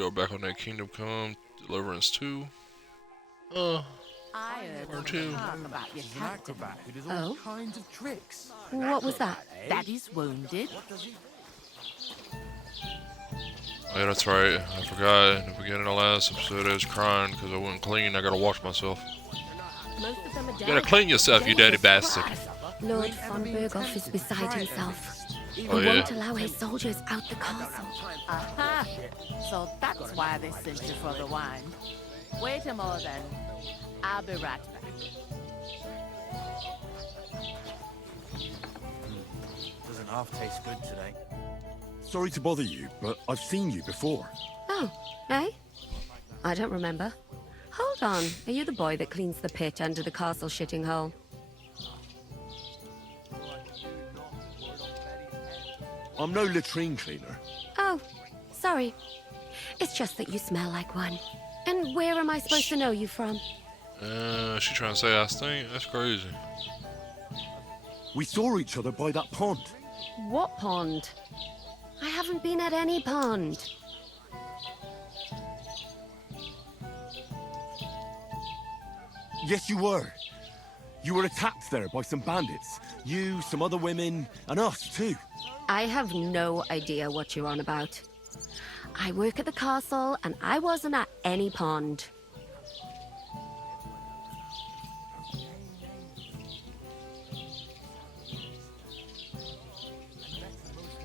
we are back on that Kingdom Come Deliverance 2. Uh, I heard Or some two. talk about your She's an captain. acrobat who does all Oh? kinds of tricks. What was that? Daddy's wounded. What does he? oh yeah, that's right. I forgot. In the beginning of the last episode, I was crying because I wasn't clean. I gotta wash myself. Most of them are dead. You gotta clean yourself, you dirty bastard. Lord von Berghoff is beside himself. He Oh, yeah. won't allow his soldiers out the castle. Aha! So that's why they sent you for the wine. Wait a moment then. I'll be right back. Doesn't half taste good today. Sorry to bother you, but I've seen you before. Oh, eh? I don't remember. Hold on. Are you the boy that cleans the pit under the castle shitting hole? I'm no latrine cleaner. Oh, sorry. It's just that you smell like one. And where am I supposed to know you from? She trying to say I stink? That's crazy. We saw each other by that pond. What pond? I haven't been at any pond. Yes, you were. You were attacked there by some bandits. You, some other women, and us too. I have no idea what you're on about. I work at the castle, and I wasn't at any pond.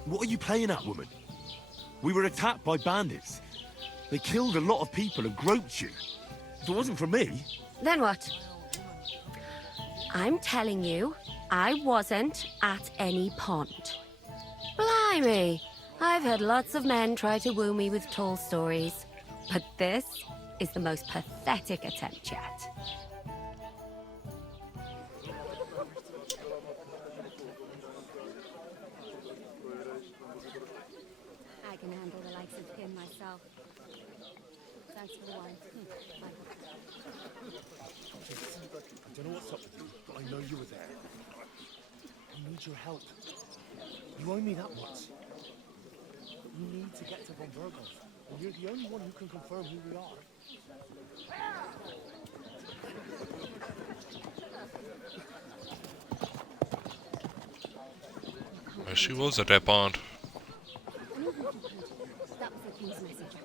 What are you playing at, woman? We were attacked by bandits. They killed a lot of people and groped you. If it wasn't for me... Then what? I'm telling you, I wasn't at any pond. Blimey! I've had lots of men try to woo me with tall stories, but this is the most pathetic attempt yet. I can handle the likes of him myself. Thanks for the wine. I don't know what's up with you, but I know you were there. I need your help. You owe me that much. You need to get to Von Berghoff, and you're the only one who can confirm who we are. She was at that pond. That was the king's messenger.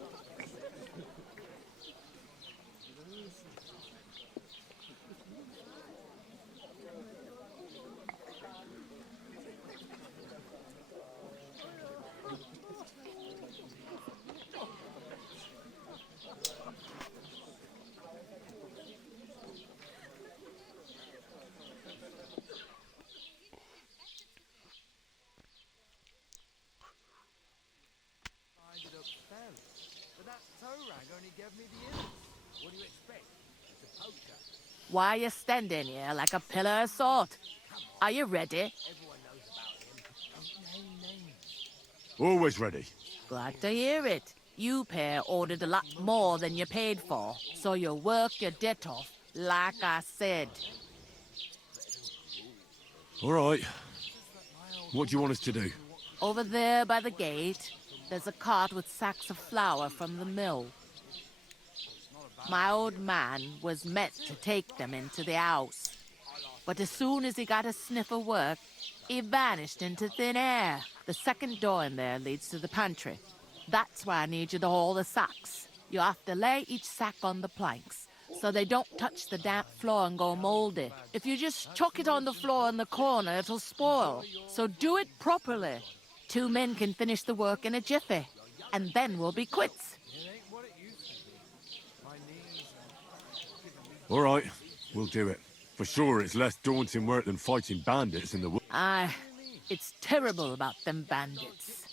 But that toe rag only gave me the innards. What do you expect? It's a poker. Why are you standing here like a pillar of salt? Are you ready? Everyone knows about him. Don't name names. Always ready. Glad to hear it. You pair ordered a lot more than you paid for, so you work your debt off, like I said. All right. What do you want us to do? Over there by the gate, there's a cart with sacks of flour from the mill. My old man was meant to take them into the house. But as soon as he got a sniff of work, he vanished into thin air. The second door in there leads to the pantry. That's why I need you to haul the sacks. You have to lay each sack on the planks, so they don't touch the damp floor and go moldy. If you just chuck it on the floor in the corner, it'll spoil. So do it properly. 2 men can finish the work in a jiffy, and then we'll be quits. All right, we'll do it. For sure, it's less daunting work than fighting bandits in the woods. Aye, it's terrible about them bandits.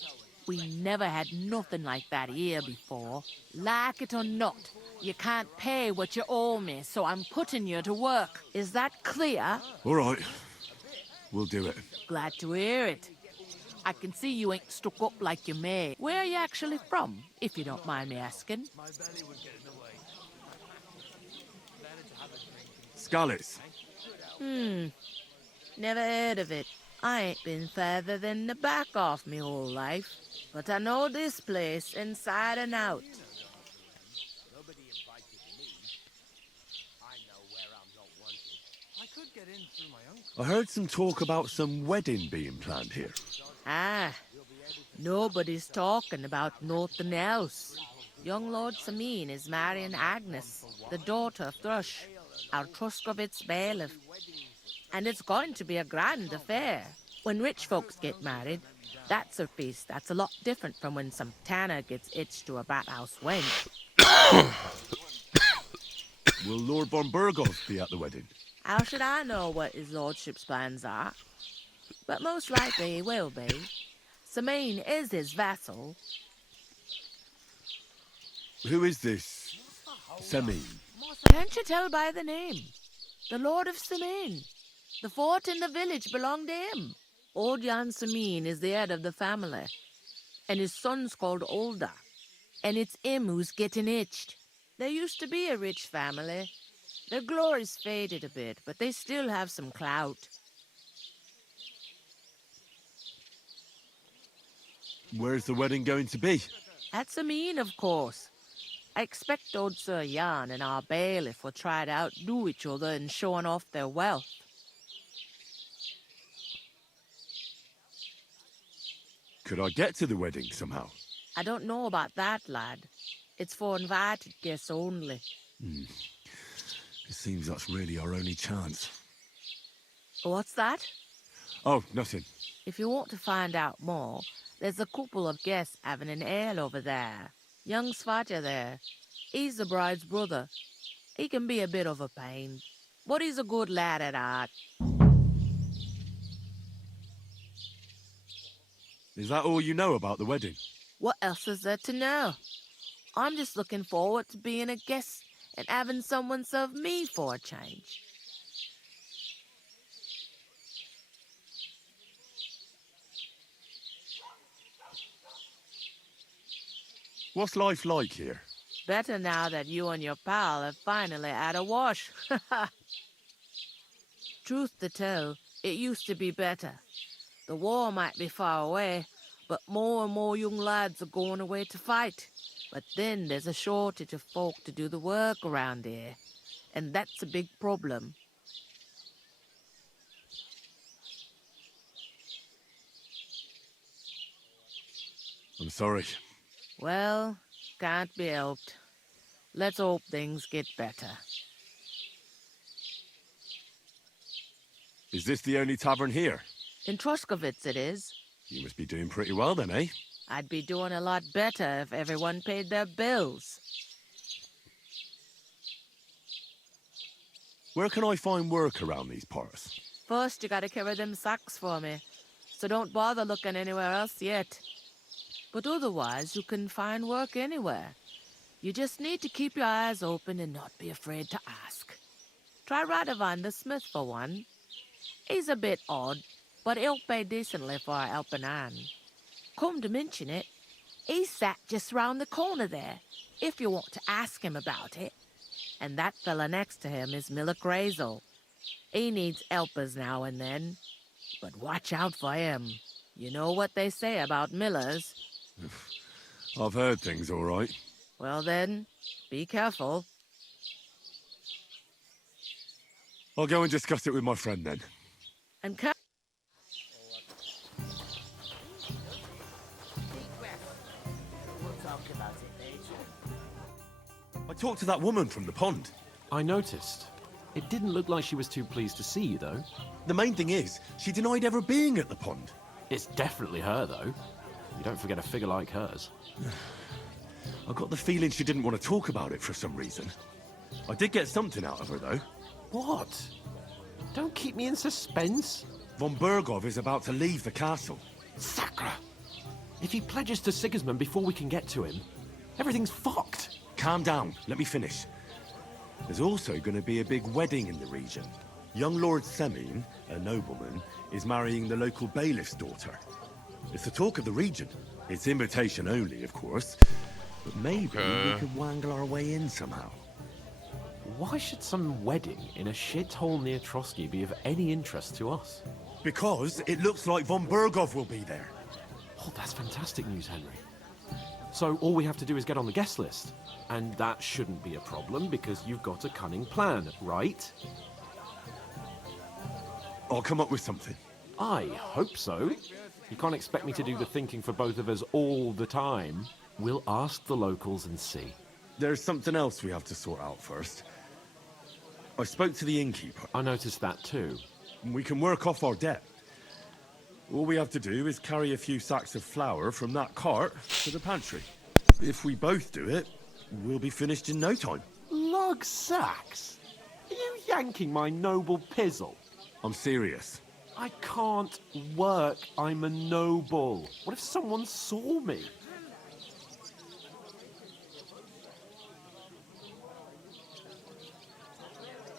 We never had nothing like that here before. Like it or not, you can't pay what you owe me, so I'm putting you to work. Is that clear? All right, we'll do it. Glad to hear it. I can see you ain't stuck up like you may. Where are you actually from, if you don't mind me asking? My belly would get in the way. Better to have a drink. Scallies. Never heard of it. I ain't been further than the back off me whole life. But I know this place inside and out. get in through my uncle. I heard some talk about some wedding being planned here. Ah, nobody's talking about nothing else. Young Lord Samin is marrying Agnes, the daughter of Thrush, our Truskovitz bailiff. And it's going to be a grand affair. When rich folks get married, that's a feast that's a lot different from when some tanner gets hitched to a bathhouse wench. Will Lord von Burgos be at the wedding? How should I know what his lordship's plans are? But most likely he will be. Samin is his vassal. Who is this Semin? Can't you tell by the name? The Lord of Samin. The fort in the village belonged to him. Old Jan Samin is the head of the family, and his son's called Olda, and it's him who's getting itched. There used to be a rich family. Their glory's faded a bit, but they still have some clout. Where's the wedding going to be? At Samin, of course. I expect old Sir Jan and our bailiff will try to outdo each other in showing off their wealth. Could I get to the wedding somehow? I don't know about that, lad. It's for invited guests only. It seems that's really our only chance. What's that? Oh, nothing. If you want to find out more, there's a couple of guests having an ale over there. Young Svatja there. He's the bride's brother. He can be a bit of a pain, but he's a good lad at heart. Is that all you know about the wedding? What else is there to know? I'm just looking forward to being a guest and having someone serve me for a change. What's life like here? Better now that you and your pal have finally had a wash. Truth to tell, it used to be better. The war might be far away, but more and more young lads are going away to fight. But then there's a shortage of folk to do the work around here, and that's a big problem. I'm sorry. Well, can't be helped. Let's hope things get better. Is this the only tavern here? In Truskovitz it is. You must be doing pretty well then, eh? I'd be doing a lot better if everyone paid their bills. Where can I find work around these parts? First, you gotta carry them sacks for me, so don't bother looking anywhere else yet. But otherwise, you can find work anywhere. You just need to keep your eyes open and not be afraid to ask. Try Radovan the smith for one. He's a bit odd, but he'll pay decently for a helping hand. Come to mention it, he's sat just round the corner there, if you want to ask him about it. And that fella next to him is Miller Crazel. He needs helpers now and then, but watch out for him. You know what they say about Millers. I've heard things all right. Well then, be careful. I'll go and discuss it with my friend then. And we'll talk about it later. I talked to that woman from the pond. I noticed. It didn't look like she was too pleased to see you, though. The main thing is, she denied ever being at the pond. It's definitely her, though. You don't forget a figure like hers. I got the feeling she didn't want to talk about it for some reason. I did get something out of her, though. What? Don't keep me in suspense. Von Burgov is about to leave the castle. Sacra! If he pledges to Sigismund before we can get to him, everything's fucked. Calm down, let me finish. There's also going to be a big wedding in the region. Young Lord Semin, a nobleman, is marrying the local bailiff's daughter. It's the talk of the region. It's invitation only, of course. But maybe we could wangle our way in somehow. Why should some wedding in a shithole near Trotsky be of any interest to us? Because it looks like von Burgov will be there. Oh, that's fantastic news, Henry. So all we have to do is get on the guest list. And that shouldn't be a problem because you've got a cunning plan, right? I'll come up with something. I hope so. You can't expect me to do the thinking for both of us all the time. We'll ask the locals and see. There's something else we have to sort out first. I spoke to the innkeeper. I noticed that too. We can work off our debt. All we have to do is carry a few sacks of flour from that cart to the pantry. If we both do it, we'll be finished in no time. Lug sacks? Are you yanking my noble pizzle? I'm serious. I can't work. I'm a noble. What if someone saw me?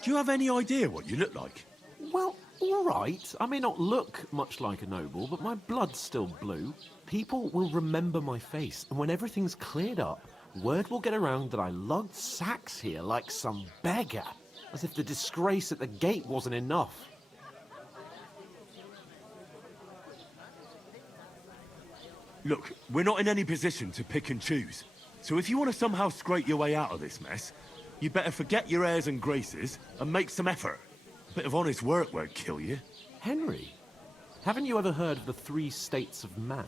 Do you have any idea what you look like? Well, all right. I may not look much like a noble, but my blood's still blue. People will remember my face, and when everything's cleared up, word will get around that I lugged sacks here like some beggar, as if the disgrace at the gate wasn't enough. Look, we're not in any position to pick and choose. So if you want to somehow scrape your way out of this mess, you better forget your airs and graces and make some effort. A bit of honest work won't kill you. Henry, haven't you ever heard of the 3 states of man?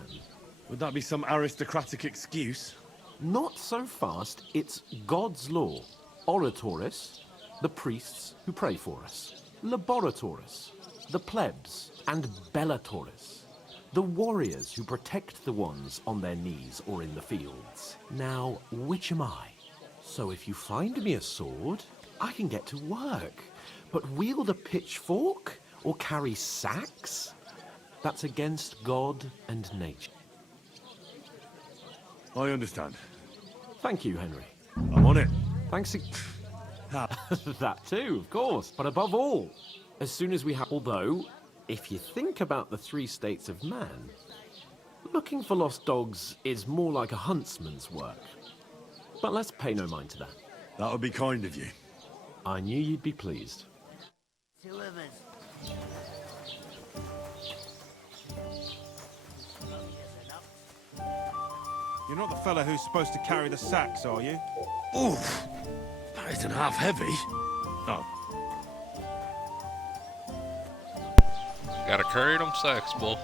Would that be some aristocratic excuse? Not so fast. It's God's law. Oratoris, the priests who pray for us. Laboratoris, the plebs. And Bellatoris, the warriors who protect the ones on their knees or in the fields. Now, which am I? So if you find me a sword, I can get to work. But wield a pitchfork or carry sacks? That's against God and nature. I understand. Thank you, Henry. I'm on it. Thanks. That too, of course. But above all, as soon as we have... Although, if you think about the 3 states of man, looking for lost dogs is more like a huntsman's work. But let's pay no mind to that. That would be kind of you. I knew you'd be pleased. 2 of us. You're not the fella who's supposed to carry the sacks, are you? Oof! That isn't half heavy. Oh, Gotta carry them sacks, boy.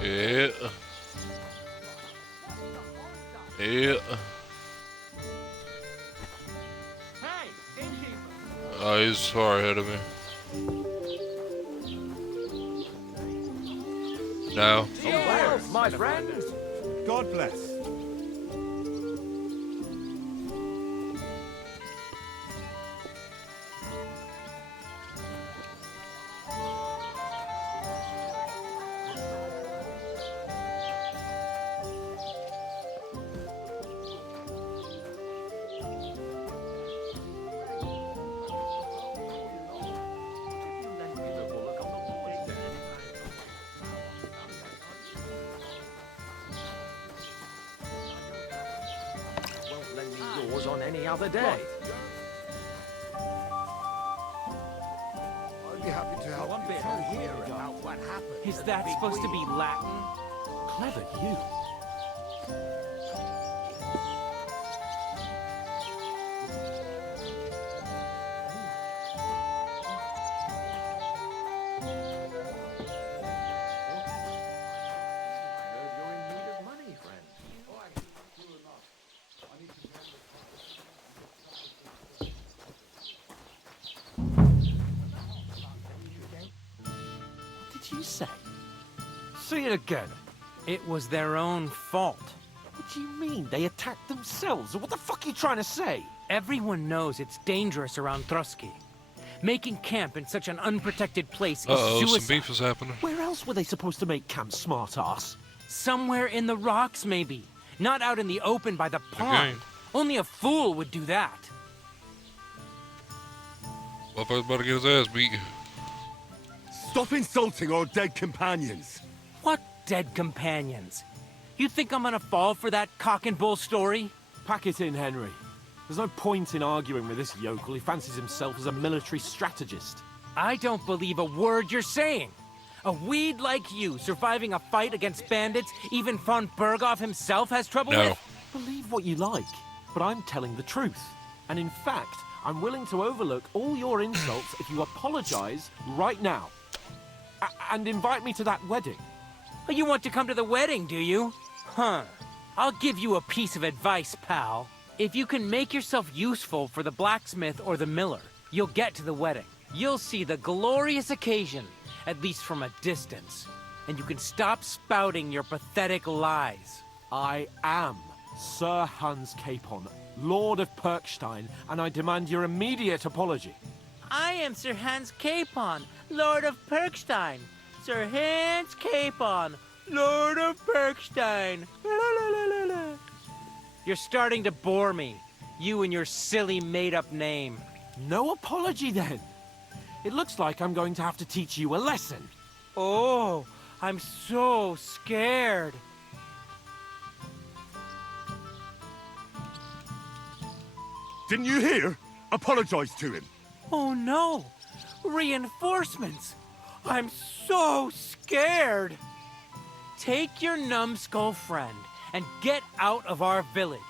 Yeah. Yeah. Hey, innkeeper! Oh, he's far ahead of me. No. Well, my friend! God bless. Won't lend me yours on any other day. I'd be happy to help one bit tell here here we go. about what happened. Is at that the big supposed to be wheel. Latin? Clever you. You're in need of money, friend. What did you say? Say it again. It was their own fault. What do you mean? They attacked themselves? Or what the fuck are you trying to say? Everyone knows it's dangerous around Trusky. Making camp in such an unprotected place is Uh-oh, some suicide. beef is happening. Where else were they supposed to make camp, smart-ass? Somewhere in the rocks, maybe. Not out in the open by the pond. Again. Only a fool would do that. Motherfucker's about to get his ass beat. Stop insulting our dead companions. What dead companions? You think I'm gonna fall for that cock and bull story? Pack it in, Henry. There's no point in arguing with this yokel. He fancies himself as a military strategist. I don't believe a word you're saying. A weed like you surviving a fight against bandits even von Berghoff himself has trouble No. with? Believe what you like, but I'm telling the truth. And in fact, I'm willing to overlook all your insults if you apologize right now. And invite me to that wedding. Oh, you want to come to the wedding, do you? Huh. I'll give you a piece of advice, pal. If you can make yourself useful for the blacksmith or the miller, you'll get to the wedding. You'll see the glorious occasion, at least from a distance. And you can stop spouting your pathetic lies. I am Sir Hans Capon, Lord of Perkstein, and I demand your immediate apology. I am Sir Hans Capon, Lord of Perkstein. Sir Hans Capon, Lord of Perkstein. La, la, la, la, la. You're starting to bore me. You and your silly made-up name. No apology, then. It looks like I'm going to have to teach you a lesson. Oh, I'm so scared. Didn't you hear? Apologize to him. Oh no! Reinforcements! I'm so scared! Take your numbskull friend and get out of our village.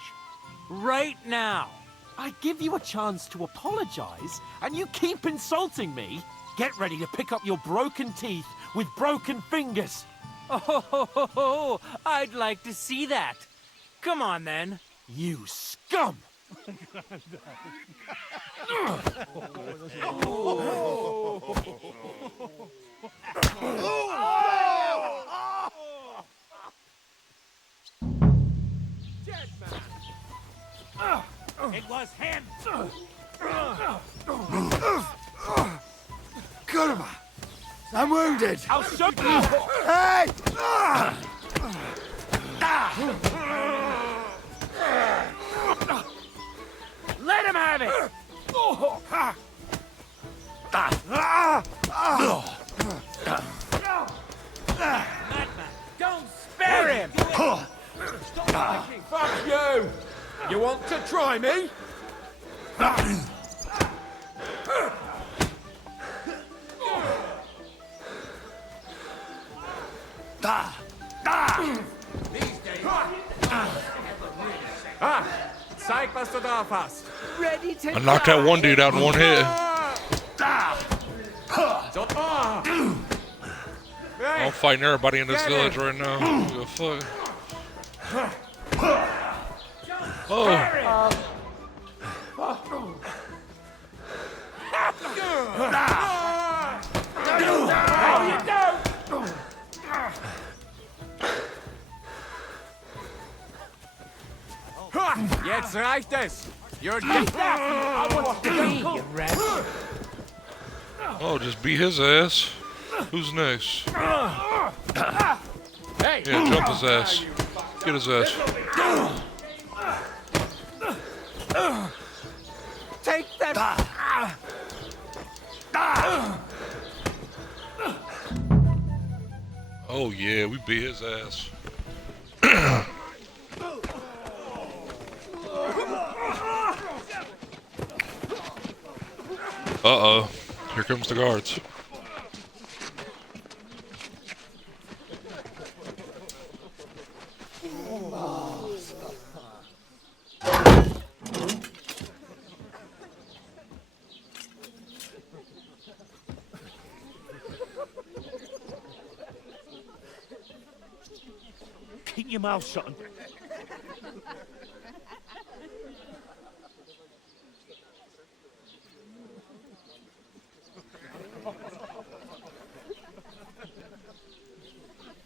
Right now! I give you a chance to apologize, and you keep insulting me. Get ready to pick up your broken teeth with broken fingers. Oh, I'd like to see that. Come on then. You scum! It was him! Kurwa! I'm wounded! I'll show you! Hey! Let him have it! Madman, don't spare him! Fuck you! You want to try me? Zeig, was du drauf hast. Ready to I knocked that one dude out in one hit. I'm fighting everybody in this village right now. Who the fuck? Oh. Jetzt reicht es. You're Oh, just beat his ass. Who's next? Hey! Yeah, jump his ass. Get his ass. take them! Oh yeah, we beat his ass. Uh-oh. Here comes the guards. Keep your mouth shut.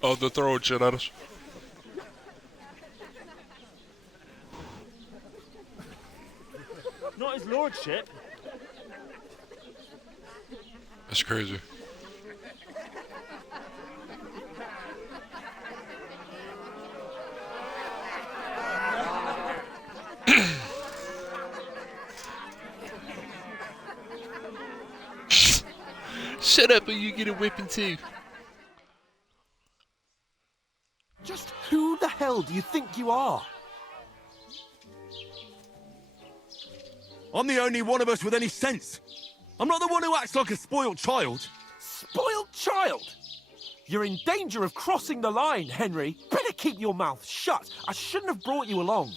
Oh, they're throwing shit at us. Not his lordship. That's crazy. Shut up or you get a whipping too. Just who the hell do you think you are? I'm the only one of us with any sense. I'm not the one who acts like a spoiled child. Spoiled child? You're in danger of crossing the line, Henry. Better keep keep your mouth shut. I shouldn't have brought you along.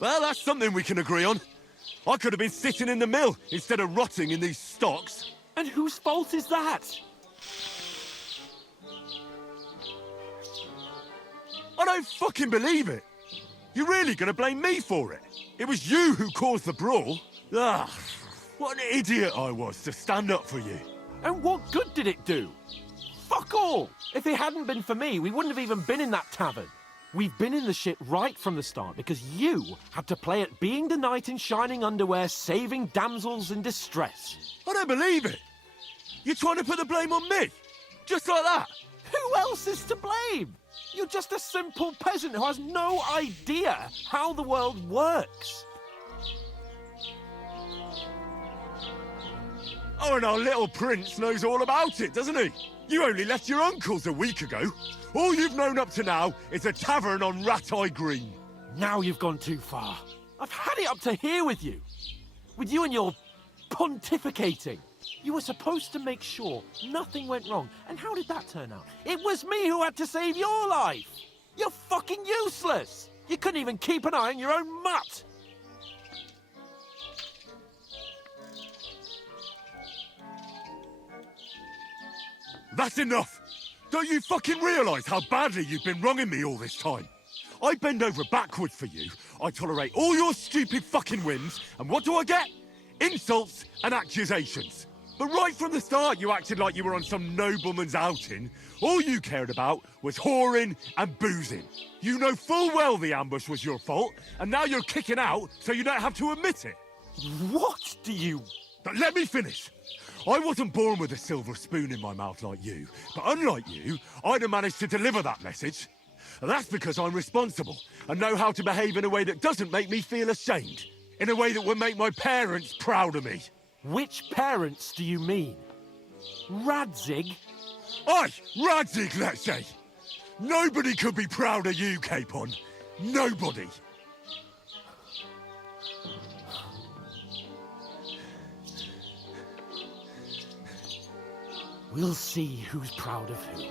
Well, that's something we can agree on. I could have been sitting in the mill instead of rotting in these stocks. And whose fault is that? I don't fucking believe it. You're really gonna blame me for it? It was you who caused the brawl. Ah, what an idiot I was to stand up for you. And what good did it do? Fuck all! If it hadn't been for me, we wouldn't have even been in that tavern. We've been in the shit right from the start because you had to play at being the knight in shining underwear, saving damsels in distress. I don't believe it. You're trying to put the blame on me? Just like that? Who else is to blame? You're just a simple peasant who has no idea how the world works. Oh, and our little prince knows all about it, doesn't he? You only left your uncle's a week ago. All you've known up to now is a tavern on Rat-Eye Green. Now you've gone too far. I've had it up to here with you. With you and your pontificating. You were supposed to make sure nothing went wrong. And how did that turn out? It was me who had to save your life. You're fucking useless. You couldn't even keep an eye on your own mutt. That's enough! Don't you fucking realise how badly you've been wronging me all this time? I bend over backwards for you, I tolerate all your stupid fucking whims, and what do I get? Insults and accusations. But right from the start you acted like you were on some nobleman's outing. All you cared about was whoring and boozing. You know full well the ambush was your fault, and now you're kicking out so you don't have to admit it. What do you... But let me finish. I wasn't born with a silver spoon in my mouth like you, but unlike you, I'd have managed to deliver that message. That's because I'm responsible and know how to behave in a way that doesn't make me feel ashamed. In a way that would make my parents proud of me. Which parents do you mean? Radzig? Aye, Radzig, let's say. Nobody could be proud of you, Capon. Nobody. We'll see who's proud of who.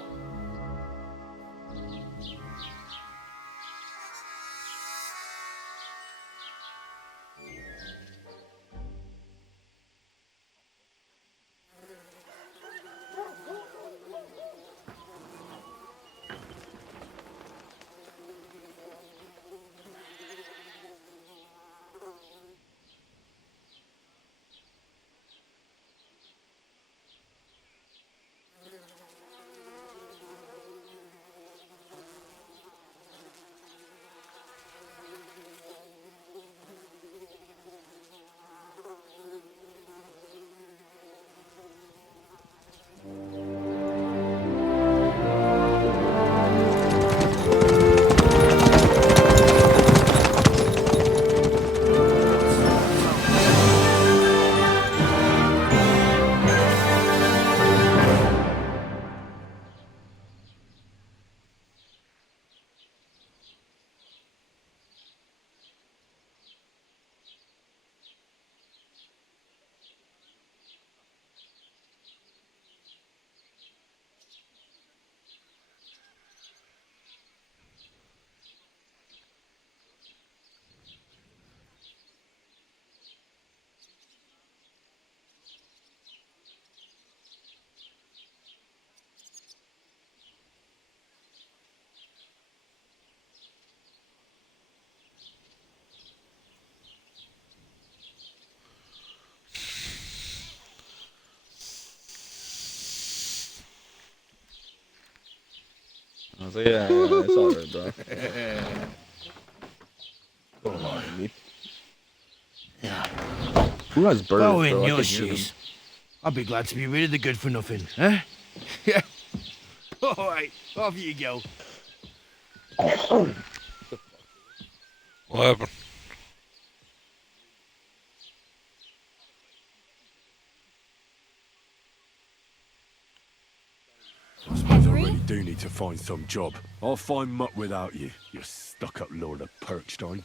So yeah, it's alright, bro. Don't mind me. Yeah. Who has birds, Oh, bro? in I your can hear them. shoes. I'd be glad to be rid of the good for nothing, eh? Yeah. All right, off you go. What happened? I suppose I really do need to find some job. I'll find mutt without you, you stuck-up Lord of Perkstein.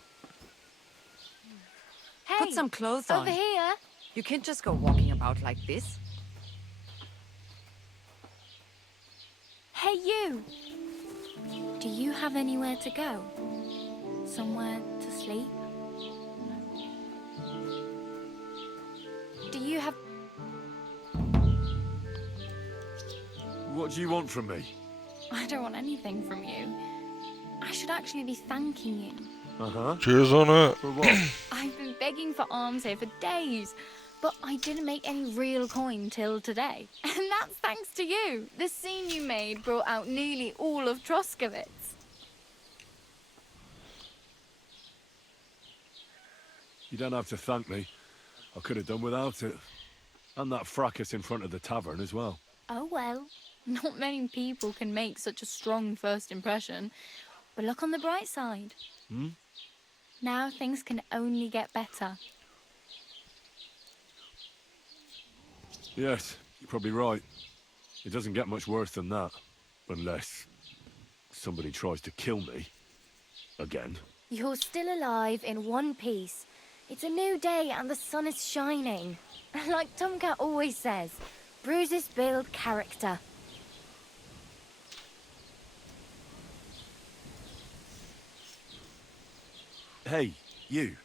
Hey, Put some clothes on. over here. You can't just go walking about like this. Hey, you. Do you have anywhere to go? Somewhere to sleep? Do you have... What do you want from me? I don't want anything from you. I should actually be thanking you. Uh-huh. Cheers on it. For what? I've been begging for alms here for days, but I didn't make any real coin till today. And that's thanks to you. The scene you made brought out nearly all of Troskowitz. You don't have to thank me. I could have done without it. And that fracas in front of the tavern as well. Oh well, not many people can make such a strong first impression. But look on the bright side. Hmm? Now things can only get better. Yes, you're probably right. It doesn't get much worse than that. Unless somebody tries to kill me. Again. You're still alive in one piece. It's a new day and the sun is shining. Like Tomcat always says, bruises build character. Hey, you.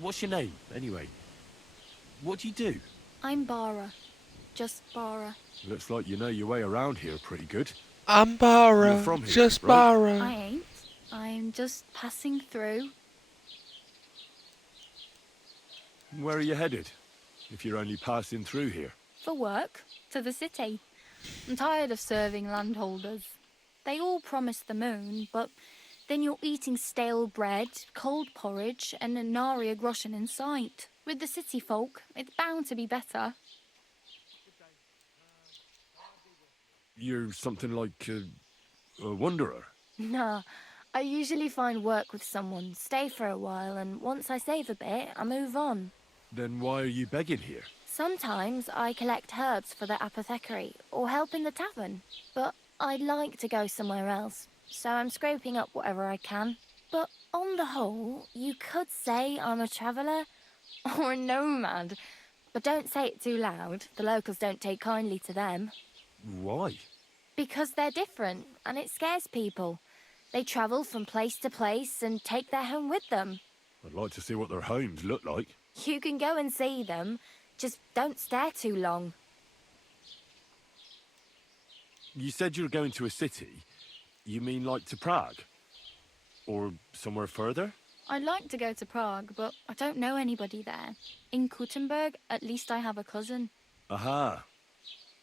What's your name, anyway? What do you do? I'm Bara. Just Bara. Looks like you know your way around here pretty good. I'm You're Bara. from here, Just right? Bara. I ain't. I'm just passing through. Where are you headed? If you're only passing through here. For work. To the city. I'm tired of serving landholders. They all promise the moon, but then you're eating stale bread, cold porridge, and a nary a groschen in sight. With the city folk, it's bound to be better. You're something like a wanderer. Nah, I usually find work with someone, stay for a while, and once I save a bit, I move on. Then why are you begging here? Sometimes I collect herbs for the apothecary, or help in the tavern. But I'd like to go somewhere else, so I'm scraping up whatever I can. But on the whole, you could say I'm a traveller, or a nomad. But don't say it too loud, the locals don't take kindly to them. Why? Because they're different, and it scares people. They travel from place to place and take their home with them. I'd like to see what their homes look like. You can go and see them, just don't stare too long. You said you were going to a city. You mean like to Prague? Or somewhere further? I'd like to go to Prague, but I don't know anybody there. In Kuttenberg, at least I have a cousin. Aha.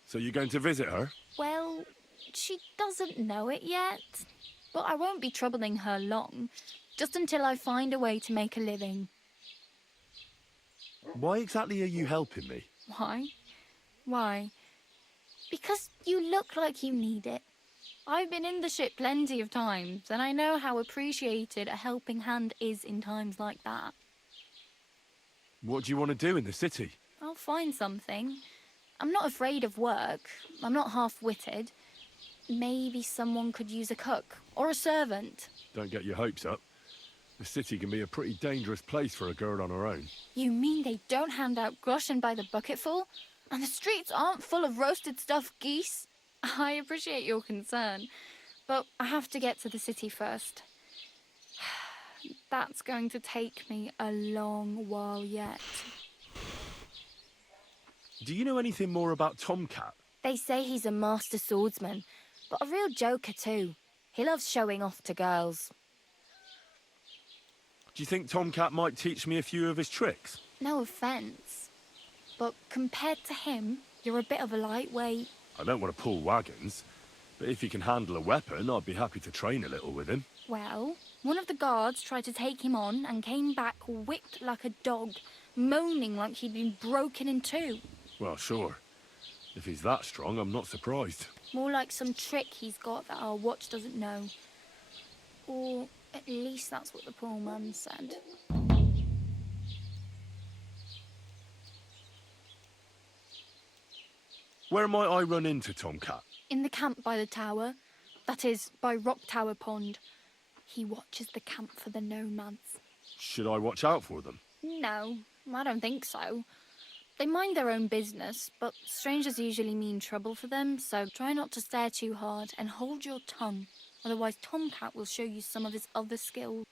So you're going to visit her? Well, she doesn't know it yet. But I won't be troubling her long, just until I find a way to make a living. Why exactly are you helping me? Why? Why? Because you look like you need it. I've been in the ship plenty of times, and I know how appreciated a helping hand is in times like that. What do you want to do in the city? I'll find something. I'm not afraid of work. I'm not half-witted. Maybe someone could use a cook or a servant. Don't get your hopes up. The city can be a pretty dangerous place for a girl on her own. You mean they don't hand out groschen by the bucketful? And the streets aren't full of roasted stuffed geese? I appreciate your concern, but I have to get to the city first. That's going to take me a long while yet. Do you know anything more about Tomcat? They say he's a master swordsman, but a real joker too. He loves showing off to girls. Do you think Tomcat might teach me a few of his tricks? No offence, but compared to him, you're a bit of a lightweight. I don't want to pull wagons, but if he can handle a weapon, I'd be happy to train a little with him. Well, one of the guards tried to take him on and came back whipped like a dog, moaning like he'd been broken in two. Well, sure. If he's that strong, I'm not surprised. More like some trick he's got that our watch doesn't know. Or at least that's what the poor man said. Where might I run into Tomcat? In the camp by the tower. That is, by Rock Tower Pond. He watches the camp for the nomads. Should I watch out for them? No, I don't think so. They mind their own business, but strangers usually mean trouble for them, so try not to stare too hard and hold your tongue. Otherwise, Tomcat will show you some of his other skills.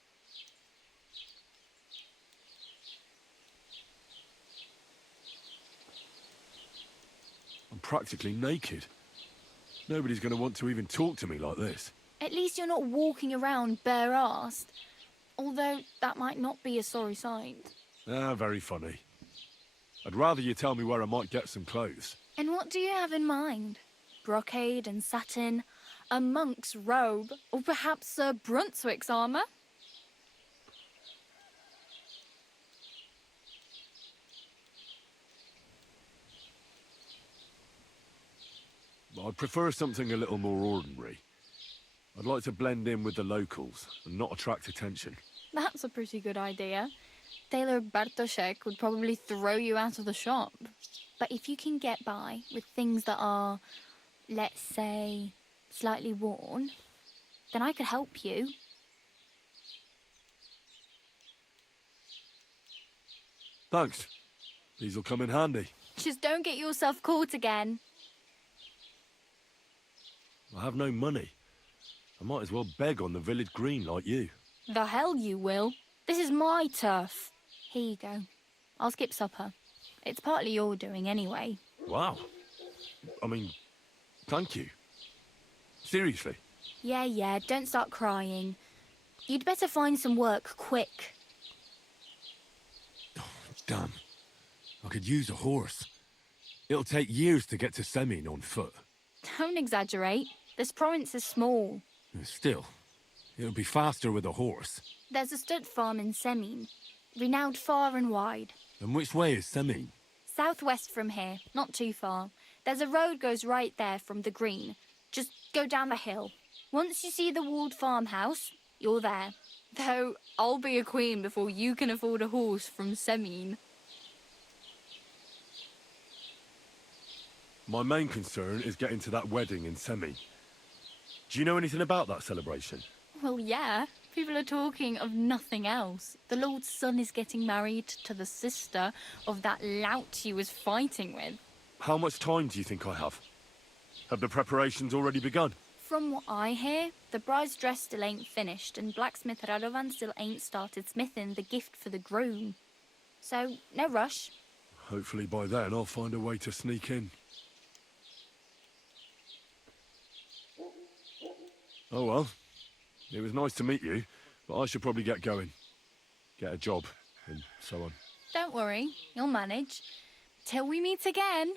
I'm practically naked. Nobody's going to want to even talk to me like this. At least you're not walking around bare-assed. Although that might not be a sorry sight. Ah, very funny. I'd rather you tell me where I might get some clothes. And what do you have in mind? Brocade and satin, a monk's robe, or perhaps Sir Brunswick's armour? I'd prefer something a little more ordinary. I'd like to blend in with the locals and not attract attention. That's a pretty good idea. Tailor Bartoszek would probably throw you out of the shop. But if you can get by with things that are, let's say, slightly worn, then I could help you. Thanks. These'll come in handy. Just don't get yourself caught again. I have no money. I might as well beg on the village green like you. The hell you will. This is my turf. Here you go. I'll skip supper. It's partly your doing anyway. Wow. I mean, thank you. Seriously. Yeah, don't start crying. You'd better find some work quick. Damn. I could use a horse. It'll take years to get to Semin on foot. Don't exaggerate. This province is small. Still, it'll be faster with a horse. There's a stud farm in Semin, renowned far and wide. And which way is Semin? Southwest from here, not too far. There's a road goes right there from the green. Just go down the hill. Once you see the walled farmhouse, you're there. Though I'll be a queen before you can afford a horse from Semin. My main concern is getting to that wedding in Semin. Do you know anything about that celebration? Well, yeah. People are talking of nothing else. The Lord's son is getting married to the sister of that lout he was fighting with. How much time do you think I have? Have the preparations already begun? From what I hear, the bride's dress still ain't finished, and blacksmith Radovan still ain't started smithing the gift for the groom. So, no rush. Hopefully by then I'll find a way to sneak in. Oh well, it was nice to meet you, but I should probably get going. Get a job, and so on. Don't worry, you'll manage. Till we meet again.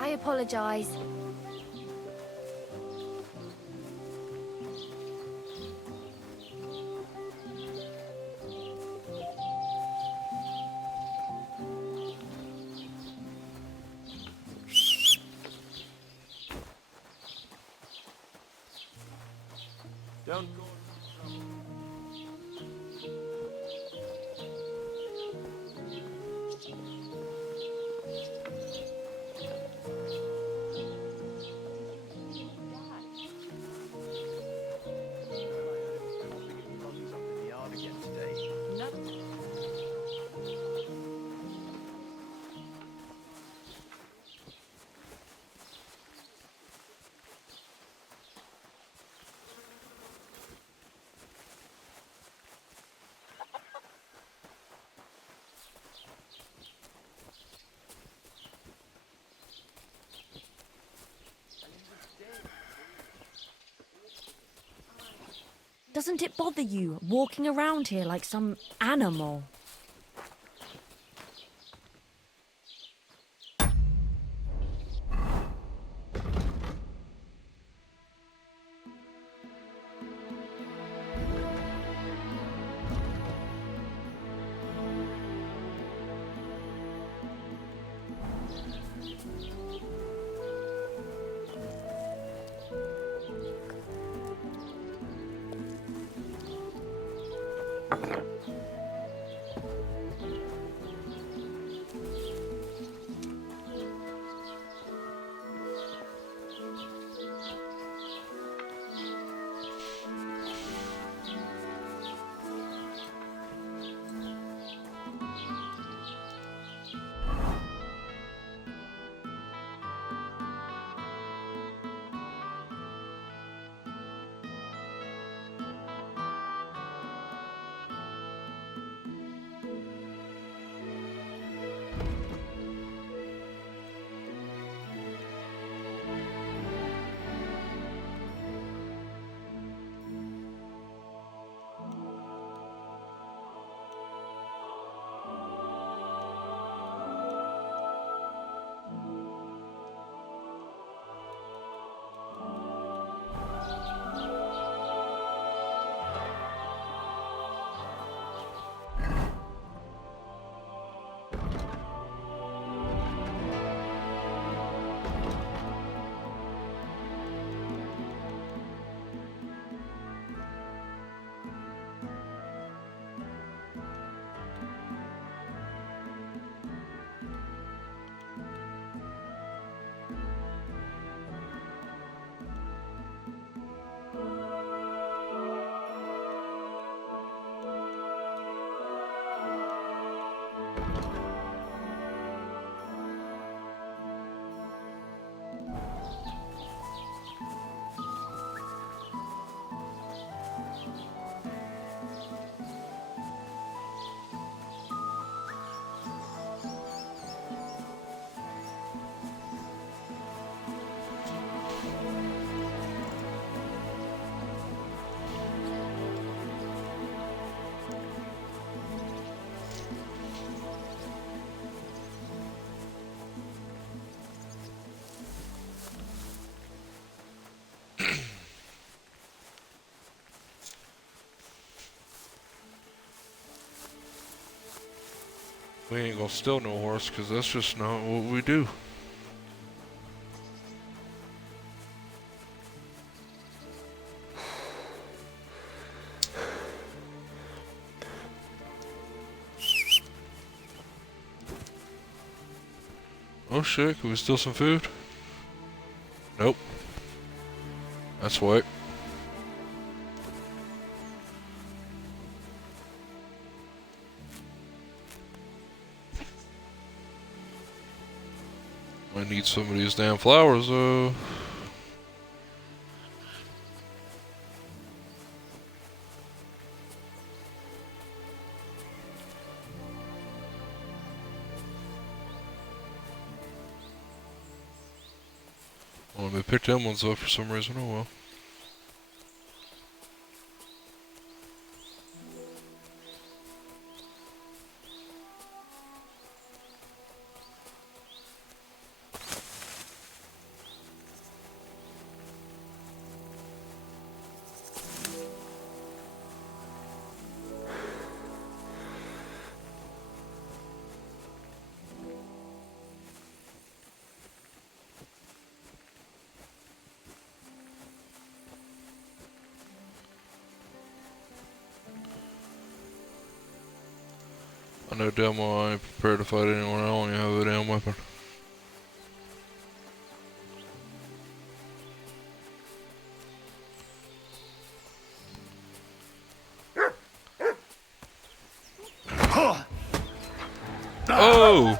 I apologise. Don't go. Doesn't it bother you walking around here like some animal? We ain't gonna steal no horse, cause that's just not what we do. Oh shit, can we steal some food? Nope. That's white. I need some of these damn flowers, though. Well, let me pick them ones up for some reason. Oh well. I know damn well I ain't prepared to fight anyone. I don't even have a damn weapon. Oh!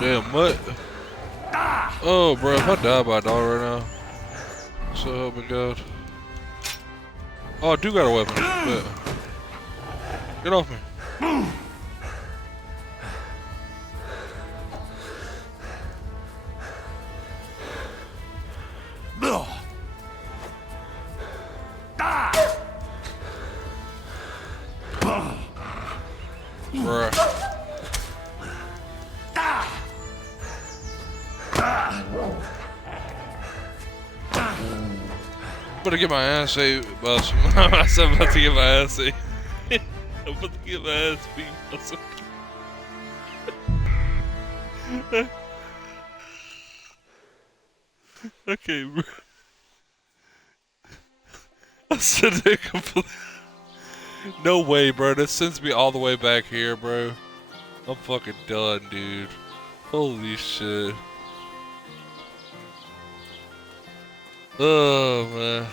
Damn, what? Oh, bro, if I die by a dog right now, so help me God. Oh, I do got a weapon. Bet. Get off me. Bruh. Better get my ass ate by some. I said I'm about to get my ass ate. I'm about to get my ass beat by some. Okay, bro. I said that completely. No way, bro. That sends me all the way back here, bro. I'm fucking done, dude. Holy shit. Oh, man.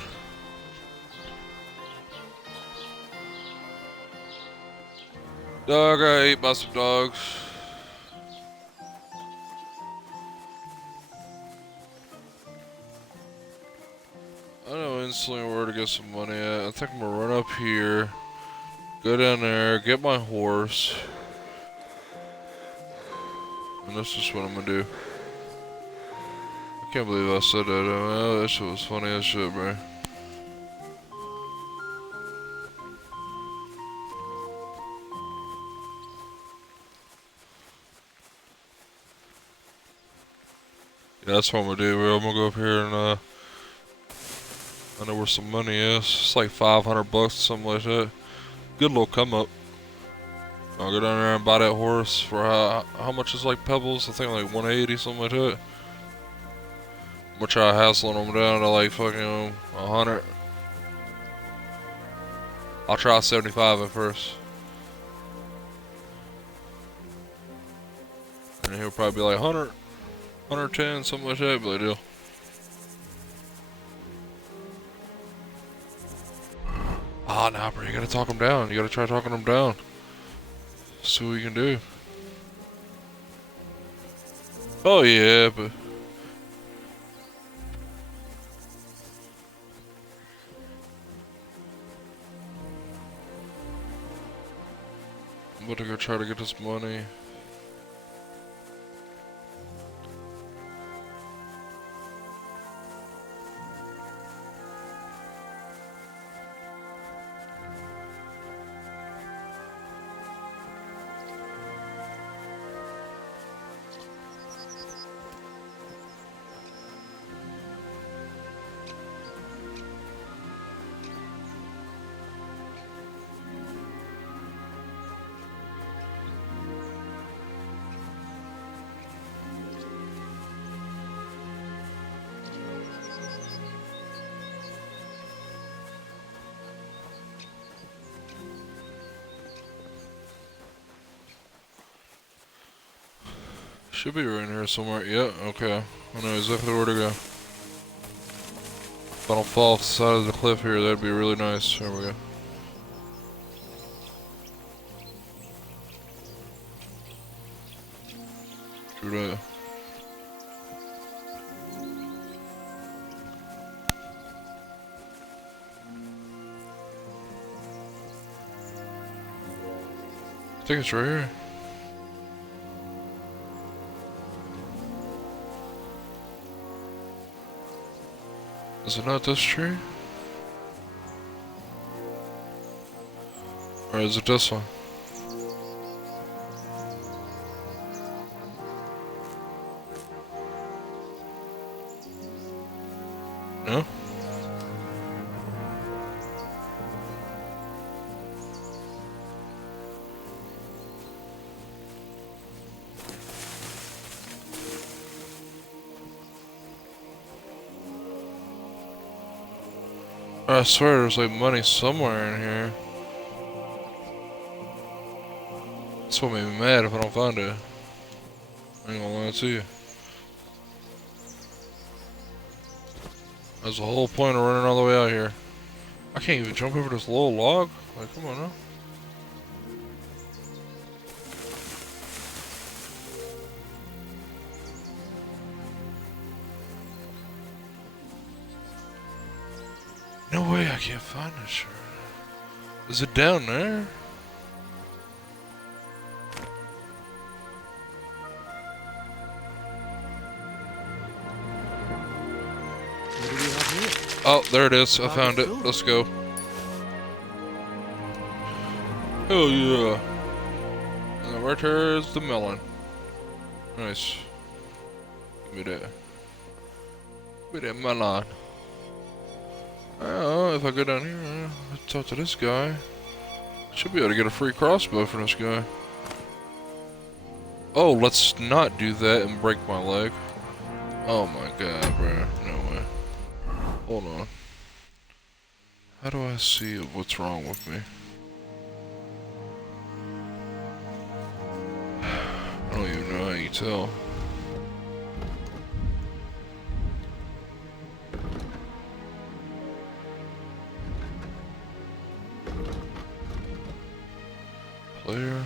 Dog, I got ate by some dogs. I know instantly where to get some money at. I think I'm gonna run up here, go down there, get my horse. And that's just what I'm gonna do. I can't believe I said that. Oh, that shit was funny as shit, bro. Yeah, that's what I'm gonna do, bro. I'm gonna go up here and I know where some money is. It's like 500 bucks, something like that. Good little come up. I'll go down there and buy that horse for how much is like pebbles? I think like 180, something like that. I'm gonna try hassling them down to like fucking 100. I'll try 75 at first. And he'll probably be like 100, 110, something like that. But deal. Ah, nah, bro, you gotta talk them down. You gotta try talking them down. See what you can do. Oh yeah, but I'm about to go try to get this money. Should be right in here somewhere. Yeah, okay. I know exactly where to go. If I don't fall off the side of the cliff here, that'd be really nice. There we go. True that. I think it's right here. Is it not this tree? Or is it this one? No? I swear there's like money somewhere in here. That's what made me mad if I don't find it. I ain't gonna lie to you. That's the whole point of running all the way out here. I can't even jump over this little log. Like, come on now. No way I can't find this shit. Is it down there? What do we have here? Oh, there it is. I found it. Let's go. Hell yeah. And right there is the melon. Nice. Give me that. Give me that melon. Oh, if I go down here, I'll talk to this guy. Should be able to get a free crossbow from this guy. Oh, let's not do that and break my leg. Oh my god, bro. No way. Hold on. How do I see what's wrong with me? tell. Player.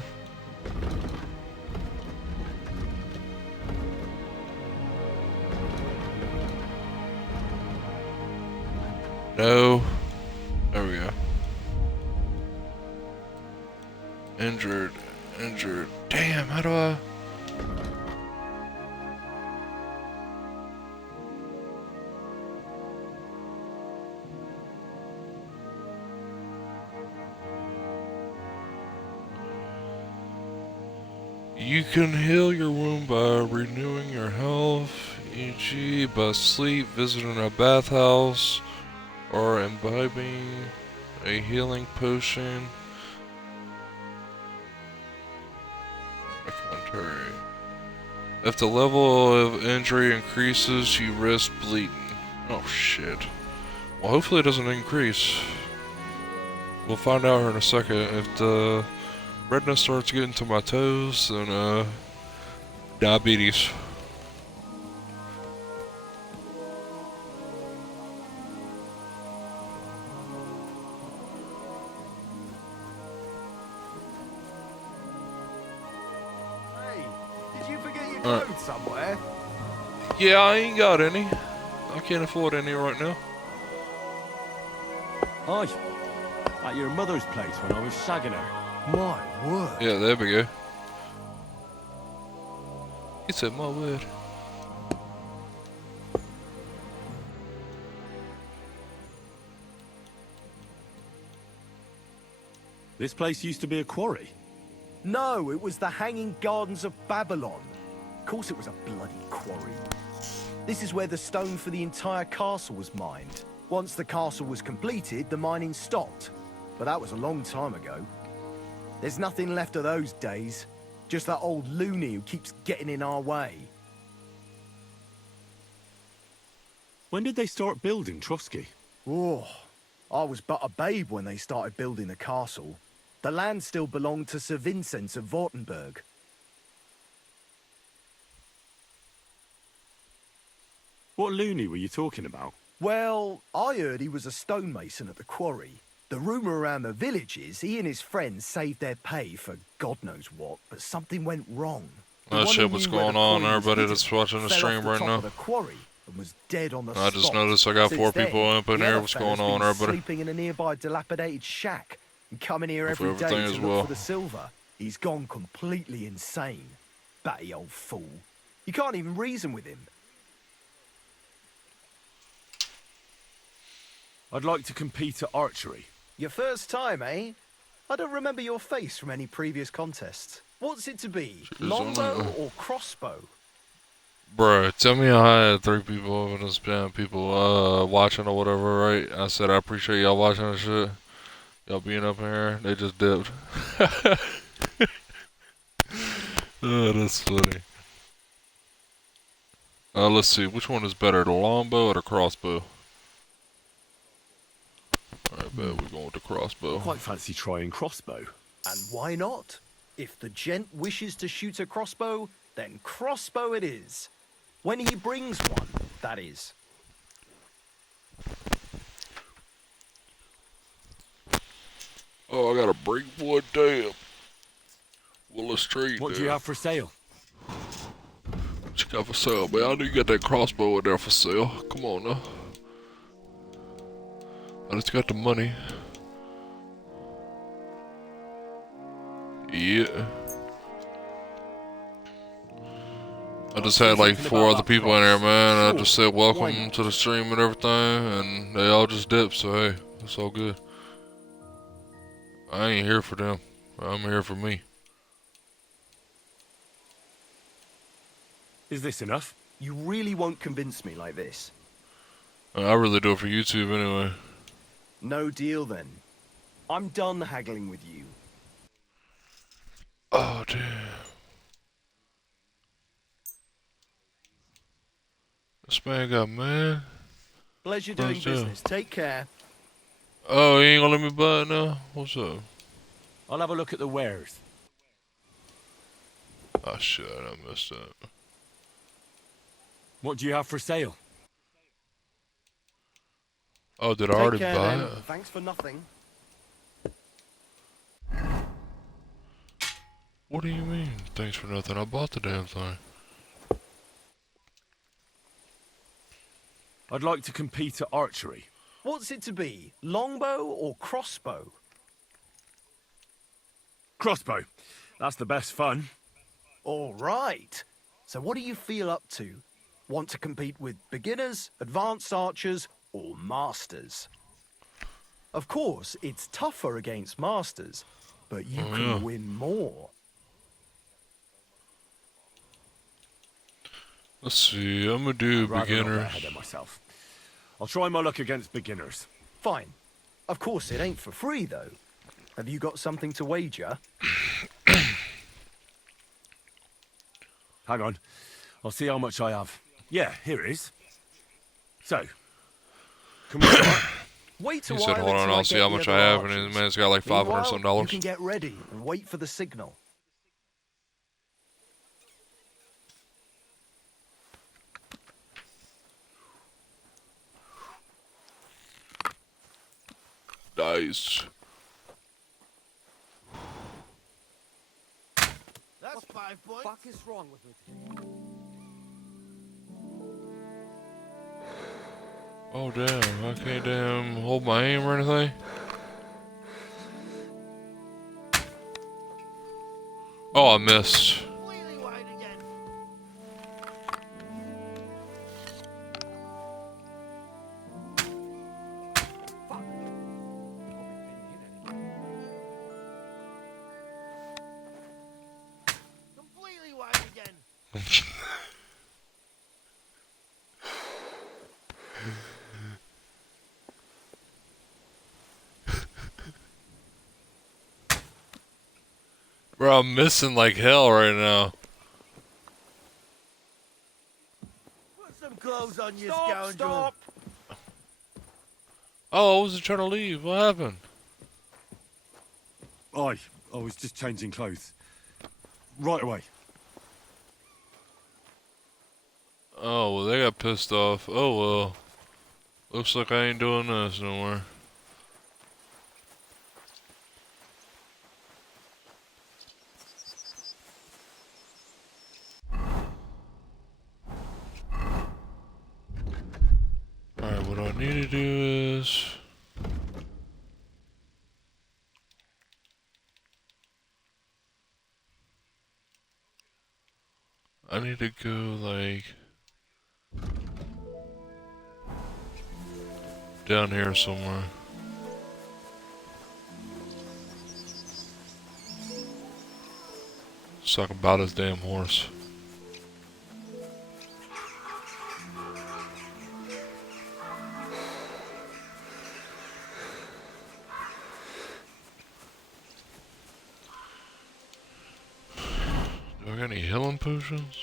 No. There we go. Injured. Injured. Damn, how do I... You can heal your wound by renewing your health, e.g. by sleep, visiting a bathhouse, or imbibing a healing potion. Commentary. If the level of injury increases, you risk bleeding. Oh shit. Well, hopefully it doesn't increase. We'll find out here in a second. If the redness starts getting to my toes, then diabetes. Did you forget your clothes somewhere? Yeah, I ain't got any. I can't afford any right now. Hi. At your mother's place when I was shagging her. My word. Yeah, there we go. He said my word. This place used to be a quarry. No, it was the Hanging Gardens of Babylon. Of course it was a bloody quarry. This is where the stone for the entire castle was mined. Once the castle was completed, the mining stopped. But that was a long time ago. There's nothing left of those days. Just that old loony who keeps getting in our way. When did they start building Trotsky? Oh, I was but a babe when they started building the castle. The land still belonged to Sir Vincent of Wartenberg. What loony were you talking about? Well, I heard he was a stonemason at the quarry. The rumour around the village is he and his friends saved their pay for God knows what, but something went wrong. That shit what's going on, everybody that's watching the stream right now. The quarry and was dead on the I just spot. noticed I got Since 4 then, people up in the here. other What's fella's going on, been everybody? sleeping in a nearby dilapidated shack and coming here Hope every day everything to is look well. for the silver. He's gone completely insane. Batty old fool. You can't even reason with him. I'd like to compete at archery. Your first time, eh? I don't remember your face from any previous contests. What's it to be? Longbow or crossbow? Bruh, tell me I had 3 people over this band, people watching or whatever, right? I said I appreciate y'all watching this shit. Y'all being up in here, they just dipped. Oh, that's funny. Let's see, which one is better, the longbow or the crossbow? Alright, bet we're going with the crossbow. I quite fancy trying crossbow. And why not? If the gent wishes to shoot a crossbow, then crossbow it is. When he brings one, that is. Oh, I got a break wood, damn. Willow Street. What do you have for sale? What you got for sale, man? I know you got that crossbow in there for sale. Come on now. I just got the money. Yeah. I just had like 4 other people in there, man. I just said welcome to the stream and everything, and they all just dipped, so hey, it's all good. I ain't here for them. I'm here for me. Is this enough? You really won't convince me like this. I really do it for YouTube anyway. No deal then. I'm done haggling with you. Oh, damn. This man got mad. Pleasure doing business. Take care. Oh, you ain't gonna let me buy it now? What's up? I'll have a look at the wares. Oh shit, I missed it. What do you have for sale? Oh, did I Take already care buy then. it? Thanks for nothing. What do you mean? Thanks for nothing. I bought the damn thing. I'd like to compete at archery. What's it to be? Longbow or crossbow? Crossbow. That's the best fun. All right. So what do you feel up to? Want to compete with beginners, advanced archers, or masters? Of course, it's tougher against masters, but you can win more. Let's see, I'm gonna do I'd rather not get beginner. ahead of myself. I'll try my luck against beginners. Fine. Of course, it ain't for free, though. Have you got something to wager? Hang on. I'll see how much I have. Yeah, here it is. So, can we start? Wait a He while said, hold on, until I'll see get how the much other I have, and archers. the man's got like 500 Meanwhile, some you dollars. can get ready and wait for the signal. Nice. That's 5 points. What the fuck is wrong with me today? Oh damn, I can't damn hold my aim or anything. Oh, I missed. Completely wide again. Fuck. Hope it didn't hit anything. Completely wide again. Bro, I'm missing like hell right now. Put some clothes on, you scoundrel. Stop! Oh, I wasn't trying to leave. What happened? I was just changing clothes. Right away. Oh, well, they got pissed off. Oh, well. Looks like I ain't doing this no more. Alright, what I need to do is... I need to go, like... down here somewhere. So I can buy this damn horse. Do I got any healing potions?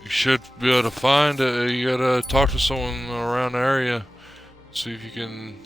You should be able to find it. You gotta talk to someone around the area. See if you can...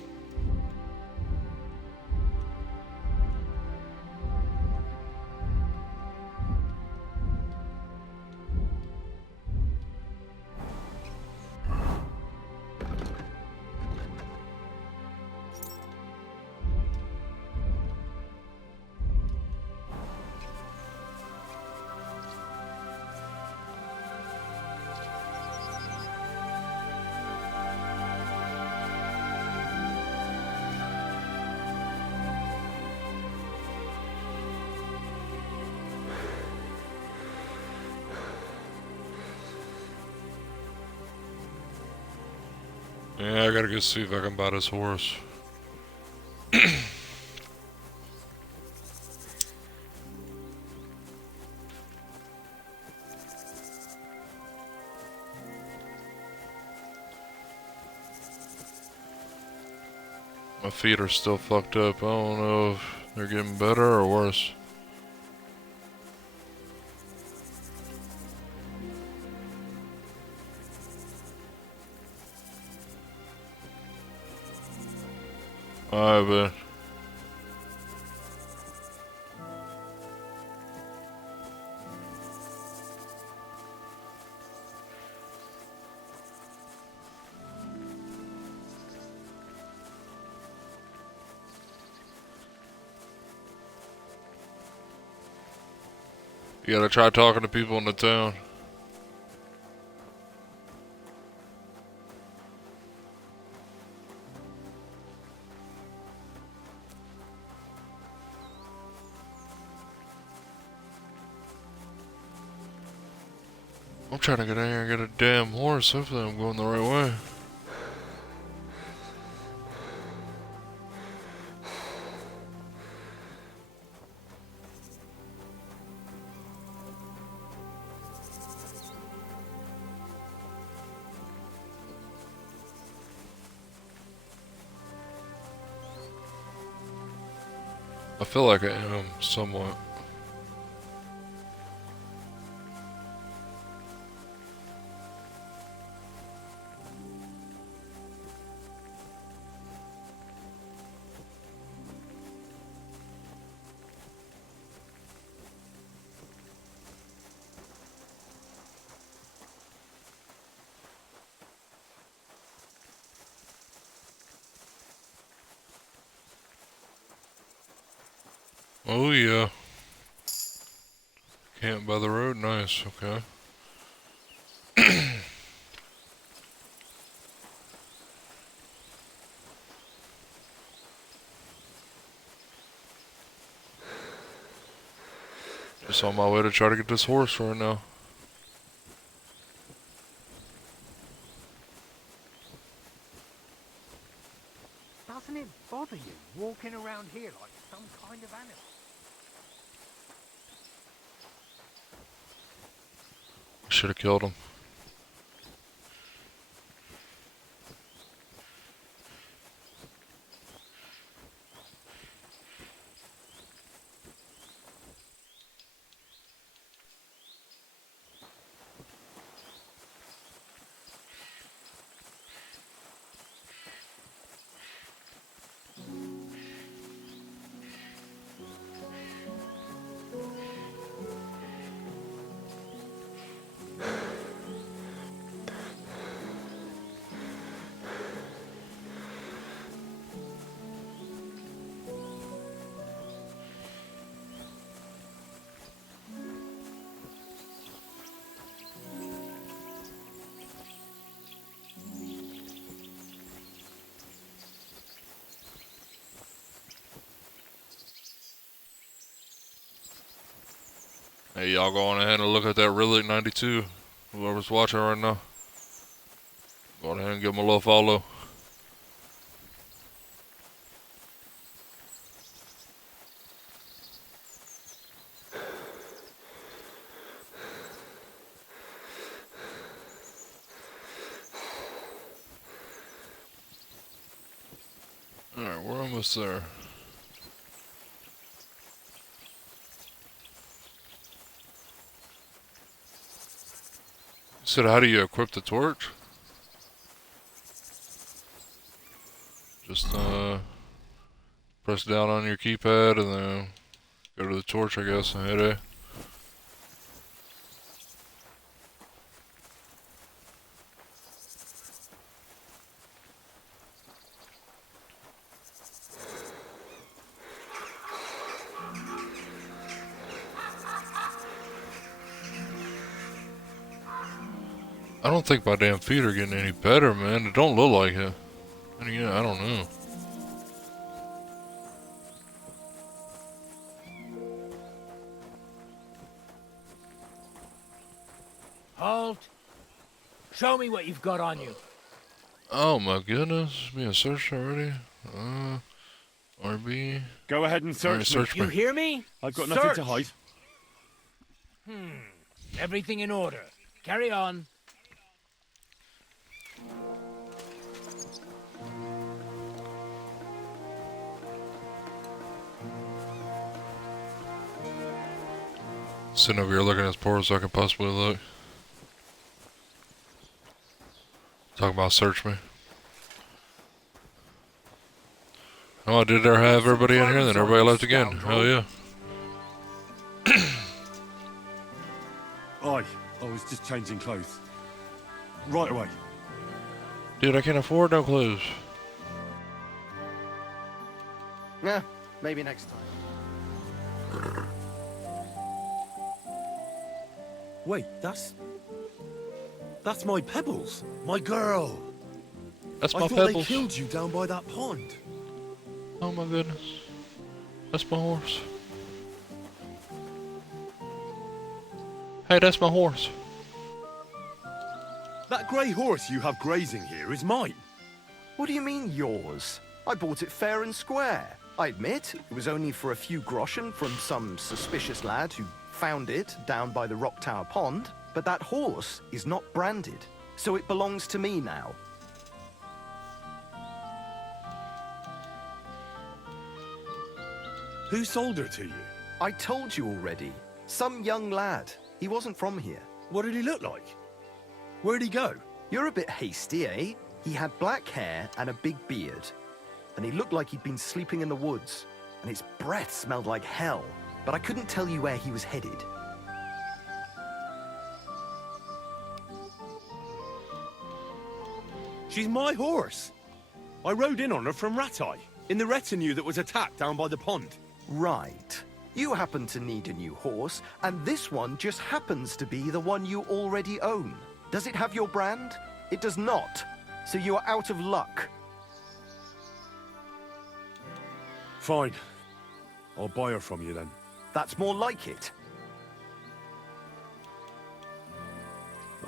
Yeah, I gotta go see if I can buy this horse. My feet are still fucked up. I don't know if they're getting better or worse. Alright, man. You gotta try talking to people in the town. I'm trying to get in here and get a damn horse. Hopefully I'm going the right way. I feel like I am, somewhat. Oh yeah. Camp by the road, nice, okay. Just on my way to try to get this horse right now. Doesn't it bother you walking around here like some kind of animal? Should have killed him. Hey, y'all go on ahead and look at that Relic 92. Whoever's watching right now. Go on ahead and give him a little follow. Alright, we're almost there. You said, how do you equip the torch? Just press down on your keypad and then go to the torch, I guess, and hit A. I don't think my damn feet are getting any better, man. It don't look like it. And yeah, I don't know. Halt! Show me what you've got on you. Oh my goodness, being searched already? RB. Go ahead and search, search You me. hear me? I've got nothing to Search. hide. Everything in order. Carry on. Sitting over here looking as poor as I can possibly look. Talking about search me. Oh, did there have everybody in here? Then everybody left again. Hell yeah. I was just changing clothes. Right away. Dude, I can't afford no clothes. Yeah, maybe next time. Wait, that's my Pebbles, my girl. That's I my thought Pebbles. they killed you down by that pond. Oh my goodness. That's my horse. Hey, that's my horse. That grey horse you have grazing here is mine. What do you mean, yours? I bought it fair and square. I admit, it was only for a few groschen from some suspicious lad who found it down by the Rock Tower Pond, but that horse is not branded, so it belongs to me now. Who sold her to you? I told you already. Some young lad. He wasn't from here. What did he look like? Where'd he go? You're a bit hasty, eh? He had black hair and a big beard. And he looked like he'd been sleeping in the woods. And his breath smelled like hell. But I couldn't tell you where he was headed. She's my horse. I rode in on her from Ratai, in the retinue that was attacked down by the pond. Right. You happen to need a new horse, and this one just happens to be the one you already own. Does it have your brand? It does not. So you are out of luck. Fine. I'll buy her from you then. That's more like it.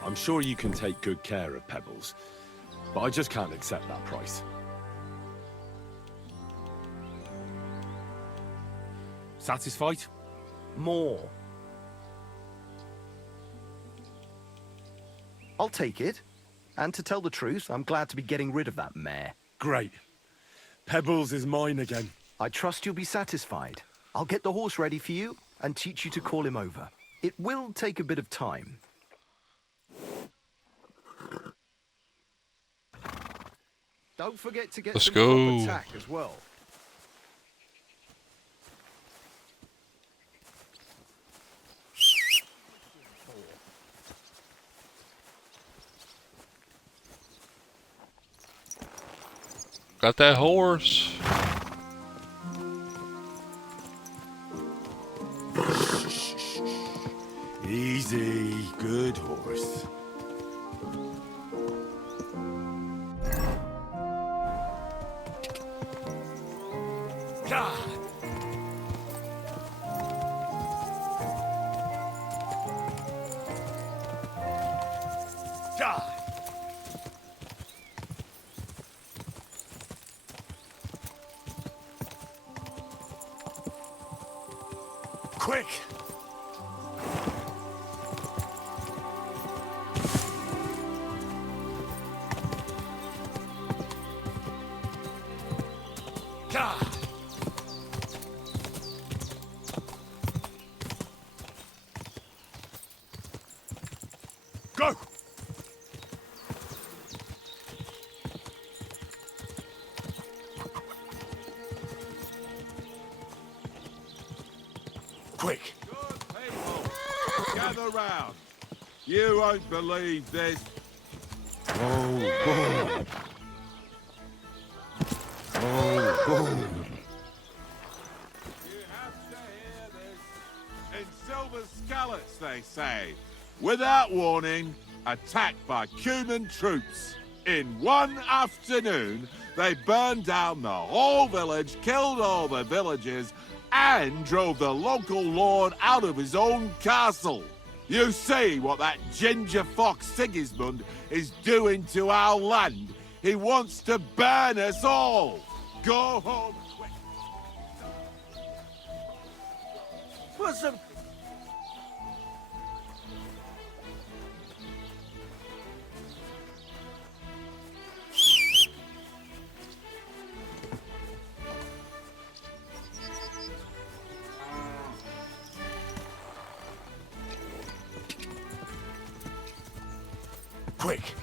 I'm sure you can take good care of Pebbles, but I just can't accept that price. Satisfied? More. I'll take it. And to tell the truth, I'm glad to be getting rid of that mare. Great. Pebbles is mine again. I trust you'll be satisfied. I'll get the horse ready for you and teach you to call him over. It will take a bit of time. Don't forget to get Let's some go. crop attack as well. Got that horse. Easy, good horse. God. God. Quick! God. Go! Quick! Good people, gather round. You won't believe this. Oh, boom. You have to hear this. In Silver Scallops, they say, without warning, attacked by Cuman troops. In one afternoon, they burned down the whole village, killed all the villagers, and drove the local lord out of his own castle. You see what that ginger fox Sigismund is doing to our land. He wants to burn us all. Go home quick. Put some... Quick!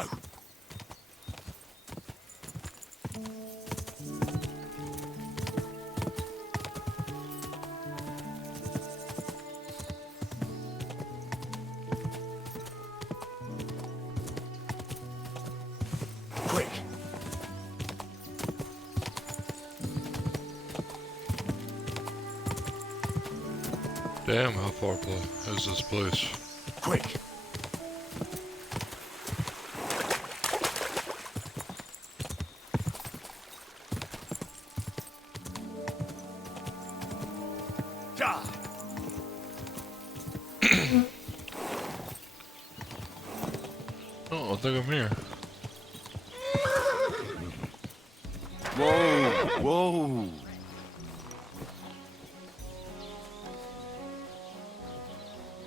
Go! Quick! Damn, how far is this place? Quick! Die! Oh, I think I'm here. Whoa! Whoa!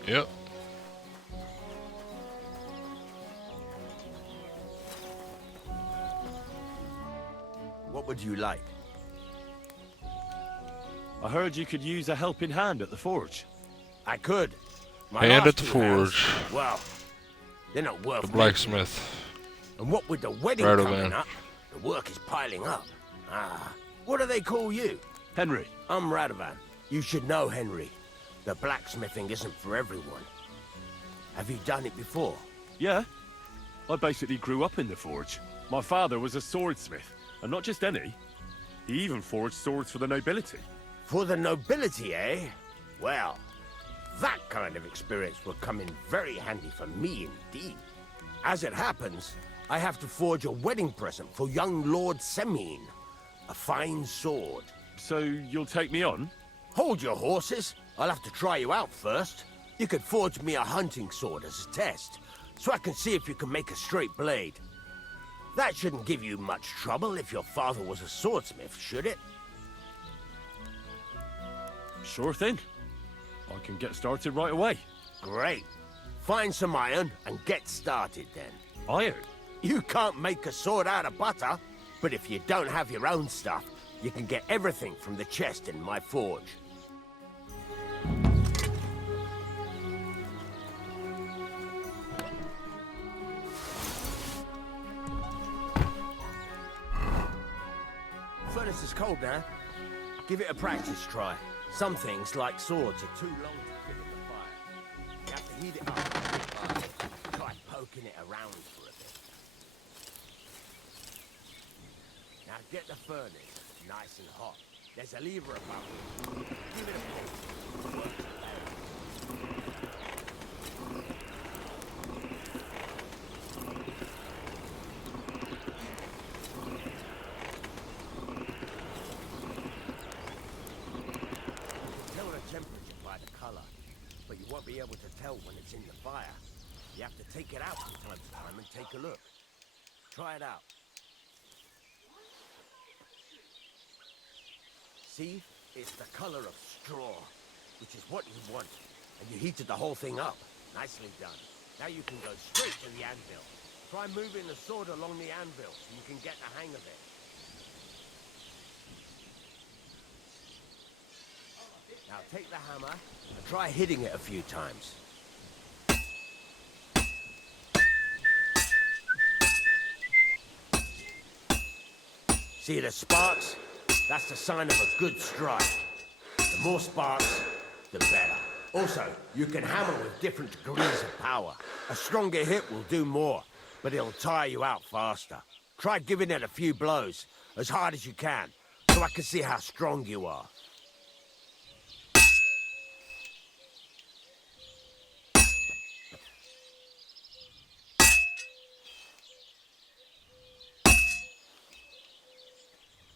Yep. What would you like? I heard you could use a helping hand at the forge. I could. Hand last at the 2 hands, forge. well, they're not worth The making. blacksmith. And what with the wedding Right, coming man. up, the work is piling up. What do they call you? Henry. I'm Radovan. You should know, Henry. The blacksmithing isn't for everyone. Have you done it before? Yeah. I basically grew up in the forge. My father was a swordsmith, and not just any. He even forged swords for the nobility. For the nobility, eh? Well, that kind of experience will come in very handy for me indeed. As it happens, I have to forge a wedding present for young Lord Semine. A fine sword. So you'll take me on? Hold your horses. I'll have to try you out first. You could forge me a hunting sword as a test, so I can see if you can make a straight blade. That shouldn't give you much trouble if your father was a swordsmith, should it? Sure thing. I can get started right away. Great. Find some iron and get started then. Iron? You can't make a sword out of butter, but if you don't have your own stuff, you can get everything from the chest in my forge. Furnace is cold now. Give it a practice try. Some things, like swords, are too long to fit in the fire. You have to heat it up a bit hard. Try poking it around for a bit. Now get the furnace nice and hot. There's a lever above it. Give it a pull. Work it out. Tell the temperature by the color, but you won't be able to tell when it's in the fire. You have to take it out from time to time and take a look. Try it out. See? It's the color of straw, which is what you want. And you heated the whole thing up. Nicely done. Now you can go straight to the anvil. Try moving the sword along the anvil so you can get the hang of it. Now take the hammer and try hitting it a few times. See the sparks? That's the sign of a good strike. The more sparks, the better. Also, you can hammer with different degrees of power. A stronger hit will do more, but it'll tire you out faster. Try giving it a few blows, as hard as you can, so I can see how strong you are.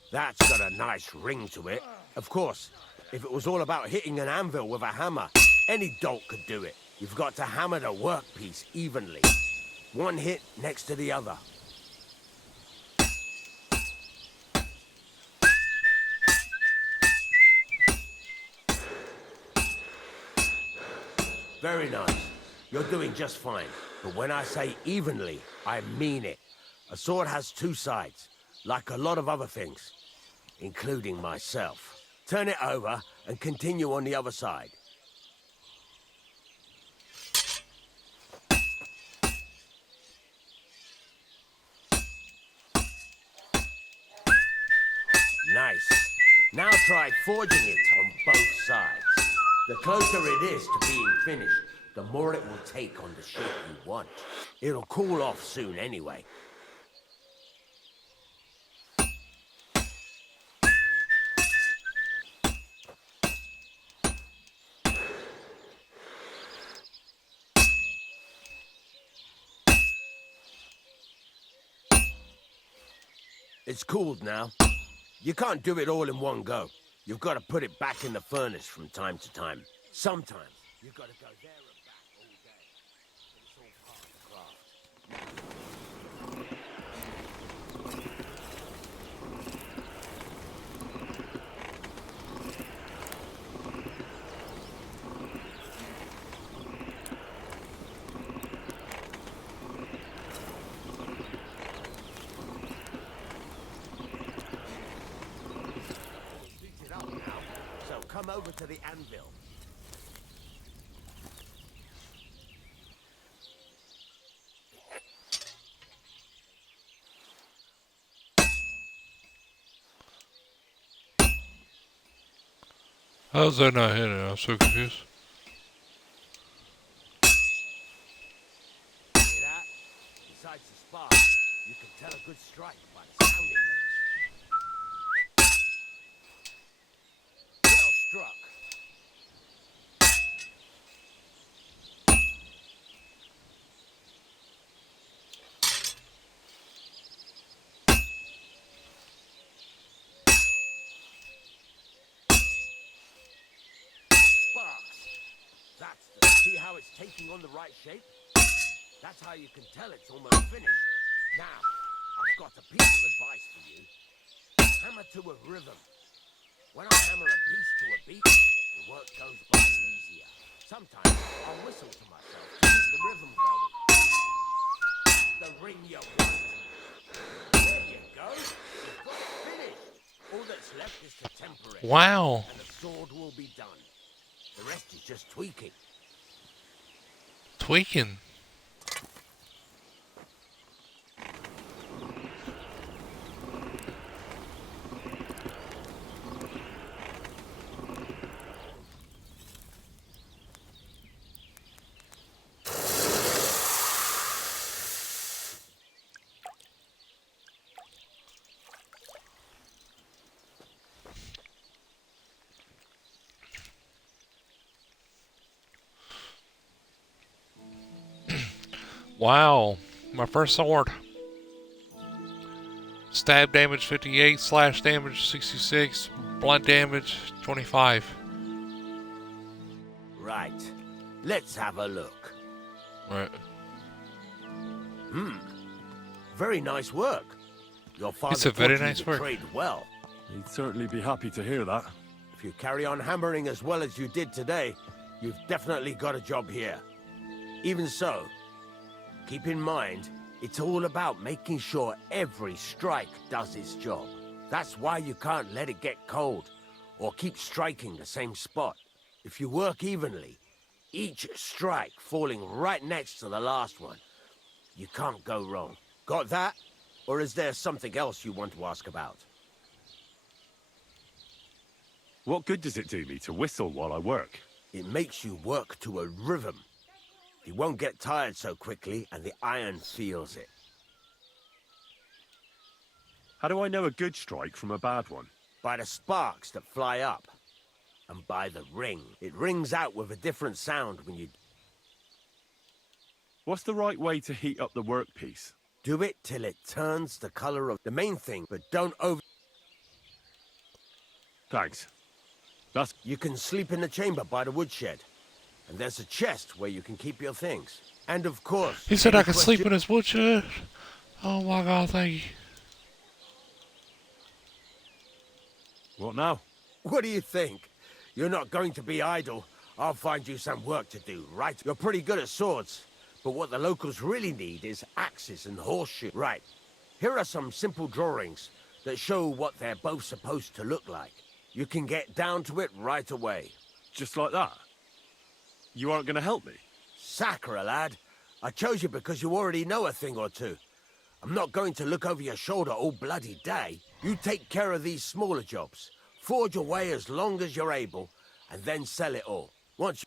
That's got a nice ring to it. Of course, if it was all about hitting an anvil with a hammer, any dolt could do it. You've got to hammer the workpiece evenly. One hit next to the other. Very nice. You're doing just fine. But when I say evenly, I mean it. A sword has two sides, like a lot of other things, including myself. Turn it over and continue on the other side. Now try forging it on both sides. The closer it is to being finished, the more it will take on the shape you want. It'll cool off soon anyway. It's cooled now. You can't do it all in one go. You've got to put it back in the furnace from time to time. Sometimes you've got to go there and back all day. But it's all part of the craft. Come over to the anvil. How's that not hitting? I'm so confused. See that? Besides the spark, you can tell a good strike by the sound it makes. Well struck. See how it's taking on the right shape? That's how you can tell it's almost finished. Now, I've got a piece of advice for you. Hammer to a rhythm. When I hammer a piece to a beat, the work goes by easier. Sometimes I'll whistle to myself to keep the rhythm going. The ring you want. There you go. You've got it finished. All that's left is to temper it. Wow. And the sword will be done. The rest is just tweaking. Tweaking. Wow, my first sword. Stab damage 58, slash damage 66, blunt damage 25. Right. Let's have a look. Right. Very nice work. Your father It's a very taught you nice the work. trade well. He'd certainly be happy to hear that. If you carry on hammering as well as you did today, you've definitely got a job here. Even so, keep in mind, it's all about making sure every strike does its job. That's why you can't let it get cold, or keep striking the same spot. If you work evenly, each strike falling right next to the last one, you can't go wrong. Got that? Or is there something else you want to ask about? What good does it do me to whistle while I work? It makes you work to a rhythm. You won't get tired so quickly, and the iron feels it. How do I know a good strike from a bad one? By the sparks that fly up. And by the ring. It rings out with a different sound when you... What's the right way to heat up the workpiece? Do it till it turns the color of the main thing, but don't over... Thanks. You can sleep in the chamber by the woodshed. And there's a chest where you can keep your things. And of course... He said I could sleep in his woodshed. Oh my god, thank you. What now? What do you think? You're not going to be idle. I'll find you some work to do, right? You're pretty good at swords. But what the locals really need is axes and horseshoes. Right. Here are some simple drawings that show what they're both supposed to look like. You can get down to it right away. Just like that? You aren't going to help me? Sacre, lad. I chose you because you already know a thing or two. I'm not going to look over your shoulder all bloody day. You take care of these smaller jobs. Forge away as long as you're able, and then sell it all. Once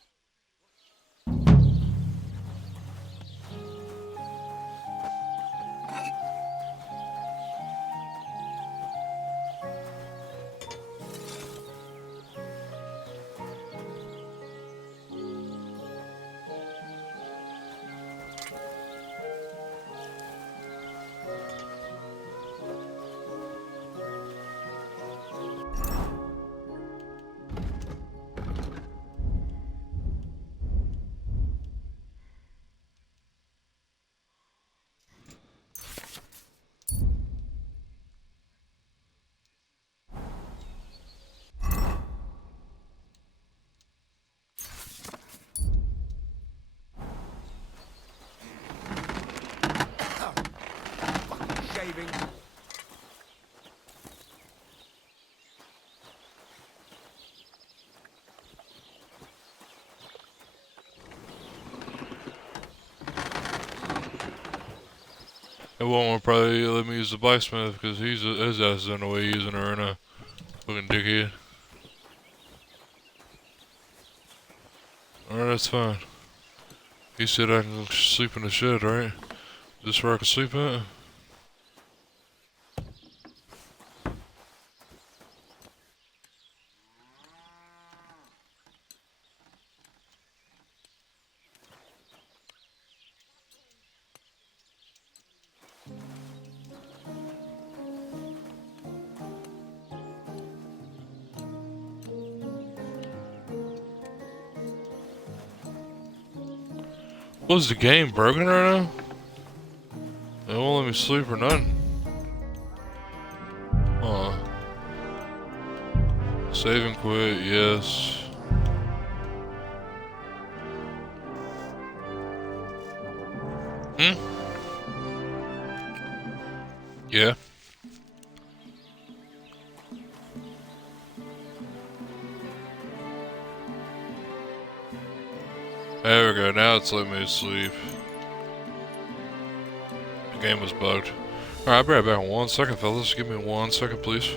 shaving. It won't probably let me use the blacksmith because his ass is in the way using her in a fucking dickhead. Alright, that's fine. He said I can sleep in the shed, right? Is this where I can sleep at? Was the game broken right now? It won't let me sleep or nothing. Save and quit, yes. Yeah. There we go, now it's letting me sleep. The game was bugged. Alright, I'll be right back in 1 second, fellas. Give me 1 second, please.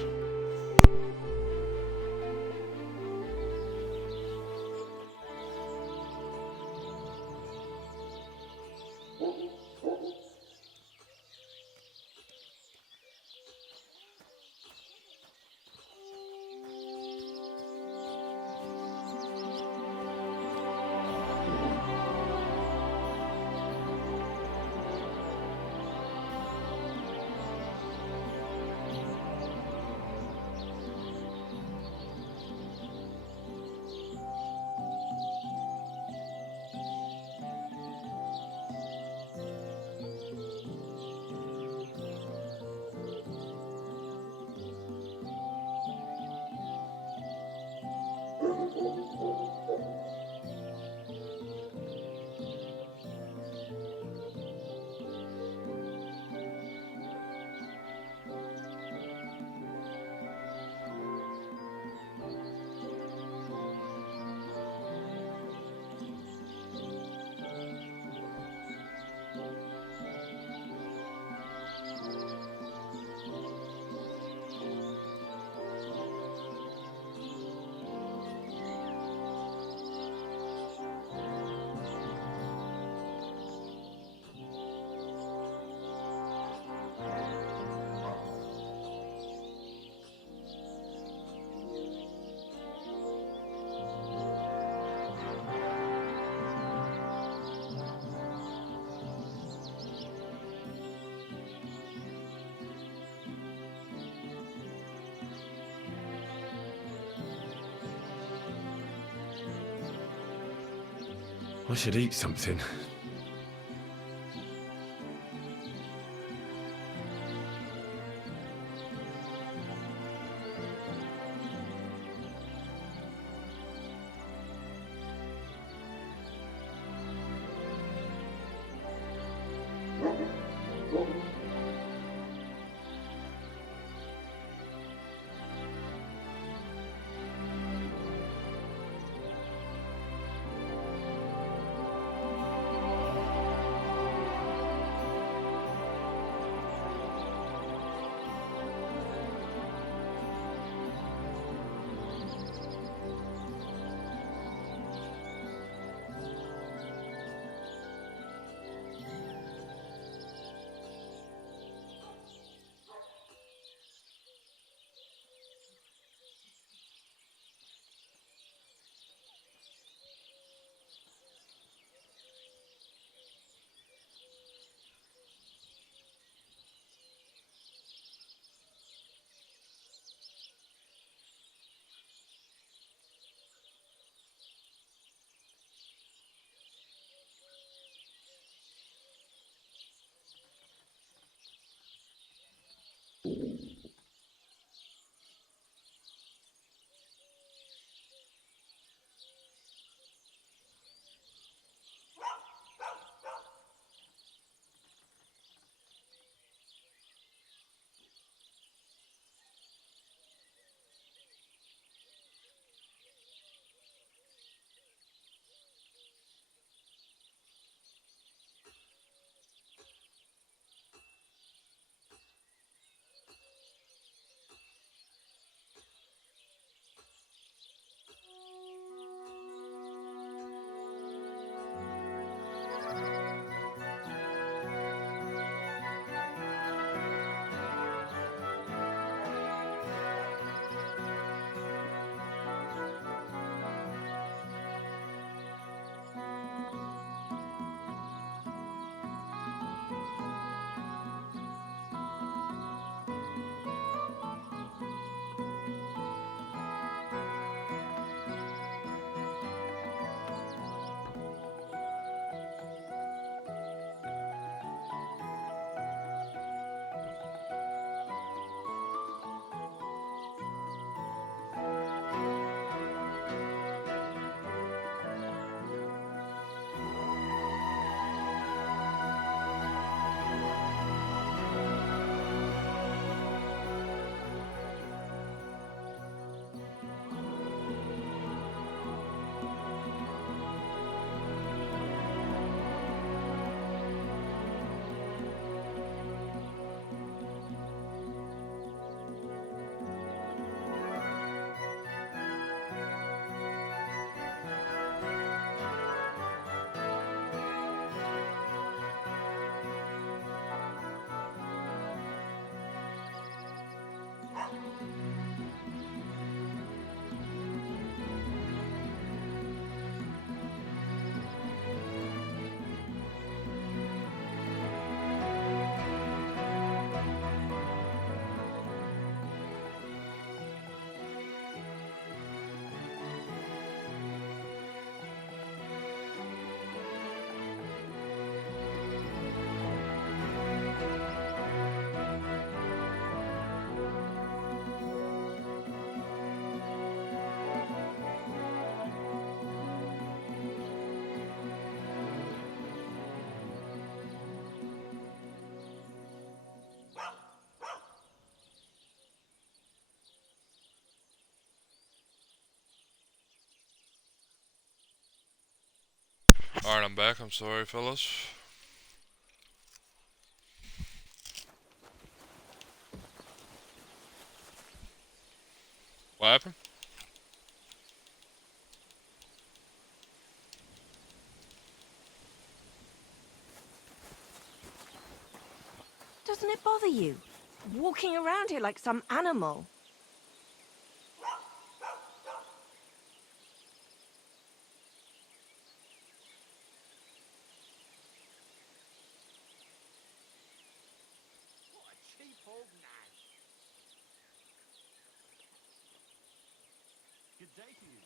I should eat something. Alright, I'm back. I'm sorry, fellas. What happened? Doesn't it bother you? Walking around here like some animal. What a cheap old nag. Good day to you.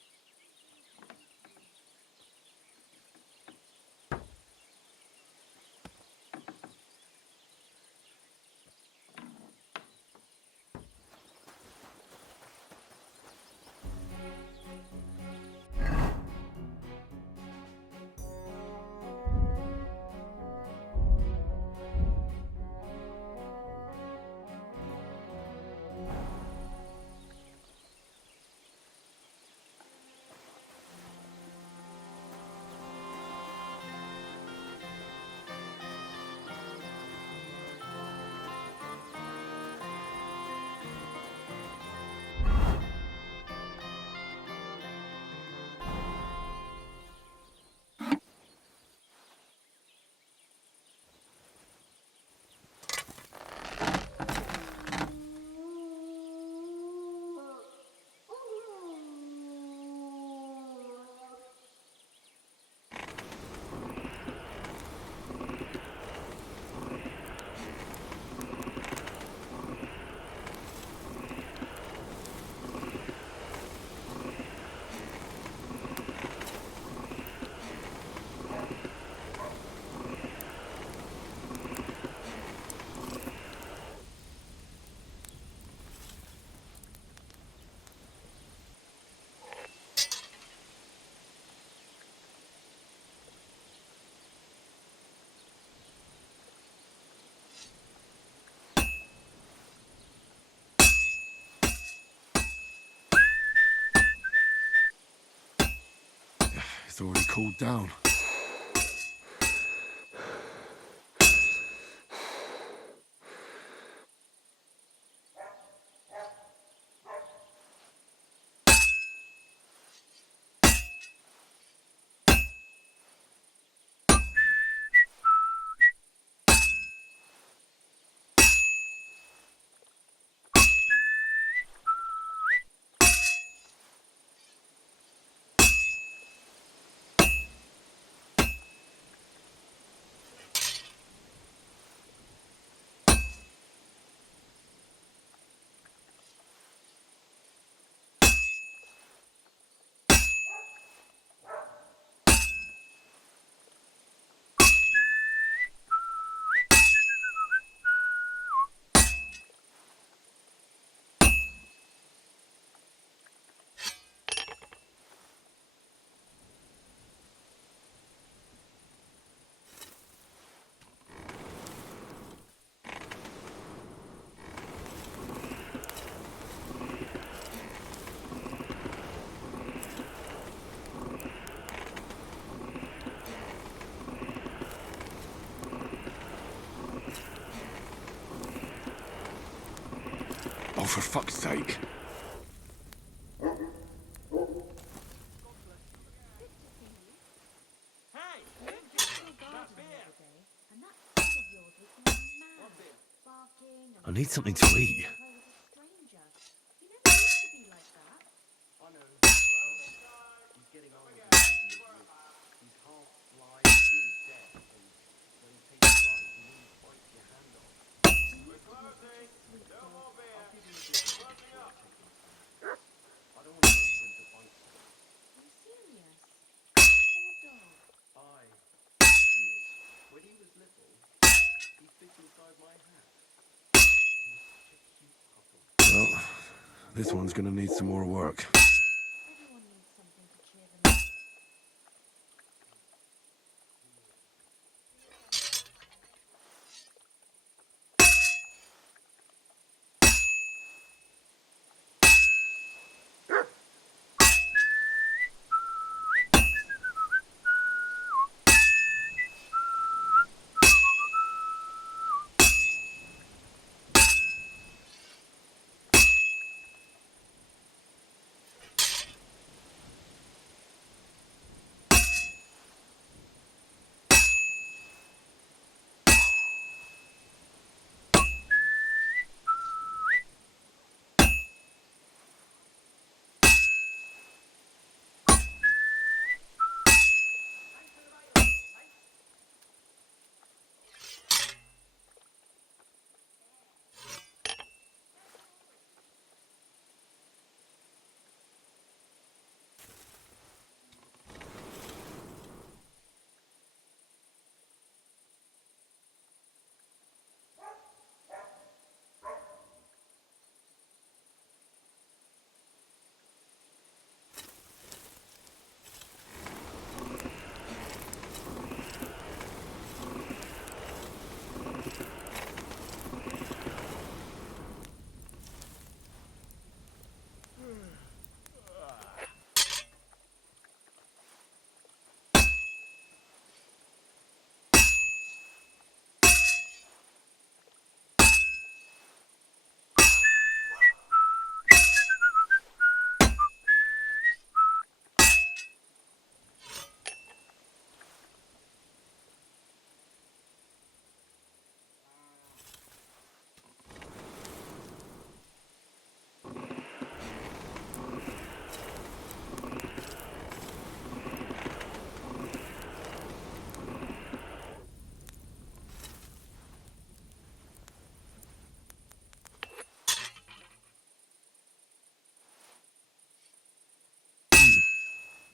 It's already cooled down. Oh, for fuck's sake. I need something to eat. Well, this one's gonna need some more work.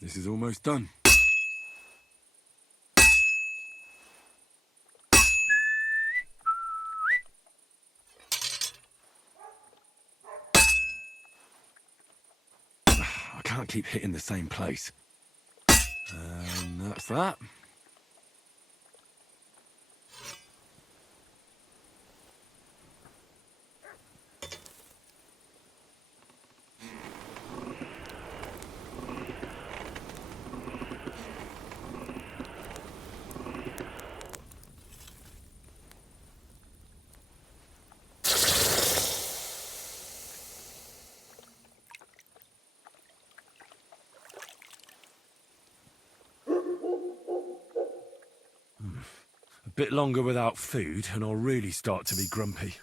This is almost done. I can't keep hitting the same place. And that's that. A bit longer without food, and I'll really start to be grumpy.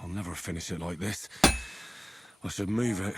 I'll never finish it like this. I should move it.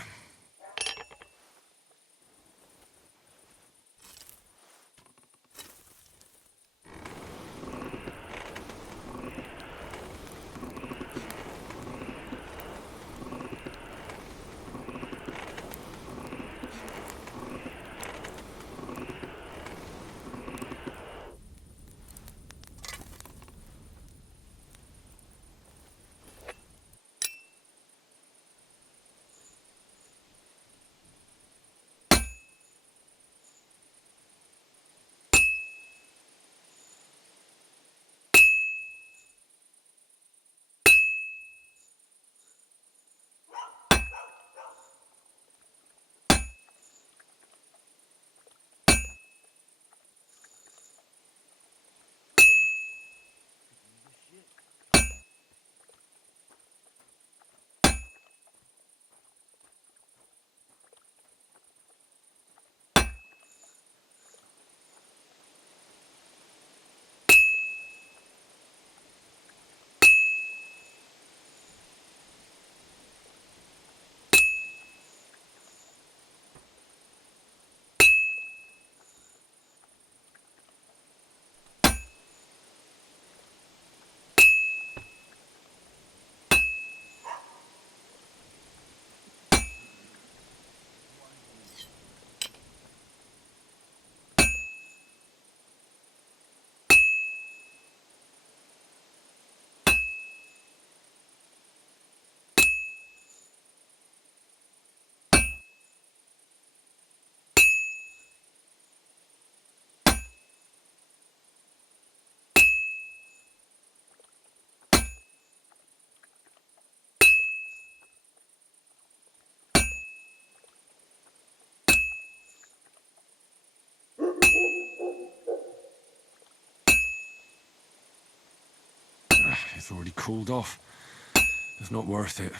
It's already cooled off. It's not worth it.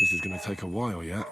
This is gonna take a while yet.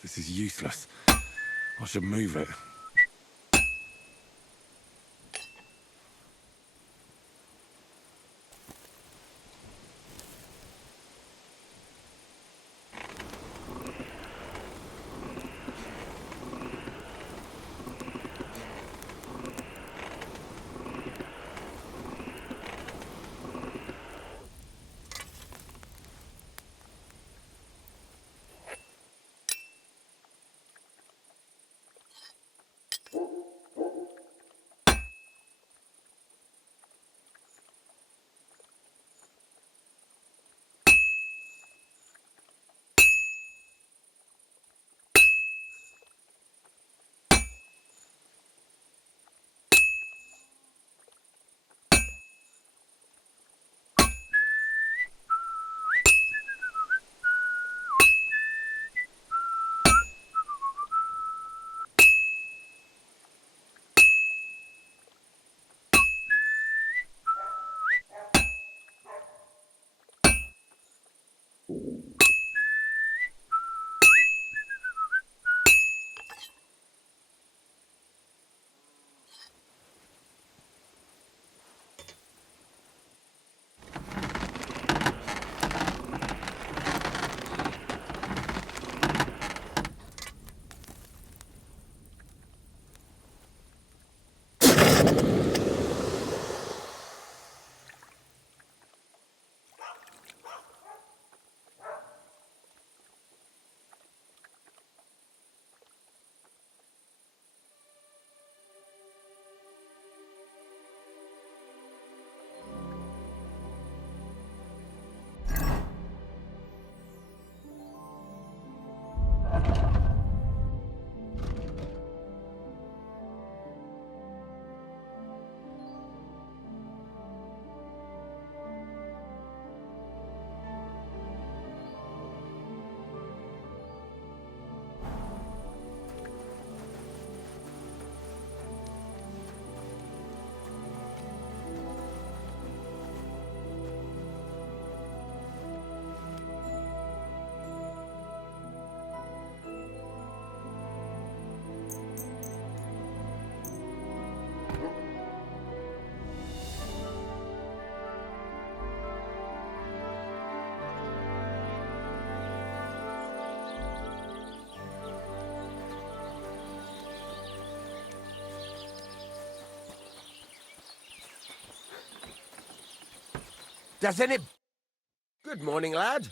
This is useless. I should move it. Does any... Good morning, lad.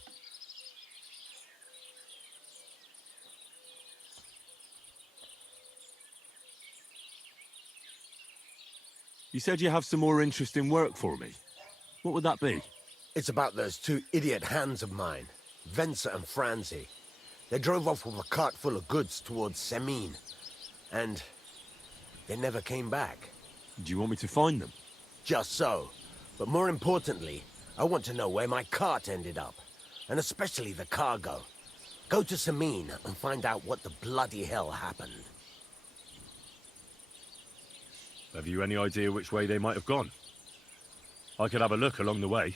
You said you have some more interesting work for me. What would that be? It's about those two idiot hands of mine, Venser and Franzi. They drove off with a cart full of goods towards Semin, and they never came back. Do you want me to find them? Just so. But more importantly, I want to know where my cart ended up, and especially the cargo. Go to Semin and find out what the bloody hell happened. Have you any idea which way they might have gone? I could have a look along the way.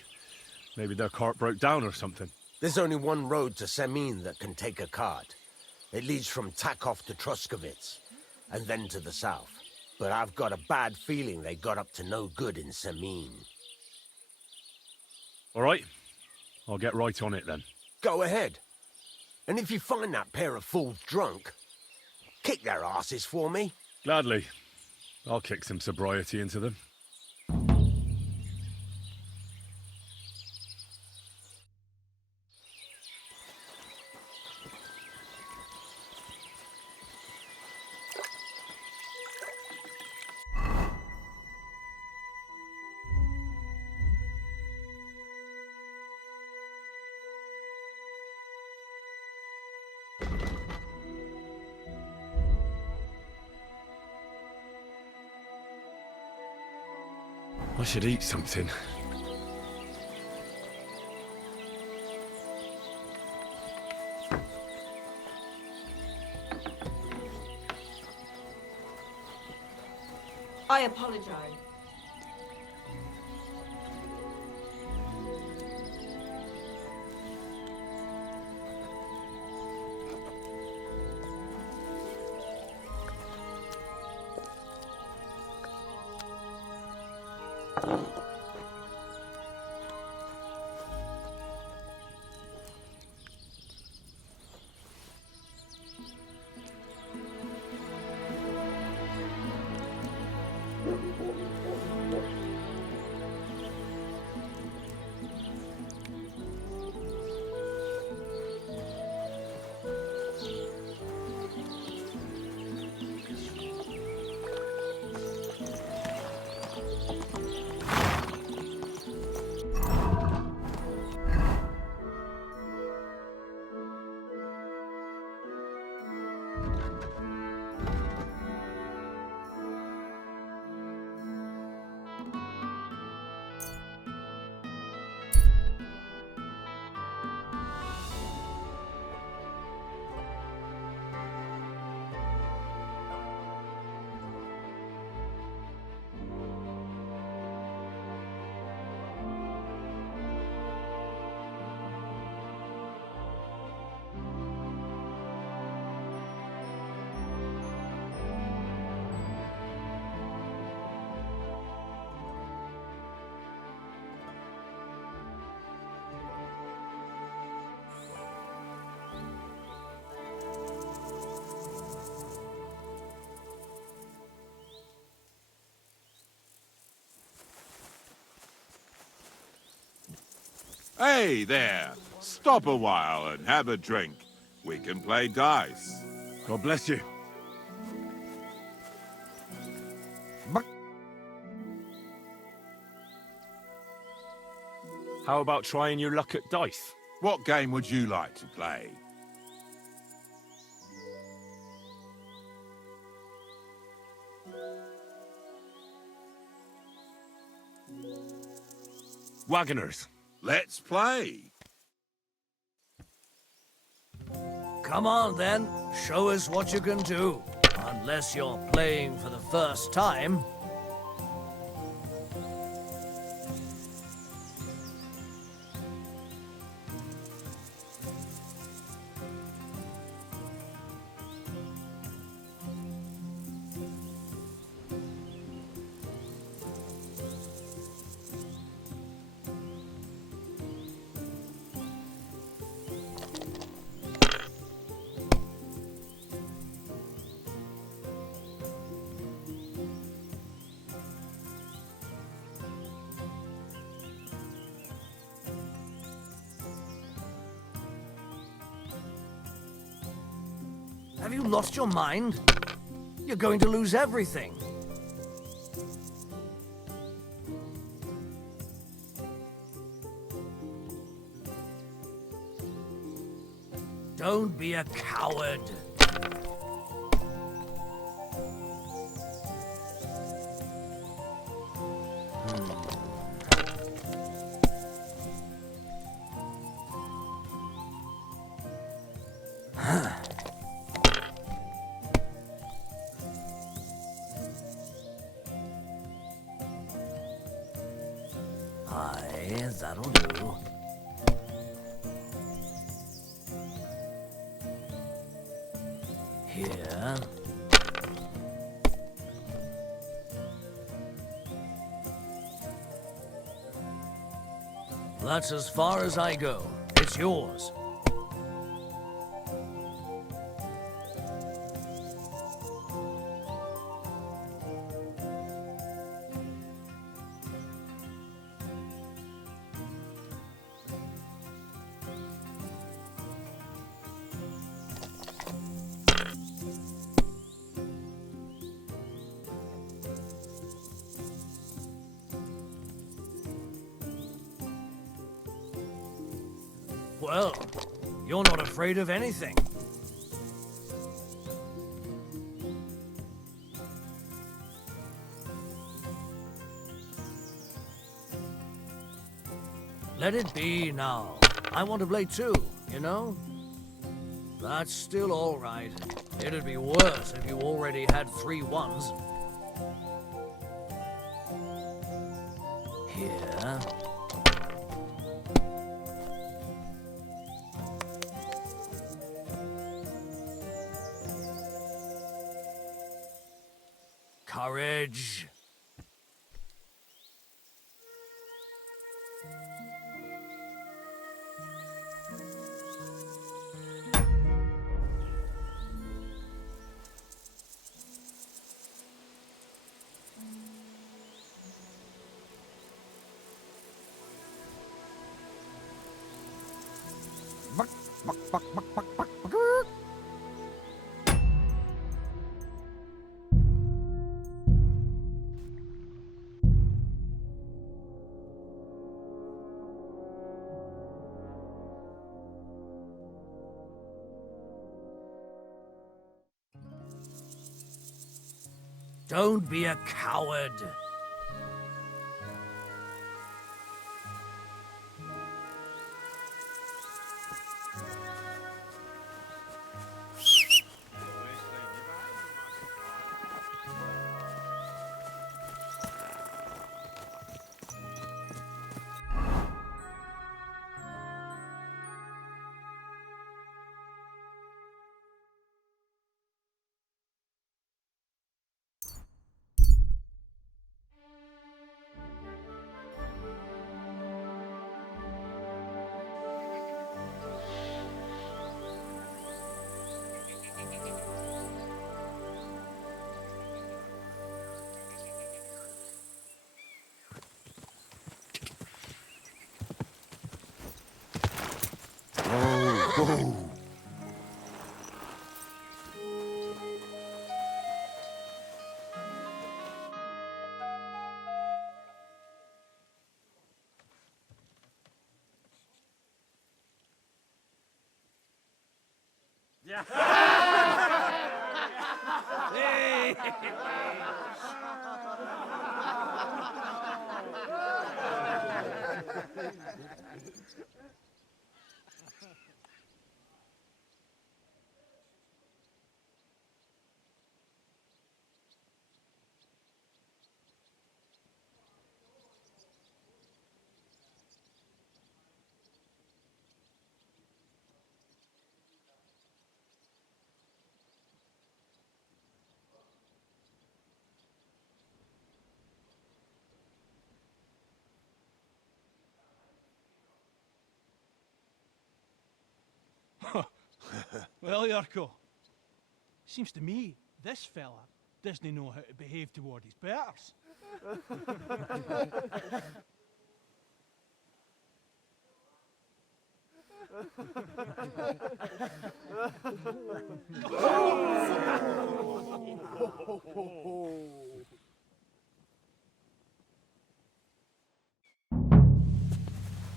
Maybe their cart broke down or something. There's only one road to Semin that can take a cart. It leads from Takov to Troskovitz, and then to the south. But I've got a bad feeling they got up to no good in Semin. All right. I'll get right on it then. Go ahead. And if you find that pair of fools drunk, kick their asses for me. Gladly. I'll kick some sobriety into them. I should eat something. I apologize. Hey there! Stop a while and have a drink. We can play dice. God bless you. How about trying your luck at dice? What game would you like to play? Wagoners. Let's play. Come on then, show us what you can do. Unless you're playing for the first time. Have you lost your mind? You're going to lose everything. Don't be a coward. Aye, that'll do. Here. That's as far as I go. It's yours. Well, you're not afraid of anything. Let it be now. I want to play too, you know? That's still all right. It'd be worse if you already had 3 ones. Here. Courage. Don't be a coward. Oh. Well, Yarko, seems to me this fella doesn't know how to behave toward his betters.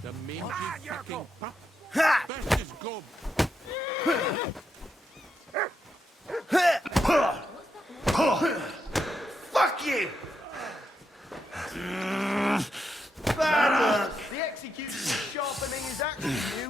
The mangy fucking pup. Best is gone. Fuck you! Bad luck! The executioner's sharpening his axe at you.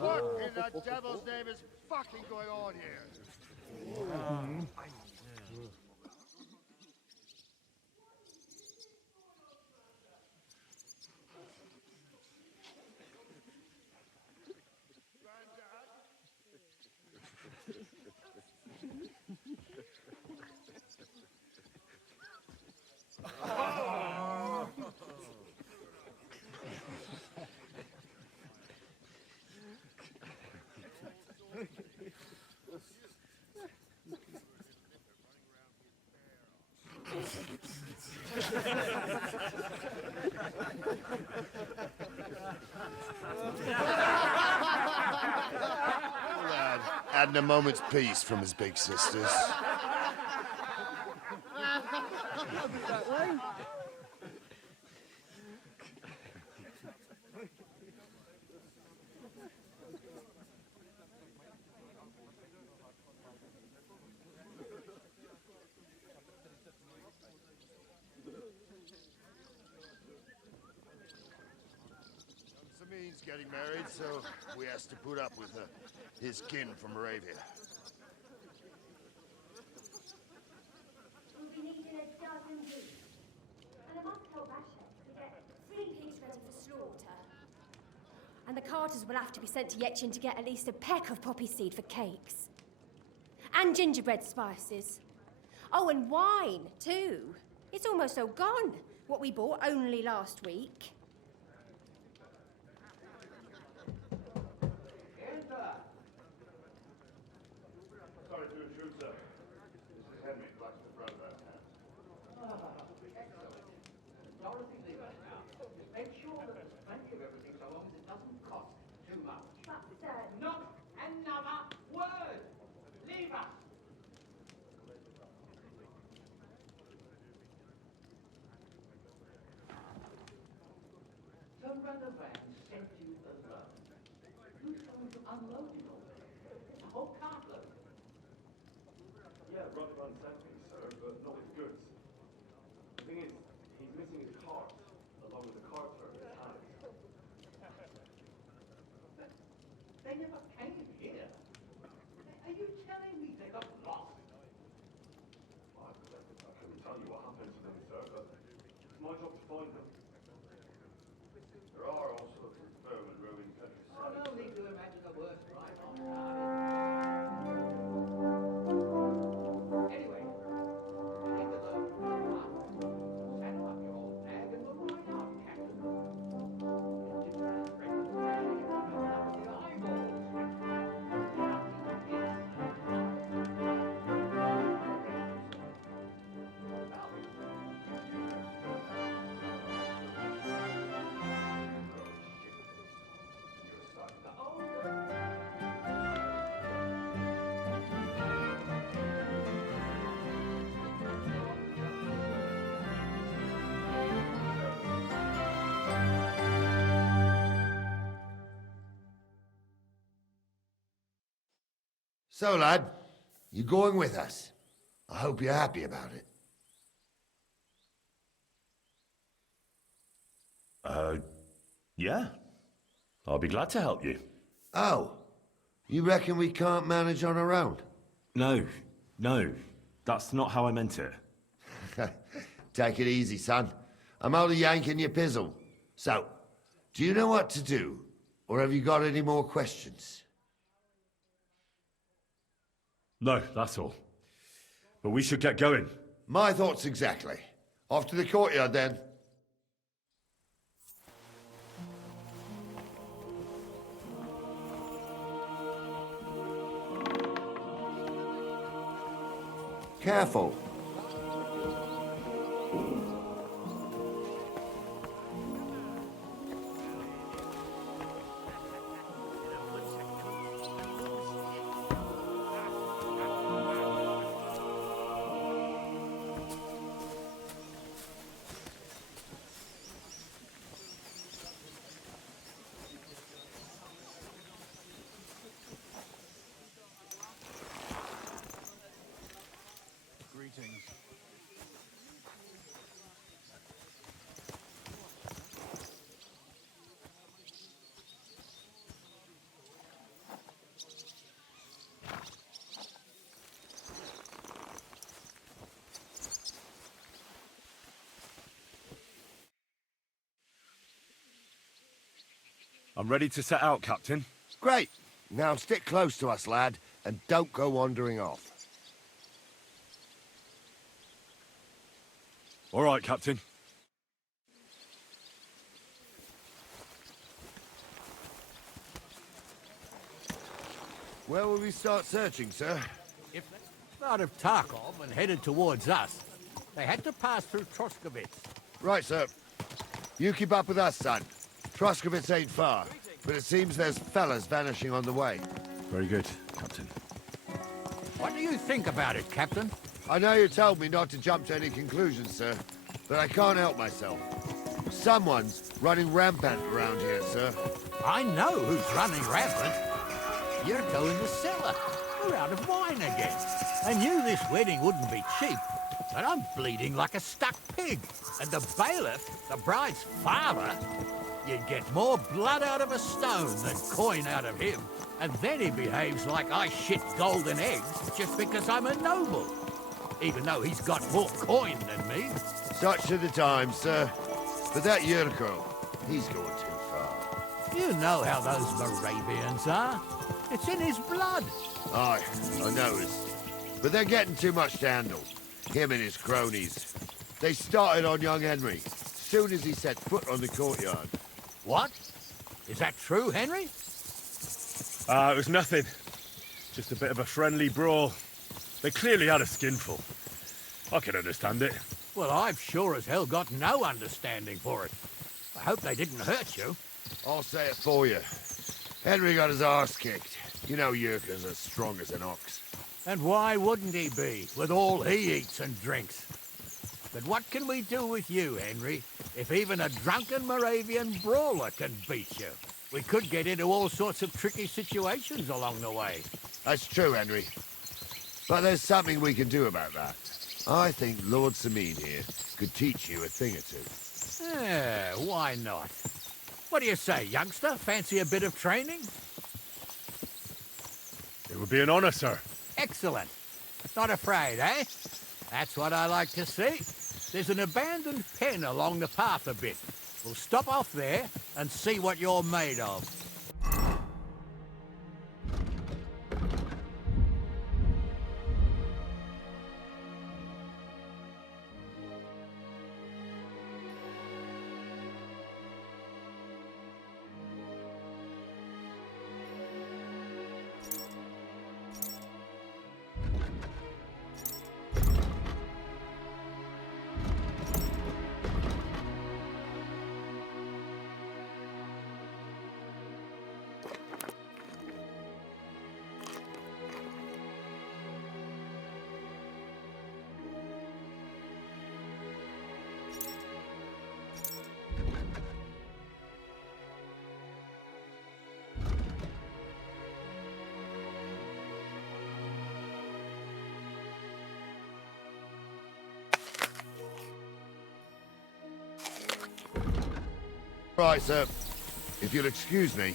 What in the devil's name is fucking going on here? Lad, adding a moment's peace from his big sisters. Means getting married, so we has to put up with his kin from Moravia. We'll be needing a dozen pigs. And I must tell Bashet to get 3 pigs ready for slaughter. And the carters will have to be sent to Yetchin to get at least a peck of poppy seed for cakes. And gingerbread spices. Oh, and wine, too. It's almost all gone. What we bought only last week. Sorry to intrude, sir. This is Henry, blacksmith brother. Excellent. Dorothy Lever now. Make sure that there's plenty of everything so long as it doesn't cost too much. But, Not another word! Leave us! So Brother Van sent you alone. Who's going to unload it all? A whole cartload. Yeah, Brother Van sent me, sir, but not with goods. The thing is, he's missing his cart, along with the carter and his hands. They never came here. Are you telling me they got lost? I couldn't tell you what happened to them, sir, but it's my job to find them. There are all sorts of vermin roaming countryside. Oh, no need to imagine the worst right on Anyway, take the load. Saddle up your old nag and we'll ride out, Captain. Get your friends ready to rally and run up with the eyeballs. So, lad, you going with us? I hope you're happy about it. Yeah. I'll be glad to help you. Oh, you reckon we can't manage on our own? No, that's not how I meant it. Take it easy, son. I'm only yanking your pizzle. So, do you know what to do? Or have you got any more questions? No, that's all. But we should get going. My thoughts exactly. Off to the courtyard, then. Careful. Greetings. I'm ready to set out, Captain. Great. Now stick close to us, lad, and don't go wandering off. All right, Captain. Where will we start searching, sir? If they thought of Tarkov and headed towards us, they had to pass through Troskovitz. Right, sir. You keep up with us, son. Troskovitz ain't far, but it seems there's fellas vanishing on the way. Very good, Captain. What do you think about it, Captain? I know you told me not to jump to any conclusions, sir, but I can't help myself. Someone's running rampant around here, sir. I know who's running rampant. Yurko in the cellar. We're out of wine again. I knew this wedding wouldn't be cheap, but I'm bleeding like a stuck pig. And the bailiff, the bride's father, you'd get more blood out of a stone than coin out of him. And then he behaves like I shit golden eggs just because I'm a noble. Even though he's got more coin than me. Such are the times, sir. But that Yurko, he's going too far. You know how those Moravians are. It's in his blood. Aye, I noticed. But they're getting too much to handle. Him and his cronies. They started on young Henry, soon as he set foot on the courtyard. What? Is that true, Henry? It was nothing. Just a bit of a friendly brawl. They clearly had a skinful. I can understand it. Well, I've sure as hell got no understanding for it. I hope they didn't hurt you. I'll say it for you. Henry got his arse kicked. You know Yurka's as strong as an ox. And why wouldn't he be, with all he eats and drinks? But what can we do with you, Henry, if even a drunken Moravian brawler can beat you? We could get into all sorts of tricky situations along the way. That's true, Henry. But there's something we can do about that. I think Lord Sameen here could teach you a thing or two. Yeah, why not? What do you say, youngster? Fancy a bit of training? It would be an honor, sir. Excellent. Not afraid, eh? That's what I like to see. There's an abandoned pen along the path a bit. We'll stop off there and see what you're made of. Right, sir. If you'll excuse me,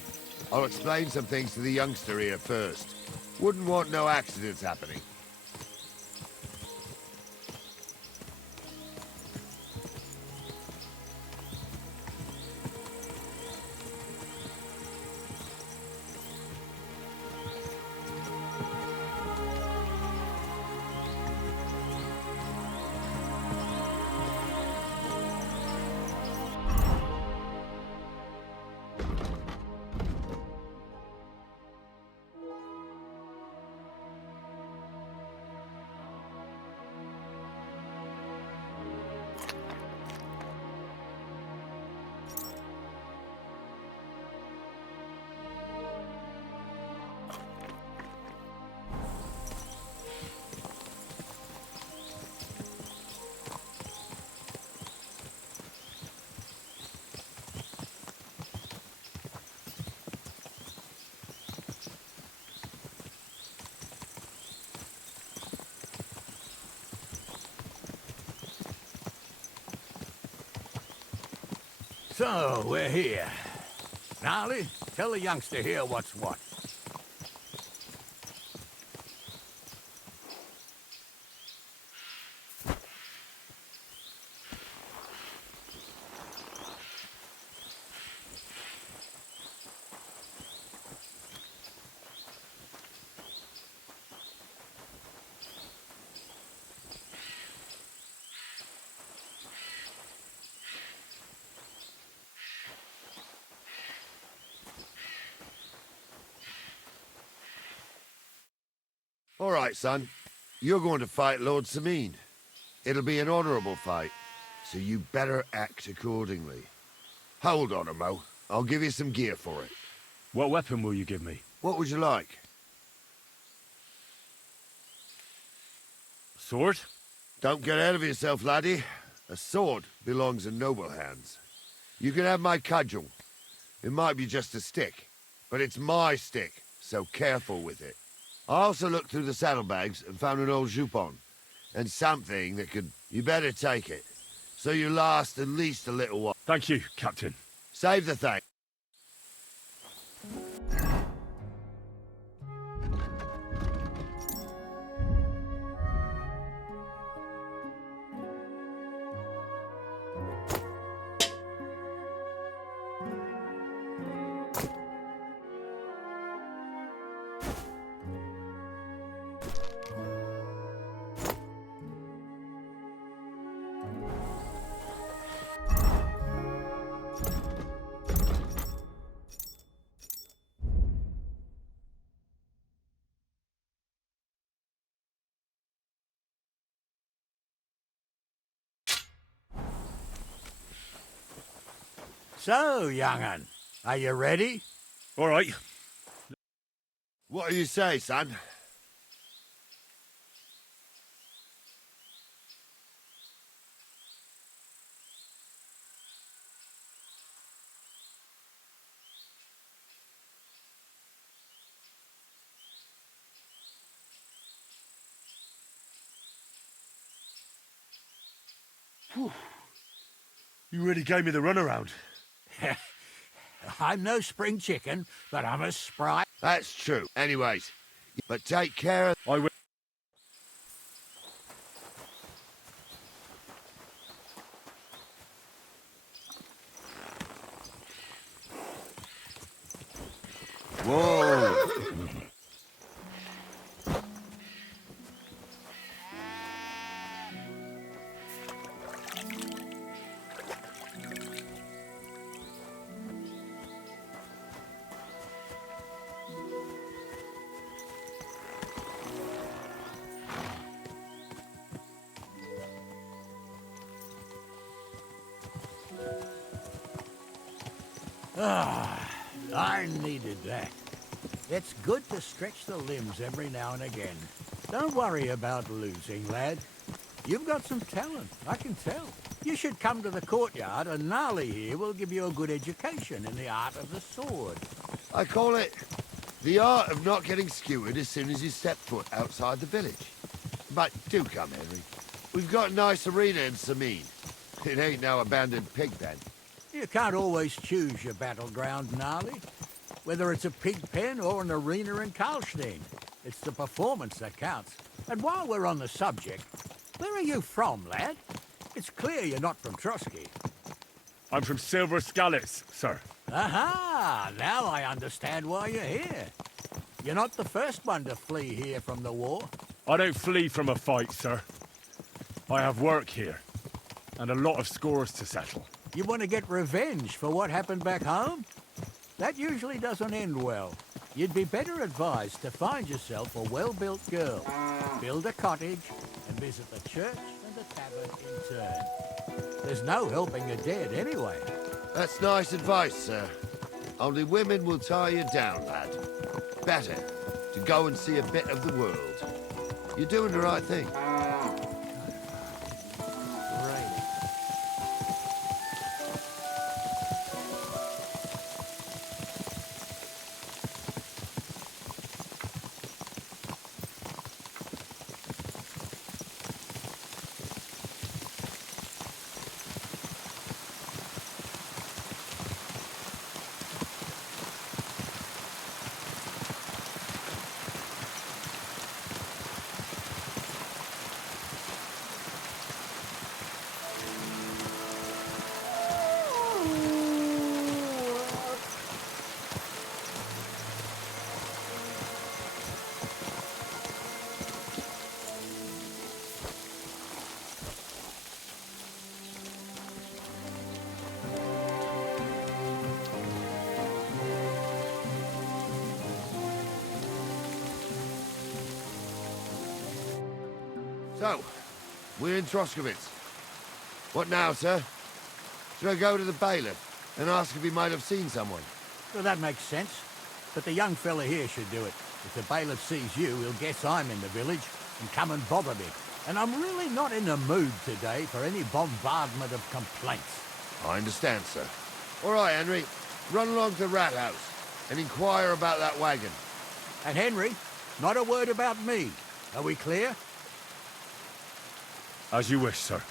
I'll explain some things to the youngster here first. Wouldn't want no accidents happening. So, we're here. Gnarly, tell the youngster here what's what. All right, son. You're going to fight Lord Sameen. It'll be an honorable fight, so you better act accordingly. Hold on a mo. I'll give you some gear for it. What weapon will you give me? What would you like? Sword? Don't get ahead of yourself, laddie. A sword belongs in noble hands. You can have my cudgel. It might be just a stick, but it's my stick, so careful with it. I also looked through the saddlebags and found an old jupon, and something that could... You better take it, so you last at least a little while. Thank you, Captain. Save the thing. So, young'un, are you ready? All right. What do you say, son? You really gave me the runaround. I'm no spring chicken, but I'm as spry. That's true. Anyways, but take care of... I will. Whoa! Ah, I needed that. It's good to stretch the limbs every now and again. Don't worry about losing, lad. You've got some talent, I can tell. You should come to the courtyard and Gnarly here will give you a good education in the art of the sword. I call it the art of not getting skewered as soon as you step foot outside the village. But do come, Henry. We've got a nice arena in Sameen. It ain't no abandoned pig pen. You can't always choose your battleground, Gnarly. Whether it's a pig pen or an arena in Karlstein, it's the performance that counts. And while we're on the subject, where are you from, lad? It's clear you're not from Trotsky. I'm from Silver Scallops, sir. Aha! Now I understand why you're here. You're not the first one to flee here from the war. I don't flee from a fight, sir. I have work here, and a lot of scores to settle. You want to get revenge for what happened back home? That usually doesn't end well. You'd be better advised to find yourself a well-built girl, build a cottage, and visit the church and the tavern in turn. There's no helping the dead anyway. That's nice advice, sir. Only women will tie you down, lad. Better to go and see a bit of the world. You're doing the right thing. So, we're in Troskowitz. What now, sir? Should I go to the bailiff and ask if he might have seen someone? Well, that makes sense. But the young fella here should do it. If the bailiff sees you, he'll guess I'm in the village and come and bother me. And I'm really not in the mood today for any bombardment of complaints. I understand, sir. All right, Henry. Run along to the Rat House and inquire about that wagon. And Henry, not a word about me. Are we clear? As you wish, sir.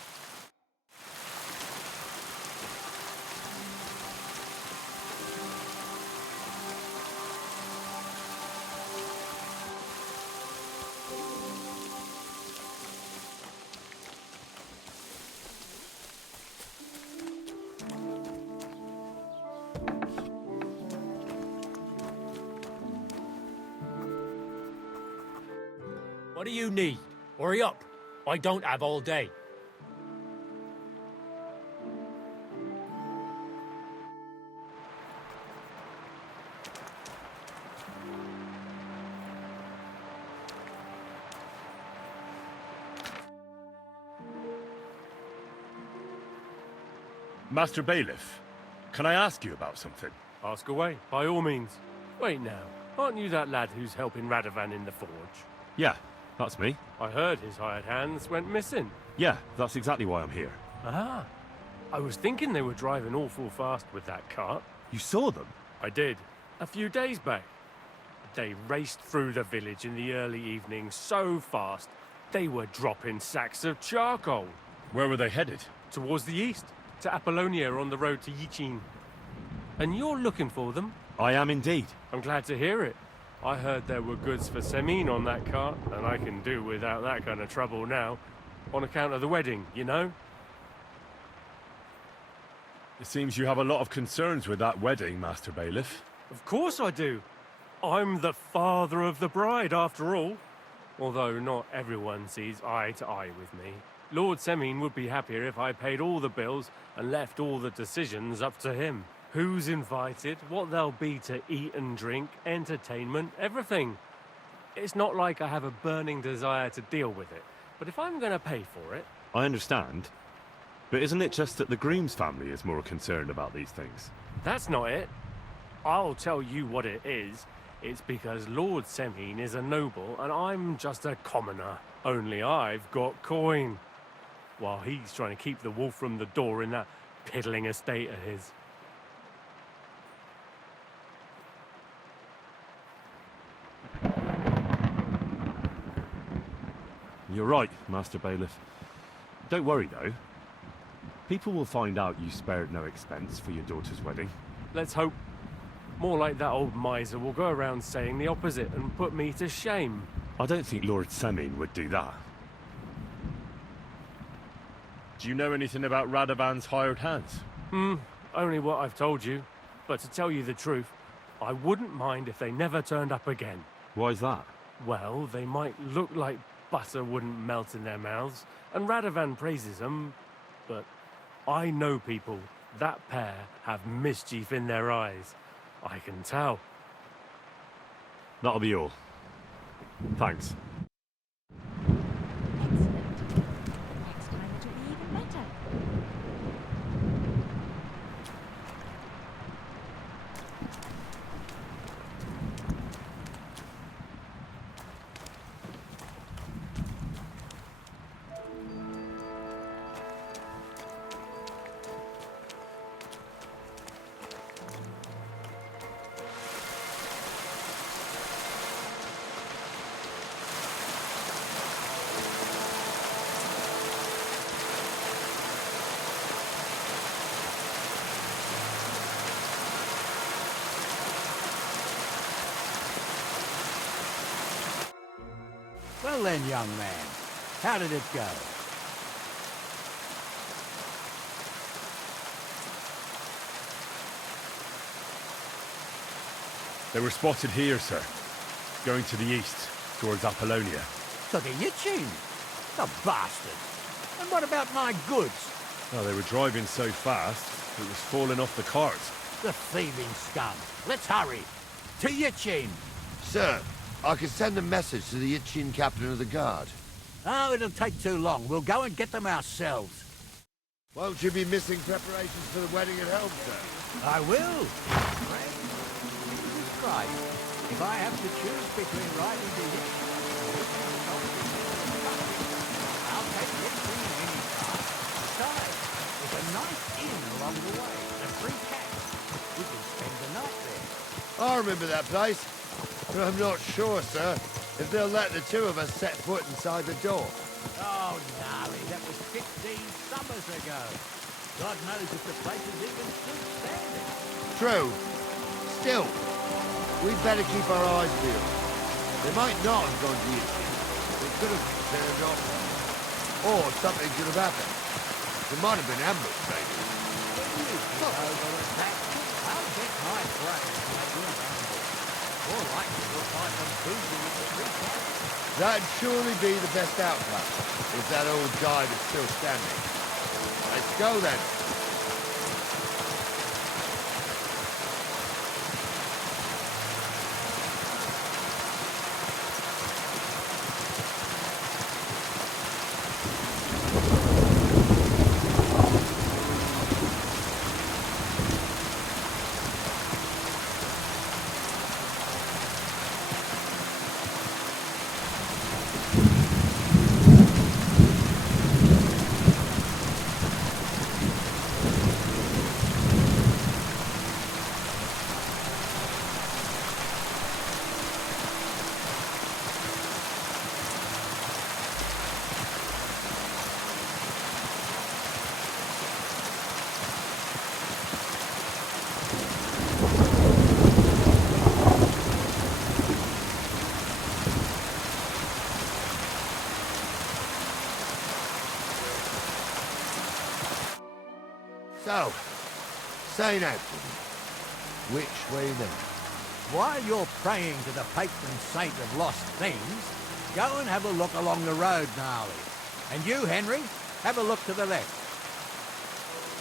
What do you need? Hurry up. I don't have all day. Master Bailiff, can I ask you about something? Ask away, by all means. Wait now, aren't you that lad who's helping Radovan in the forge? Yeah, that's me. I heard his hired hands went missing. Yeah, that's exactly why I'm here. Ah, I was thinking they were driving awful fast with that cart. You saw them? I did, a few days back. They raced through the village in the early evening so fast, they were dropping sacks of charcoal. Where were they headed? Towards the east, to Apollonia on the road to Yichin. And you're looking for them? I am indeed. I'm glad to hear it. I heard there were goods for Semin on that cart, and I can do without that kind of trouble now. On account of the wedding, you know? It seems you have a lot of concerns with that wedding, Master Bailiff. Of course I do. I'm the father of the bride, after all. Although not everyone sees eye to eye with me. Lord Semin would be happier if I paid all the bills and left all the decisions up to him. Who's invited, what there'll be to eat and drink, entertainment, everything. It's not like I have a burning desire to deal with it, but if I'm going to pay for it... I understand. But isn't it just that the Grooms family is more concerned about these things? That's not it. I'll tell you what it is. It's because Lord Semin is a noble and I'm just a commoner. Only I've got coin. While he's trying to keep the wolf from the door in that piddling estate of his. You're right, Master Bailiff. Don't worry, though. People will find out you spared no expense for your daughter's wedding. Let's hope. More like that old miser will go around saying the opposite and put me to shame. I don't think Lord Semin would do that. Do you know anything about Radovan's hired hands? Only what I've told you. But to tell you the truth, I wouldn't mind if they never turned up again. Why's that? Well, they might look like butter wouldn't melt in their mouths, and Radovan praises them, but I know people. That pair have mischief in their eyes. I can tell. That'll be all. Thanks. Next time it'll be even better. Well then, young man, how did it go? They were spotted here, sir. Going to the east, towards Apollonia. To the Yichin? The bastards! And what about my goods? Oh, they were driving so fast, it was falling off the cart. The thieving scum. Let's hurry. To Yichin. Sir, I can send a message to the Yichin captain of the guard. Oh, it'll take too long. We'll go and get them ourselves. Won't you be missing preparations for the wedding at home, sir? I will. Jesus Christ. If I have to choose between riding to Yetch I'll take Yetch any time. Besides, there's a nice inn along the way and free cash. We can spend the night there. I remember that place, but I'm not sure, sir, if they'll let the two of us set foot inside the door. Oh, Nari, that was 15 summers ago. God knows if the place is even still standing. True. Still, we'd better keep our eyes peeled. They might not have gone to Yetch. They could have turned off. Or something could have happened. There might have been ambushed, maybe. I'll get my brains like your ambush. More likely we'll find them boozing in the free cash. That'd surely be the best outcome, if that old guide is still standing. Let's go then. So, say now, which way now? While you're praying to the patron saint of lost things, go and have a look along the road, Gnarly. And you, Henry, have a look to the left.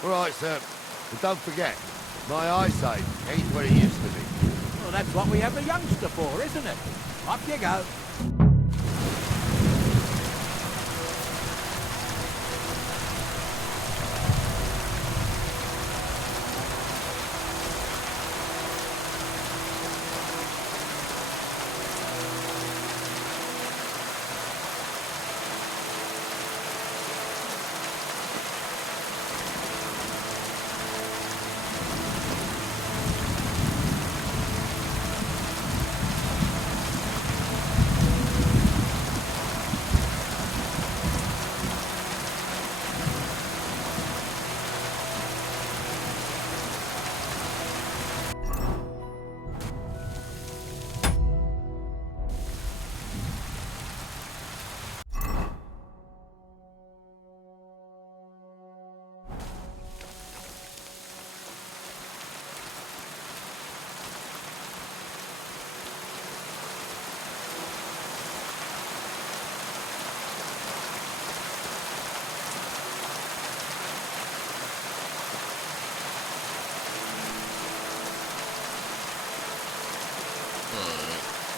All right, sir. But don't forget, my eyesight ain't what it used to be. Well, that's what we have a youngster for, isn't it? Off you go.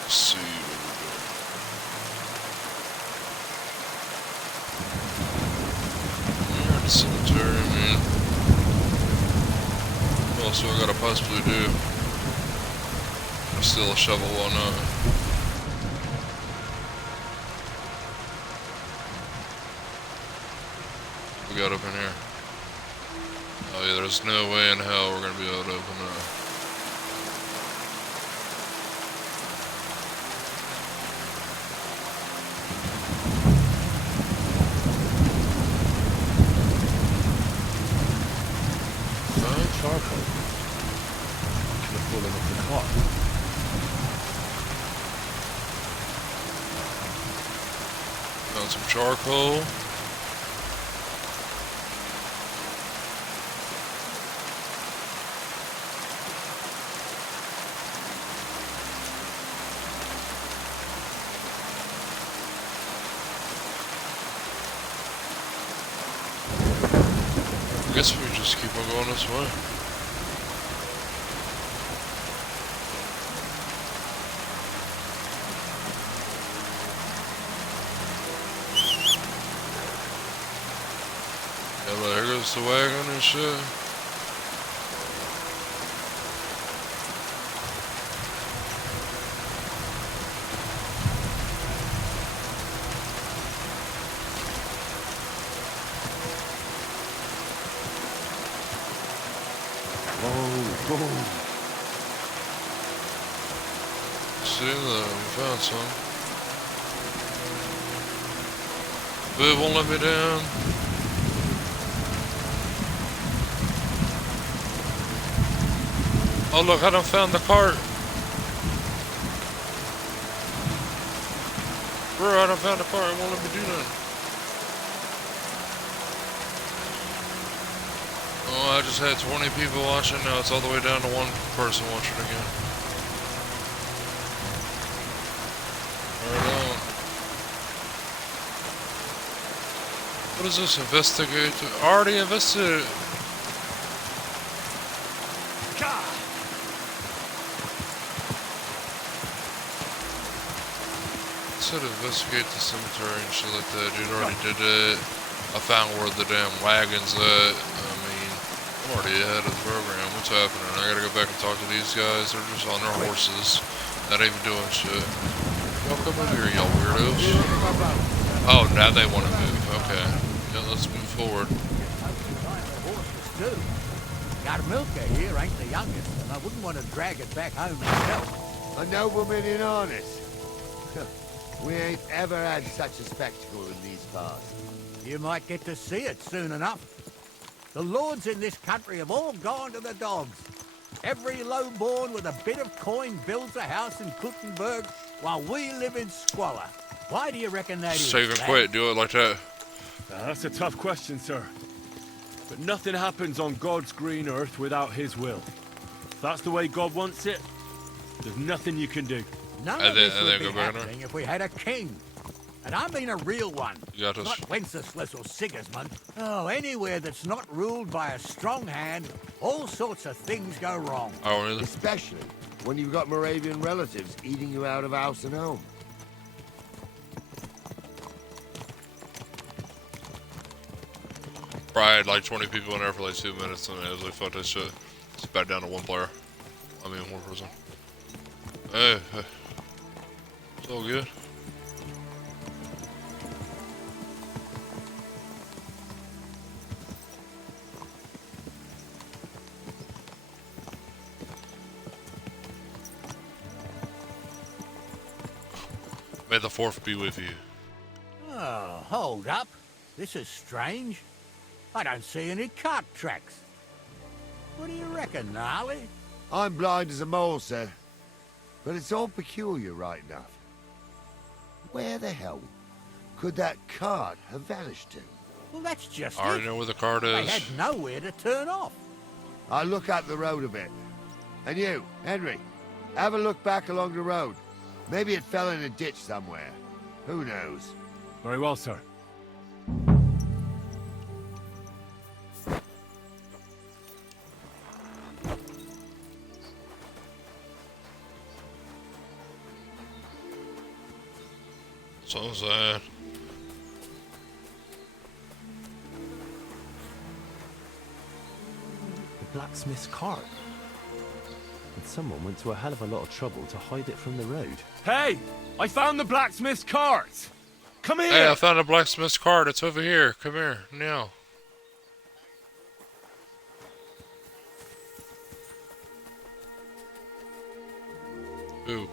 Let's see what we got. We're at the cemetery, man. What else do I gotta possibly do? Steal a shovel, why not? We got up in here. Oh yeah, there's no way in hell we're gonna be able to open that. Charcoal. Could have fallen off the cart. Found some charcoal. I guess we just keep on going this way. but here goes the wagon and shit. See that? We found some. But it won't let me down. Oh look, I done found the cart. Bro, I done found the cart. It won't let me do nothing. Oh, I just had 20 people watching. Now it's all the way down to one person watching again. Right on. What is this? Investigate? Already investigated. Said investigate the cemetery and shit like that. Dude already did it. I found where the damn wagon's at. I mean, I'm already ahead of the program. What's happening? I gotta go back and talk to these guys. They're just on their horses. Not even doing shit. Y'all come over here, y'all weirdos. Oh, now they want to move. Okay. Yeah, let's move forward. Our milker here ain't the youngest, and I wouldn't want to drag it back home myself. A nobleman in harness. We ain't ever had such a spectacle in these parts. You might get to see it soon enough. The lords in this country have all gone to the dogs. Every lowborn with a bit of coin builds a house in Kuttenberg while we live in squalor. Why do you reckon that is? Save and quit. Do it like that. That's a tough question, sir. But nothing happens on God's green earth without his will. If that's the way God wants it, there's nothing you can do. None of this would be happening if we had a king. And I mean a real one. Not Wenceslas or Sigismund. Oh, anywhere that's not ruled by a strong hand, all sorts of things go wrong. Especially when you've got Moravian relatives eating you out of house and home. Probably had like 20 people in there for like 2 minutes and it was like, fuck that shit. It's back down to one player. I mean, one person. Hey. It's all good. May the fourth be with you. Oh, hold up. This is strange. I don't see any cart tracks. What do you reckon, Gnarly? I'm blind as a mole, sir. But it's all peculiar right enough. Where the hell could that cart have vanished to? Well, that's just I already know where the cart is. They had nowhere to turn off. I'll look up the road a bit. And you, Henry, have a look back along the road. Maybe it fell in a ditch somewhere. Who knows? Very well, sir. So sad. The blacksmith's cart. And someone went to a hell of a lot of trouble to hide it from the road. Hey! I found the blacksmith's cart! Come here! Hey, I found a blacksmith's cart. It's over here. Come here, now. Ooh.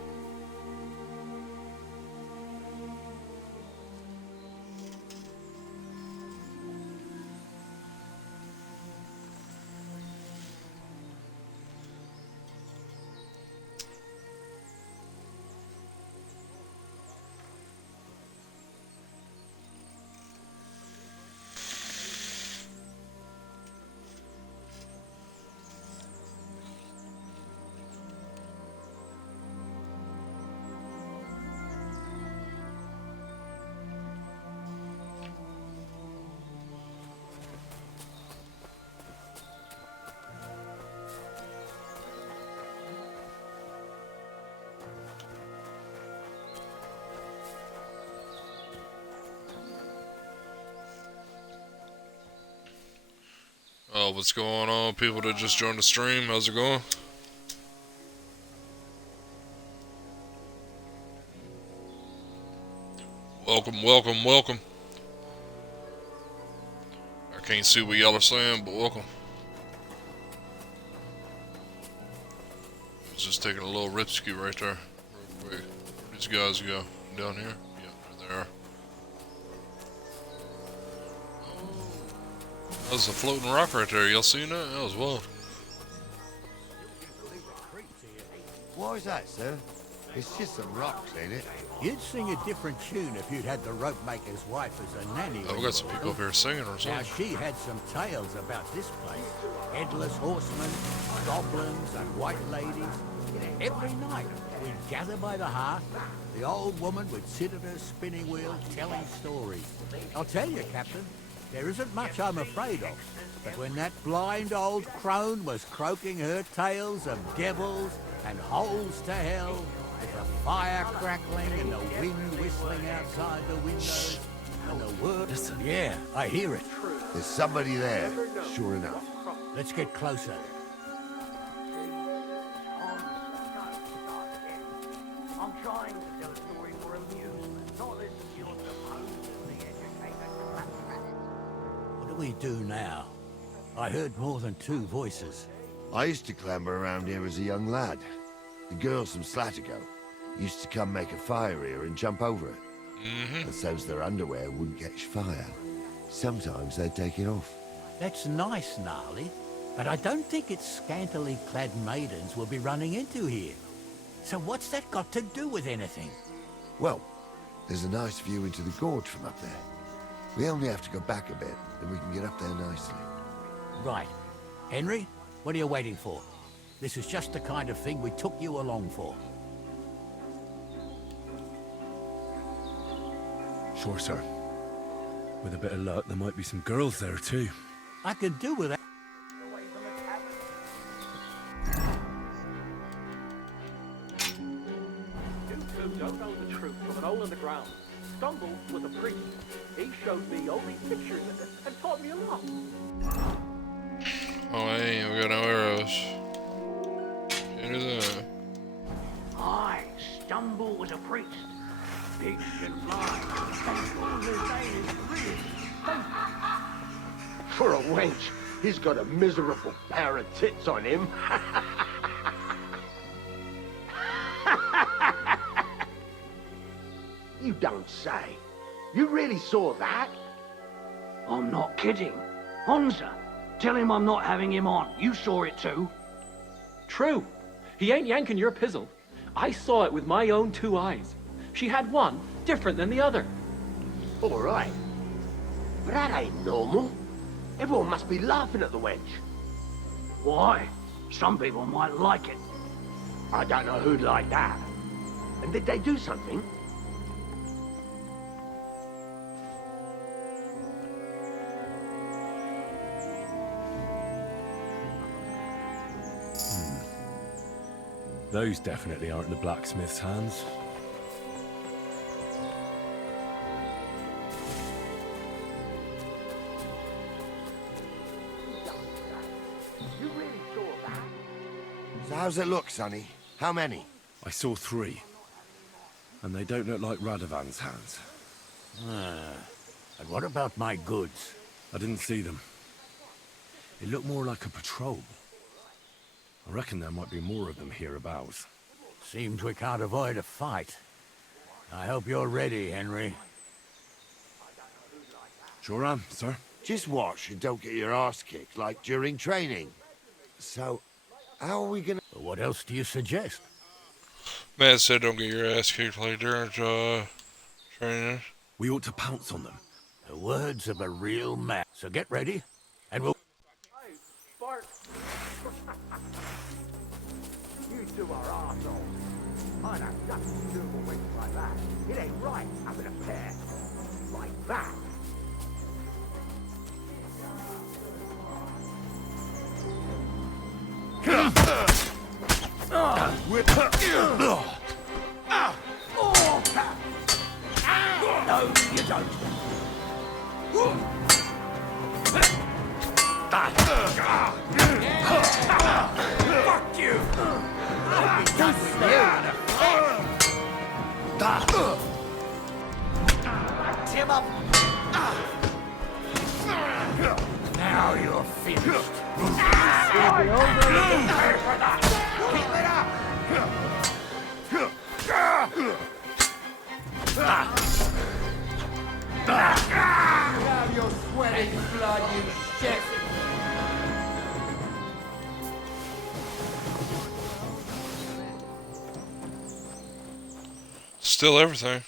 Oh, what's going on? People that just joined the stream, how's it going? Welcome, welcome, welcome. I can't see what y'all are saying, but welcome. Just taking a little ripski right there, real quick. Where'd these guys go? Down here? Yeah, there they are. That's a floating rock right there. Y'all seen that? That was wild. Why is that, sir? It's just some rocks, ain't it? You'd sing a different tune if you'd had the rope maker's wife as a nanny. Oh, we got some people up here singing or something. Now, she had some tales about this place. Headless horsemen, goblins, and white ladies. Every night, we'd gather by the hearth. The old woman would sit at her spinning wheel telling stories. I'll tell you, Captain, there isn't much I'm afraid of. But when that blind old crone was croaking her tales of devils and holes to hell, with the fire crackling and the wind whistling outside the windows, and the word... Listen. Yeah, I hear it. There's somebody there, sure enough. Let's get closer. I'm trying to tell a story for amusement, not listen to your supposedly educated What do we do now? I heard more than two voices. I used to clamber around here as a young lad. The girls from Slatigo used to come make a fire here and jump over it. And so's their underwear wouldn't catch fire. Sometimes they'd take it off. That's nice, Gnarly, but I don't think it's scantily clad maidens we'll be running into here. So what's that got to do with anything? Well, there's a nice view into the gorge from up there. We only have to go back a bit, and we can get up there nicely. Right. Henry, what are you waiting for? This is just the kind of thing we took you along for. Sure, sir. With a bit of luck, there might be some girls there too. I can do with that. You two don't know the truth from an hole in the ground. Stumble was a priest. He showed me all these pictures and taught me a lot. Oh, hey, we got no arrows. Into that. Aye, Stumble was a priest. Big and blind. All his days For a wench, he's got a miserable pair of tits on him. You don't say. You really saw that? I'm not kidding. Honza, tell him I'm not having him on. You saw it too. True. He ain't yanking your pizzle. I saw it with my own two eyes. She had one different than the other. All right. But that ain't normal. Everyone must be laughing at the wench. Why? Some people might like it. I don't know who'd like that. And did they do something? Those definitely aren't the blacksmith's hands. You really saw that? So how's it look, Sonny? How many? I saw 3. And they don't look like Radovan's hands. And what about my goods? I didn't see them. It looked more like a patrol. I reckon there might be more of them hereabouts. Seems we can't avoid a fight. I hope you're ready, Henry. Sure am, sir. Just watch and don't get your arse kicked like during training. So, how are we gonna... What else do you suggest? Man said don't get your ass kicked like during training. We ought to pounce on them. The words of a real man. So get ready, and we'll... Hey, Bart. You two are arseholes. I know nothing to do with a wench like that. It ain't right having a pair like that. No, you don't. done with you in a flash. Him up. Now you're finished. Now you're sweating blood, you shit. Still everything.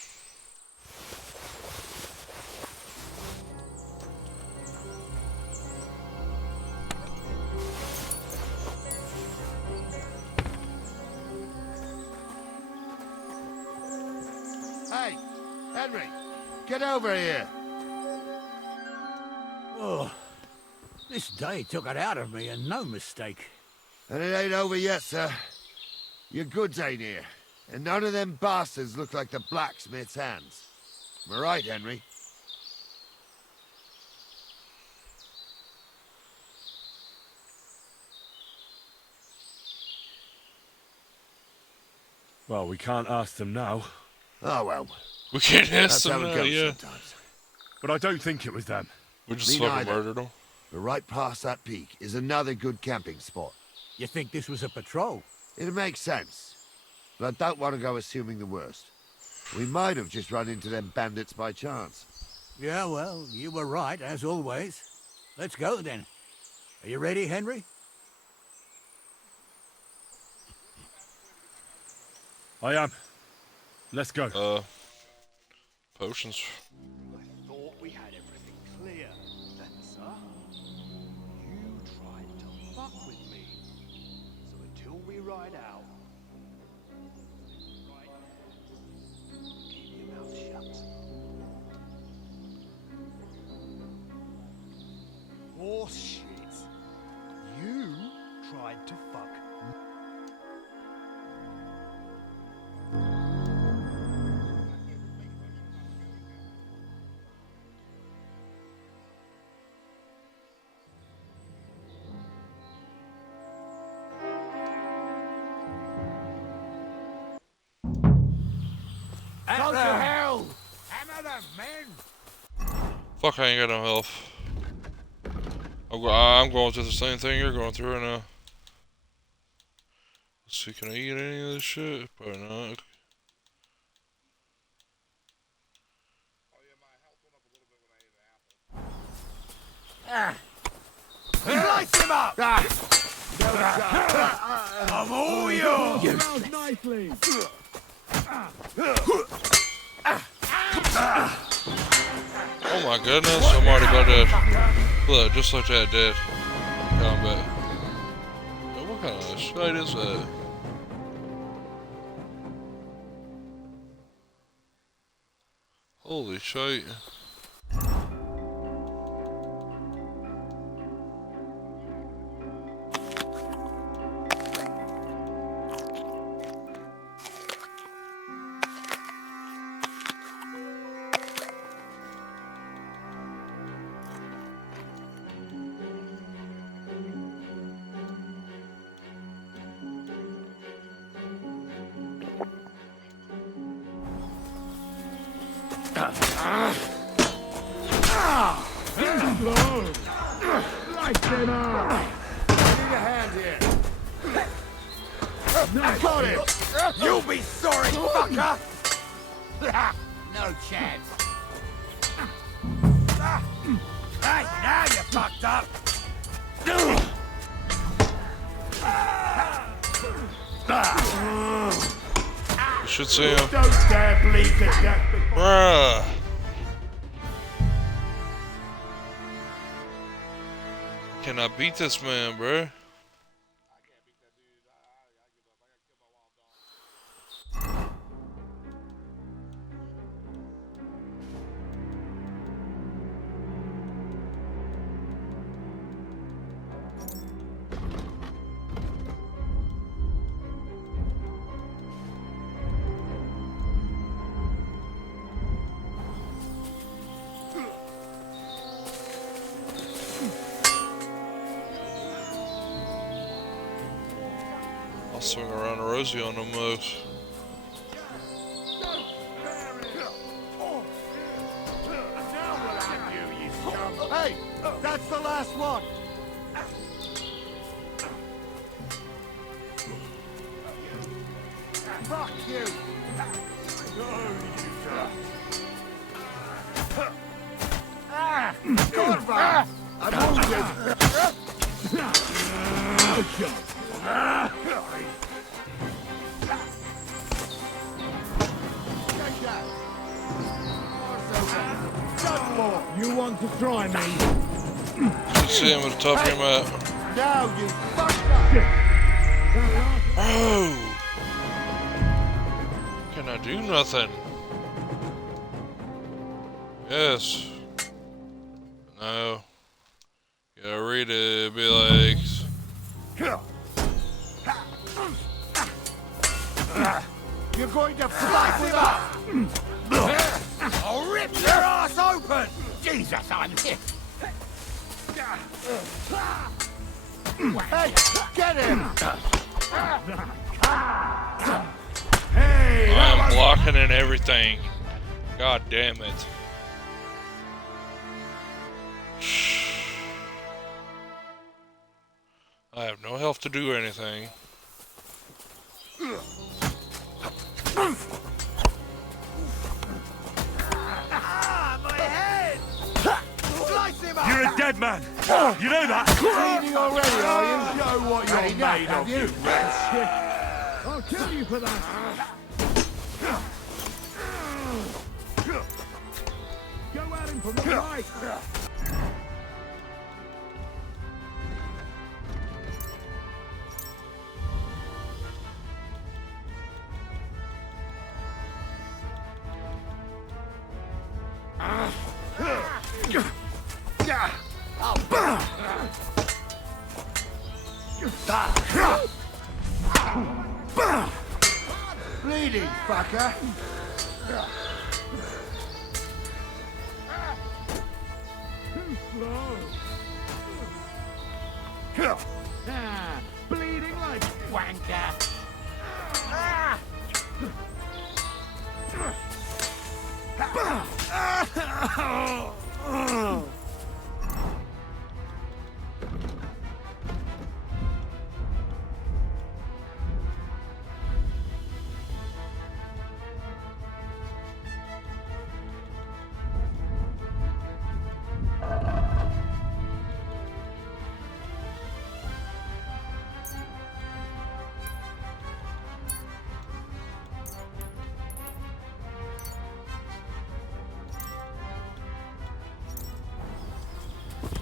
Hey, Henry, get over here. Oh, this day took it out of me, and no mistake. And it ain't over yet, sir. Your goods ain't here. And none of them bastards look like the blacksmith's hands. Am I right, Henry? Well, we can't ask them now. Oh, well. We can't ask That's them how now, it goes yeah. sometimes. But I don't think it was them. We just Me fucking neither. murdered them. But right past that peak is another good camping spot. You think this was a patrol? It makes sense. But I don't want to go assuming the worst. We might have just run into them bandits by chance. Yeah, well, you were right, as always. Let's go, then. Are you ready, Henry? I am. Let's go. Potions. I thought we had everything clear, then, sir. You tried to fuck with me. So until we ride out, keep your mouth shut. Horse shit. You tried to fuck me. Go to hell! Hammer them, men! Fuck, I ain't got no health. I'm going through the same thing you're going through right now. Let's see, can I eat any of this shit? Probably not. Light him up! I'm all yours! Nicely. Oh my goodness, I'm already about dead. Look, just like that, dead. Combat. Yo, what kind of shit is that? Holy shit. Light them up. Need a hand here. Nice. Got him! You'll be sorry, fucker! No chance. Hey, now you fucked up! You should see him. Don't dare bleed to death. Bruh. Can I beat this man, bruh? I'll swing around Rosie on them moves. Hey, that's the last one. Fuck you. Corva! I'm wounded. You want to try me? You can see him at the top of your map. Now you fucker! Oh! Can I do nothing? Yes. No. Gotta read it. Be like. You're going to slice him up! I'll rip your ass open! Jesus, I'm hit! Hey, get him! Hey, I'm blocking and everything. God damn it. I have no health to do anything. My head! Slice him up! You're a dead man. You know that? Bleeding already, are you? Show what you're Ready made now, of, you wretch! I'll kill you for that. Go at him from the right. Bleeding, fucker! Bleeding like wanker.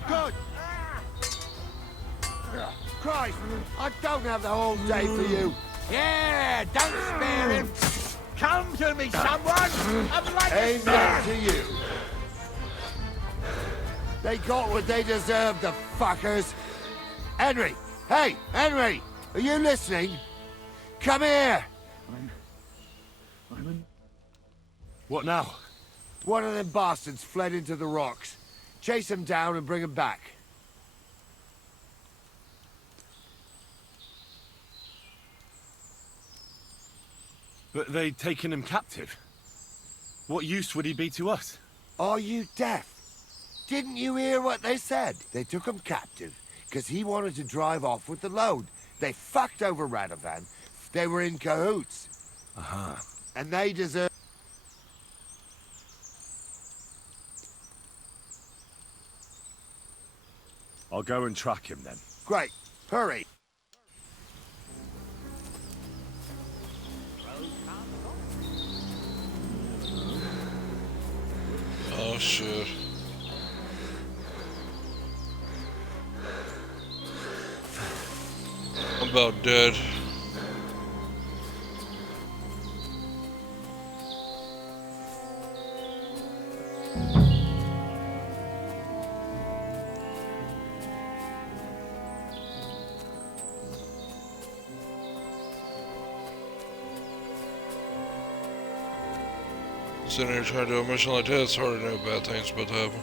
Good! Christ, I don't have the whole day for you. Yeah, don't spare him. Come to me, someone. I'd like to Amen to you. They got what they deserved, the fuckers. Henry! Hey, Henry! Are you listening? Come here! What now? One of them bastards fled into the rocks. Chase him down and bring him back. But they'd taken him captive. What use would he be to us? Are you deaf? Didn't you hear what they said? They took him captive because he wanted to drive off with the load. They fucked over Radovan. They were in cahoots. Uh-huh. And they deserve... I'll go and track him then. Great. Hurry. Oh shit. I'm about dead. Sitting here trying to do a mission like that, it's hard to know bad things about to happen.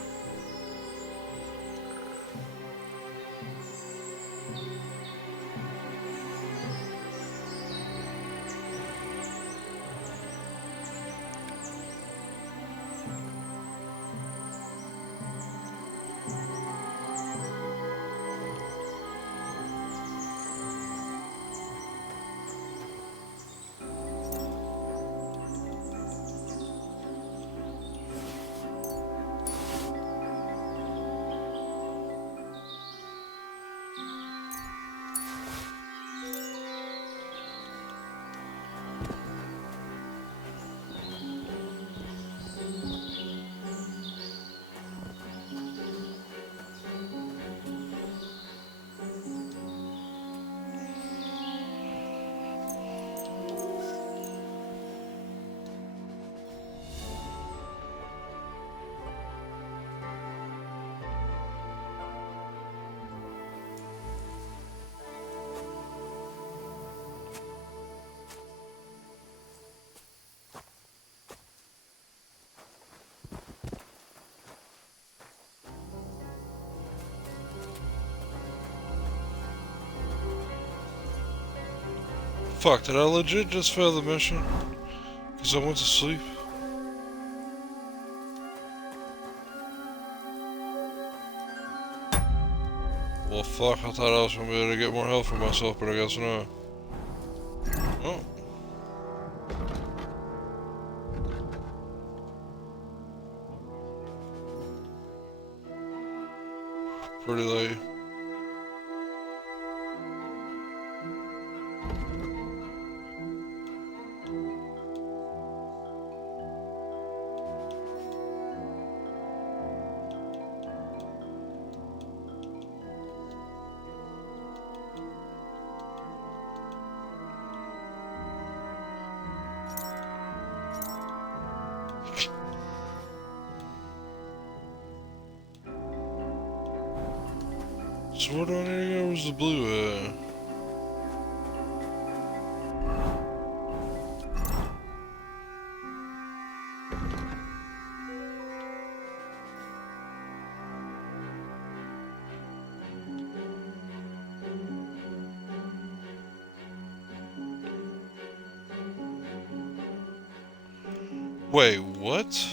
Fuck, did I legit just fail the mission? Because I went to sleep? Well, fuck, I thought I was gonna be able to get more health for myself, but I guess not. Oh. Pretty late. So where do I need to go? Where's the blue at? Wait, what?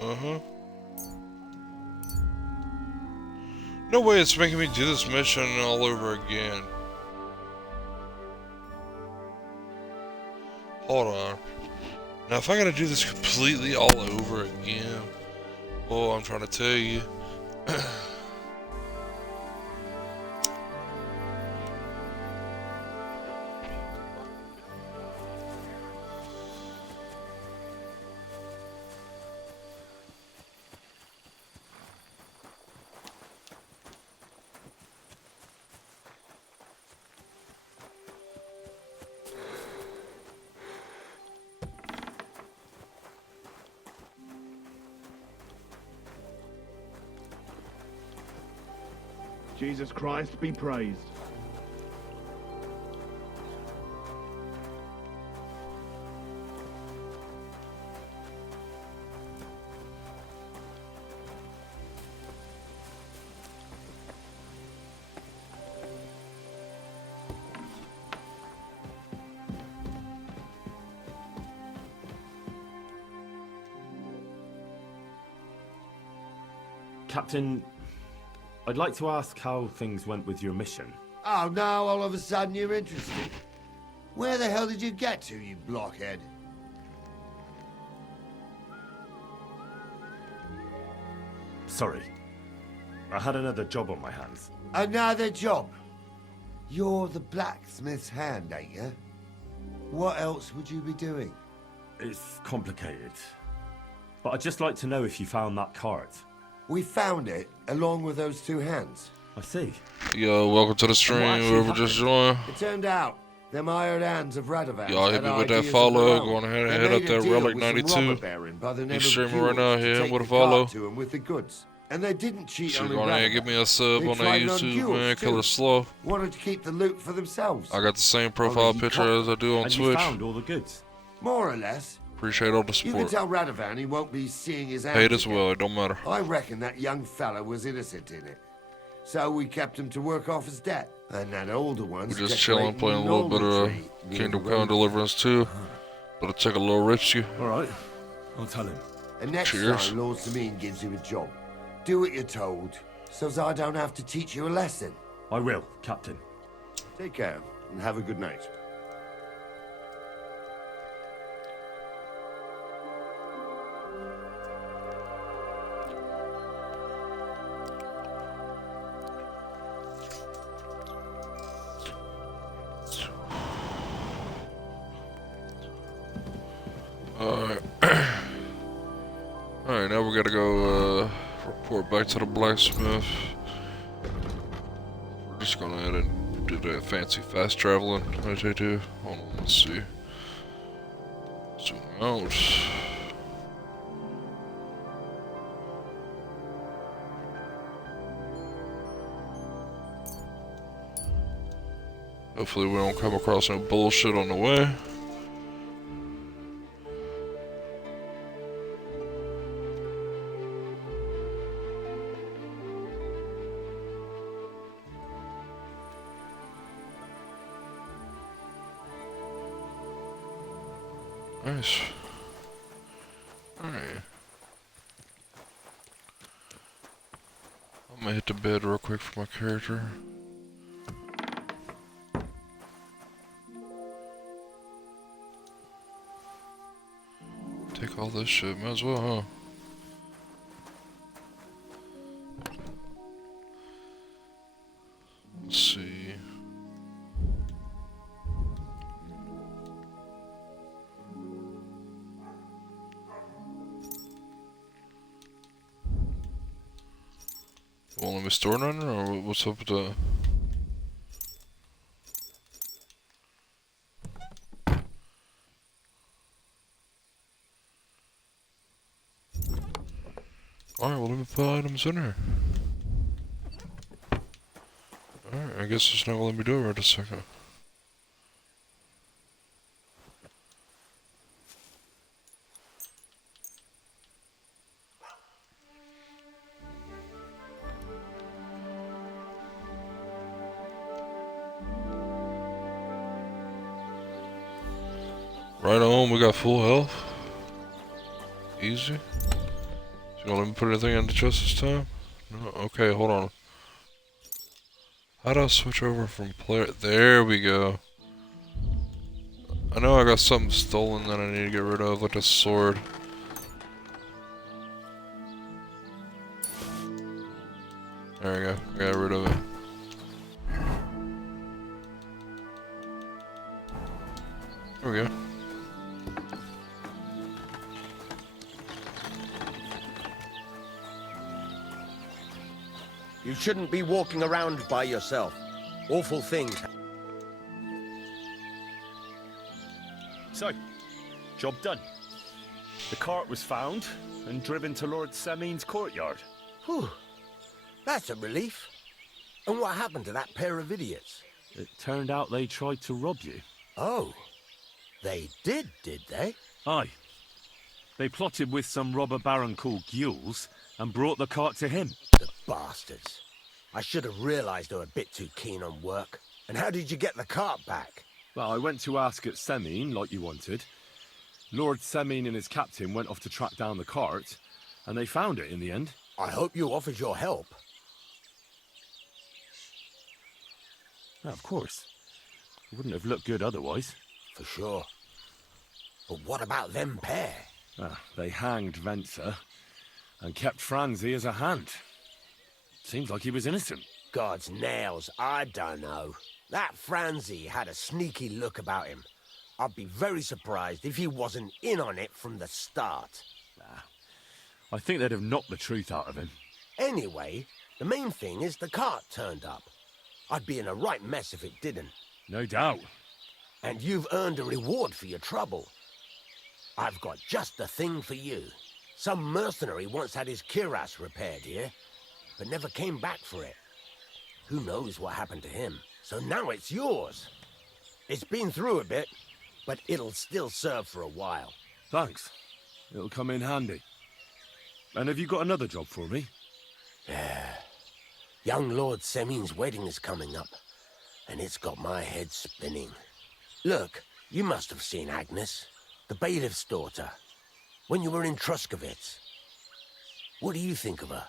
Uh-huh. No way it's making me do this mission all over again. Hold on. Now if I gotta do this completely all over again, oh, I'm trying to tell you. Jesus Christ be praised. Captain, I'd like to ask how things went with your mission. Oh, now all of a sudden you're interested. Where the hell did you get to, you blockhead? Sorry. I had another job on my hands. Another job? You're the blacksmith's hand, ain't you? What else would you be doing? It's complicated. But I'd just like to know if you found that cart. We found it, along with those two hands. I see. Yo, welcome to the stream, whoever just joined. It turned out, them hired hands of Radovan. Y'all hit me with that follow, go on ahead and hit up that Relic 92. He's streaming right now, hit him with a follow. To him with the goods. And they didn't cheat So only go on ahead and give me a sub on that YouTube, man, Killer Slow. Wanted to keep the loot for themselves. I got the same profile picture as I do on and Twitch. You found all the goods? More or less. Appreciate all the You can support. tell Radovan he won't be seeing his hands Paid as again. well, it don't matter. I reckon that young fella was innocent in it. So we kept him to work off his debt. And that older one's We're just chilling, playing a little bit of Kingdom Come Deliverance 2. But I take a little risky. Alright, I'll tell him. And next Cheers. time Lord Sameen gives you a job, do what you're told, so as I don't have to teach you a lesson. I will, Captain. Take care, and have a good night. Alright. Alright, now we gotta go report back to the blacksmith. We're just gonna head and do that fancy fast traveling as they do. Hold on, let's see. Zoom out. Hopefully we don't come across no bullshit on the way. Nice. Alright. I'm gonna hit the bed real quick for my character. Take all this shit, might as well, huh? Let's see. Won't let me store none, or what's up with that? Alright, well let me put items in here. Alright, I guess it's not gonna let me do it right a second. Right on, we got full health. Easy. So you gonna let me put anything in the chest this time? No? Okay, hold on. How do I switch over from player? There we go. I know I got something stolen that I need to get rid of, like a sword. There we go, I got rid of it. There we go. You shouldn't be walking around by yourself. Awful things. So, job done. The cart was found and driven to Lord Semin's courtyard. Whew. That's a relief. And what happened to that pair of idiots? It turned out they tried to rob you. Oh. They did they? Aye. They plotted with some robber baron called Gules and brought the cart to him. The bastards. I should have realized they were a bit too keen on work. And how did you get the cart back? Well, I went to ask at Semin, like you wanted. Lord Semin and his captain went off to track down the cart, and they found it in the end. I hope you offered your help. Of course. It wouldn't have looked good otherwise. For sure. But what about them pair? They hanged Venser and kept Franzi as a hand. Seems like he was innocent. God's nails, I don't know. That Franzi had a sneaky look about him. I'd be very surprised if he wasn't in on it from the start. I think they'd have knocked the truth out of him. Anyway, the main thing is the cart turned up. I'd be in a right mess if it didn't. No doubt. And you've earned a reward for your trouble. I've got just the thing for you. Some mercenary once had his cuirass repaired here, but never came back for it. Who knows what happened to him? So now it's yours. It's been through a bit, but it'll still serve for a while. Thanks. It'll come in handy. And have you got another job for me? Young Lord Semin's wedding is coming up, and it's got my head spinning. Look, you must have seen Agnes, the bailiff's daughter, when you were in Truskovitz. What do you think of her?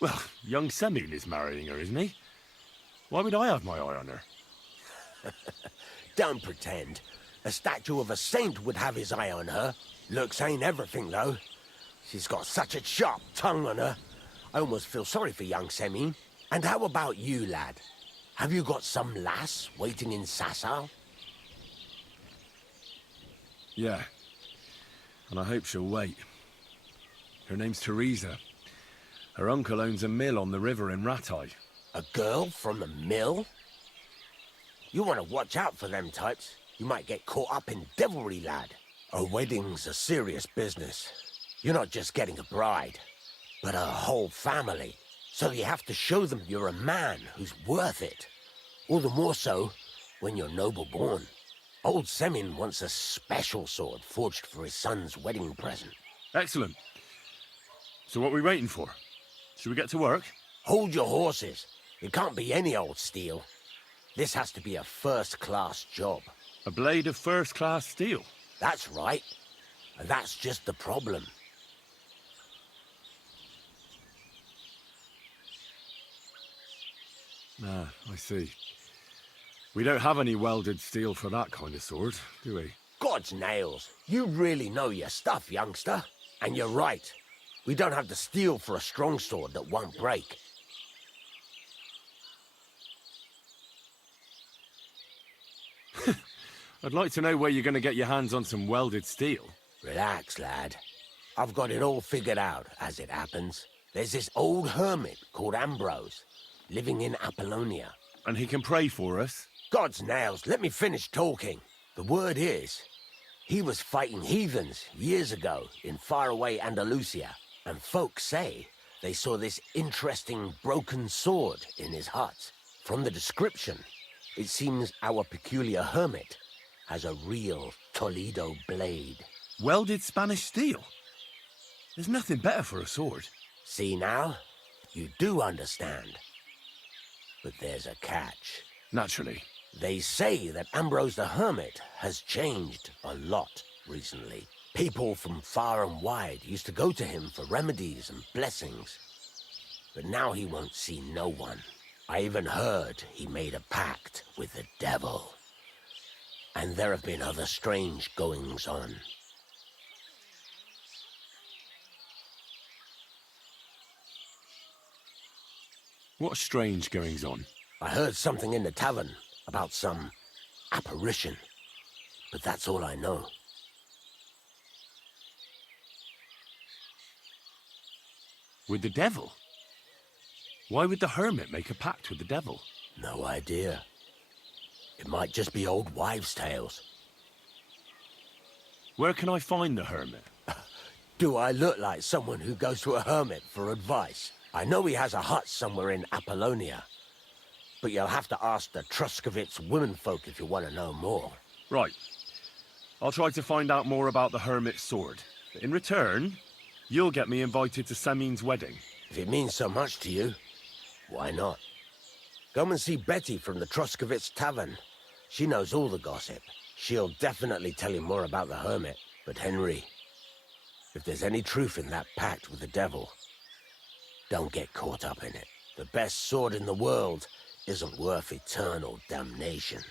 Well, young Semin is marrying her, isn't he? Why would I have my eye on her? Don't pretend. A statue of a saint would have his eye on her. Looks ain't everything, though. She's got such a sharp tongue on her. I almost feel sorry for young Semin. And how about you, lad? Have you got some lass waiting in Sasau? Yeah. And I hope she'll wait. Her name's Teresa. Her uncle owns a mill on the river in Ratai. A girl from the mill? You want to watch out for them types. You might get caught up in devilry, lad. A wedding's a serious business. You're not just getting a bride, but a whole family. So you have to show them you're a man who's worth it. All the more so when you're noble-born. Old Semin wants a special sword forged for his son's wedding present. Excellent. So what are we waiting for? Should we get to work? Hold your horses. It can't be any old steel. This has to be a first-class job. A blade of first-class steel? That's right. And that's just the problem. Ah, I see. We don't have any welded steel for that kind of sword, do we? God's nails. You really know your stuff, youngster. And you're right. We don't have the steel for a strong sword that won't break. I'd like to know where you're going to get your hands on some welded steel. Relax, lad. I've got it all figured out, as it happens. There's this old hermit called Ambrose, living in Apollonia. And he can pray for us? God's nails, let me finish talking. The word is, he was fighting heathens years ago in faraway Andalusia, and folks say they saw this interesting broken sword in his hut. From the description, it seems our peculiar hermit has a real Toledo blade. Welded Spanish steel? There's nothing better for a sword. See now? You do understand. But there's a catch. Naturally. They say that Ambrose the Hermit has changed a lot recently. People from far and wide used to go to him for remedies and blessings. But now he won't see no one. I even heard he made a pact with the devil. And there have been other strange goings-on. What strange goings-on? I heard something in the tavern about some apparition, but that's all I know. With the devil? Why would the hermit make a pact with the devil? No idea. It might just be old wives' tales. Where can I find the hermit? Do I look like someone who goes to a hermit for advice? I know he has a hut somewhere in Apollonia, but you'll have to ask the Truscovitz womenfolk if you want to know more. Right. I'll try to find out more about the hermit's sword. In return, you'll get me invited to Semin's wedding. If it means so much to you, why not? Come and see Betty from the Truscovitz Tavern. She knows all the gossip. She'll definitely tell you more about the hermit. But Henry, if there's any truth in that pact with the devil, don't get caught up in it. The best sword in the world isn't worth eternal damnation.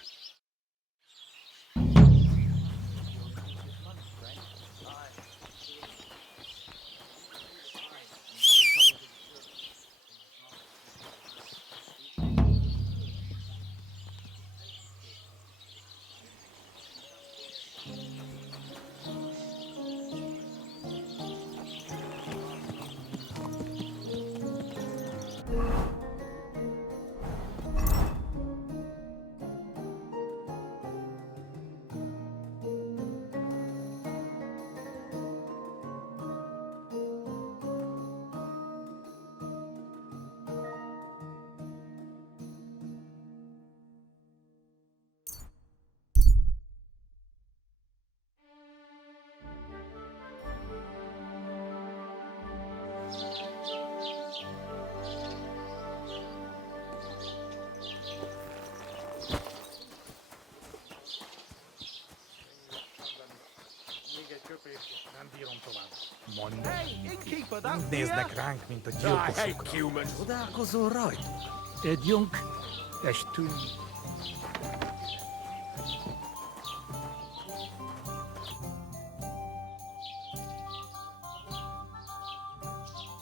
Hey, innkeeper, that Nézd ránk, mint a I gyilkosokra. hate humans. Csodálkozol rajta? Együnk, estünk.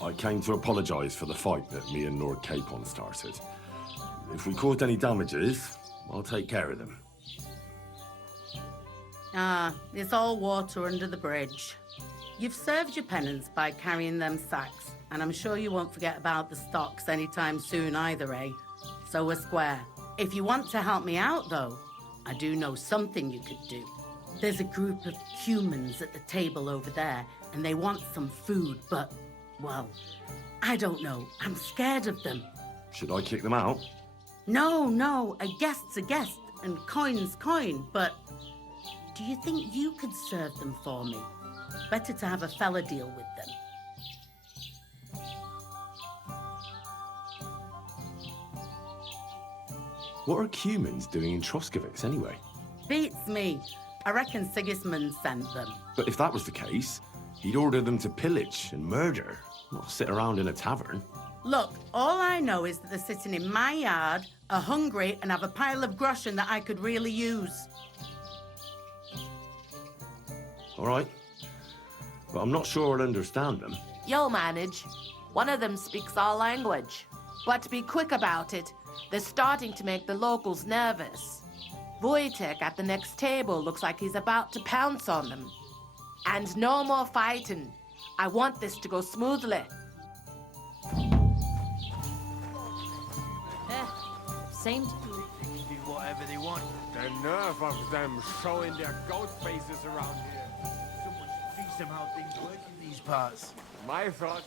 I came to apologise for the fight that me and Lord Capon started. If we caused any damages, I'll take care of them. Ah, it's all water under the bridge. You've served your penance by carrying them sacks, and I'm sure you won't forget about the stocks anytime soon either, eh? So we're square. If you want to help me out, though, I do know something you could do. There's a group of humans at the table over there, and they want some food, but, well, I don't know. I'm scared of them. Should I kick them out? No, a guest's a guest, and coin's coin, but do you think you could serve them for me? Better to have a fella deal with them. What are humans doing in Troskovitz anyway? Beats me. I reckon Sigismund sent them. But if that was the case, he'd order them to pillage and murder, not sit around in a tavern. Look, all I know is that they're sitting in my yard, are hungry, and have a pile of groschen that I could really use. All right. But I'm not sure I'll understand them. You'll manage. One of them speaks our language. But be quick about it. They're starting to make the locals nervous. Wojtek at the next table looks like he's about to pounce on them. And no more fighting. I want this to go smoothly. Same to you. They can do whatever they want. The nerve of them showing their goat faces around here. Someone should teach them how things work in these parts. My thought.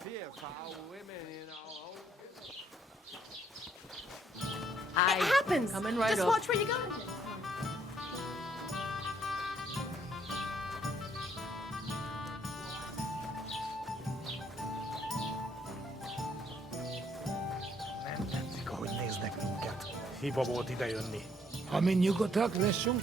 Fear for our women in our own. It happens. Coming right Just up. watch where you're going. I mean, you got tak, leszczunk?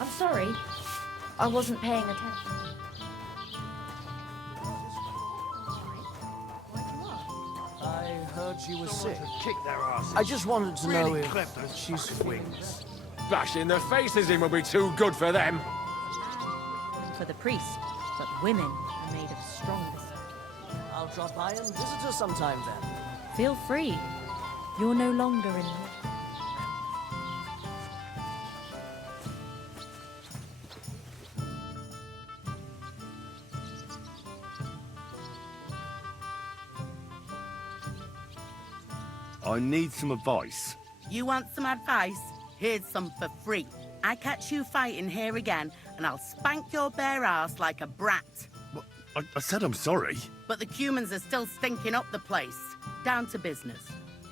I'm sorry. I wasn't paying attention. I heard she was sick. Kick their asses. I just wanted to know Really if clever. she's wings. Bashing their faces in will be too good for them. For the priest, but women are made of stronger stuff. I'll drop by and visit her sometime then. Feel free. You're no longer in love. I need some advice. You want some advice? Here's some for free. I catch you fighting here again, and I'll spank your bare ass like a brat. I said I'm sorry. But the Cumans are still stinking up the place. Down to business.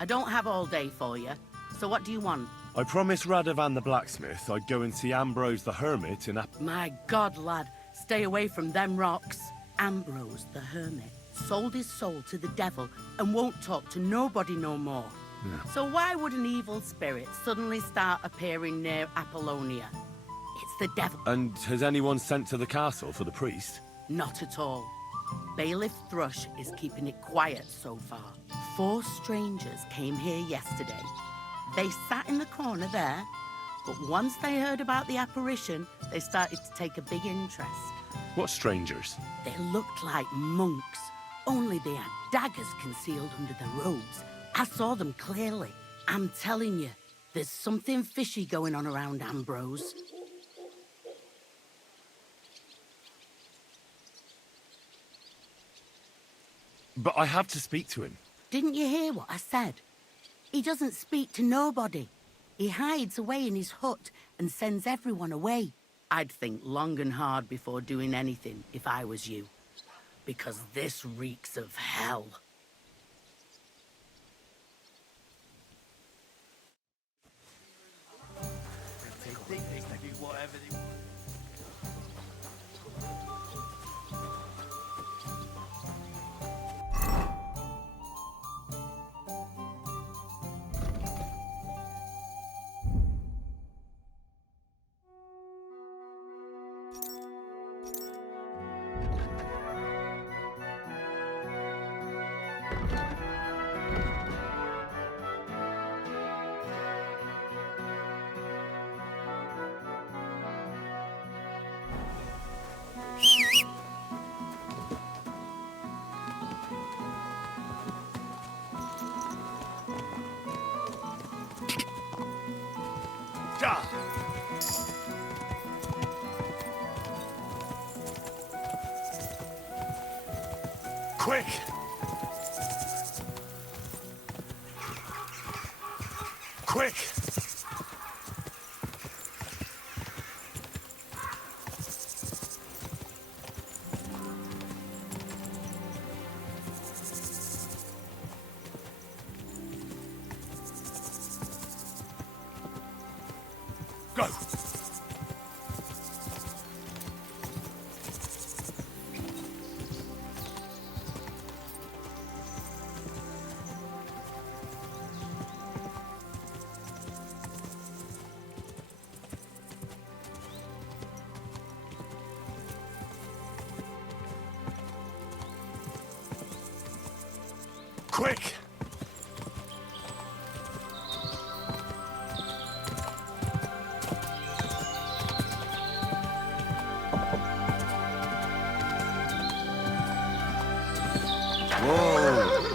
I don't have all day for you, so what do you want? I promised Radovan the blacksmith I'd go and see Ambrose the hermit in My God, lad, stay away from them rocks. Ambrose the hermit sold his soul to the devil and won't talk to nobody no more. Yeah. So why would an evil spirit suddenly start appearing near Apollonia? It's the devil. And has anyone sent to the castle for the priest? Not at all. Bailiff Thrush is keeping it quiet so far. 4 strangers came here yesterday. They sat in the corner there, but once they heard about the apparition, they started to take a big interest. What strangers? They looked like monks, only they had daggers concealed under their robes. I saw them clearly. I'm telling you, there's something fishy going on around Ambrose. But I have to speak to him. Didn't you hear what I said? He doesn't speak to nobody. He hides away in his hut and sends everyone away. I'd think long and hard before doing anything if I was you. Because this reeks of hell. They think they can do whatever they want. Quick! Quick! Go! Quick! Whoa!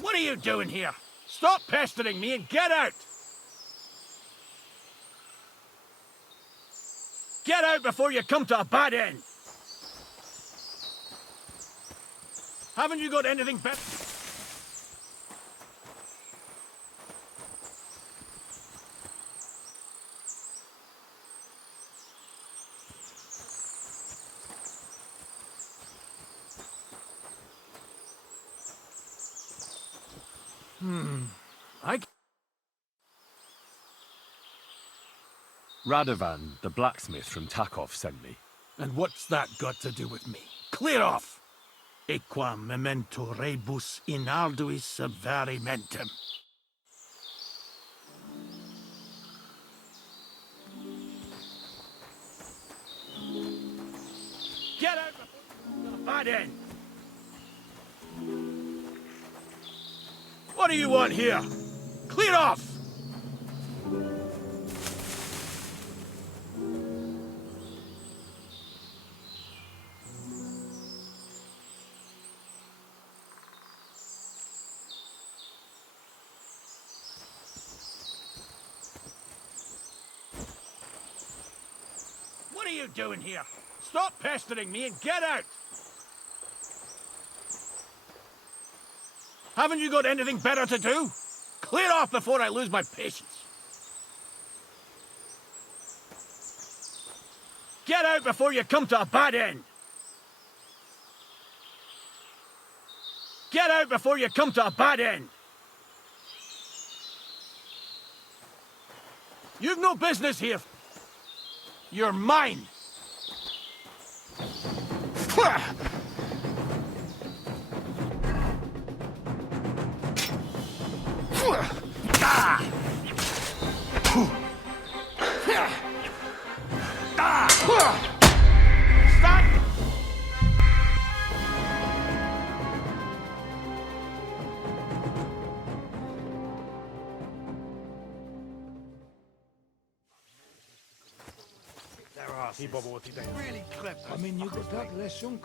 What are you doing here? Stop pestering me and get out! Get out before you come to a bad end! Haven't you got anything better? I... Radovan, the blacksmith from Takov, sent me. And what's that got to do with me? Clear off! Equam memento rebus in arduis severimentum. Get out before the bad end! What do you want here? Clear off! What are you doing here? Stop pestering me and get out! Haven't you got anything better to do? Clear off before I lose my patience. Get out before you come to a bad end. Get out before you come to a bad end. You've no business here. You're mine. Really clever. I mean, you got that less junk.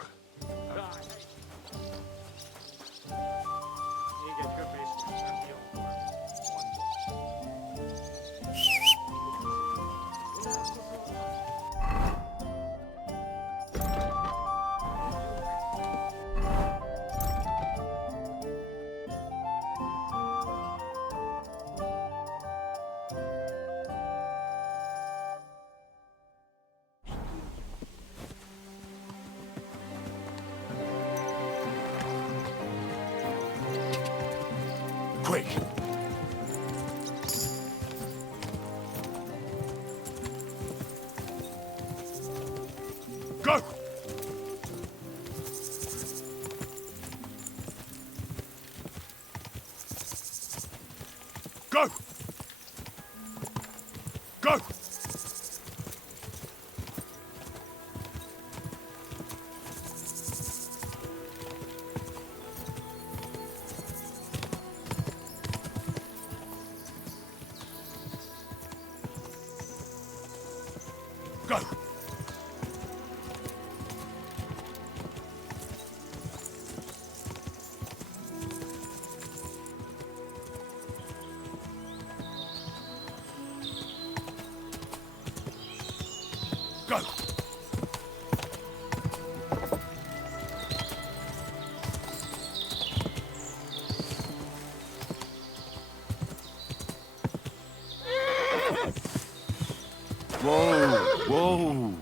Quick! Go! Go! Go! Go! Go! Whoa, whoa.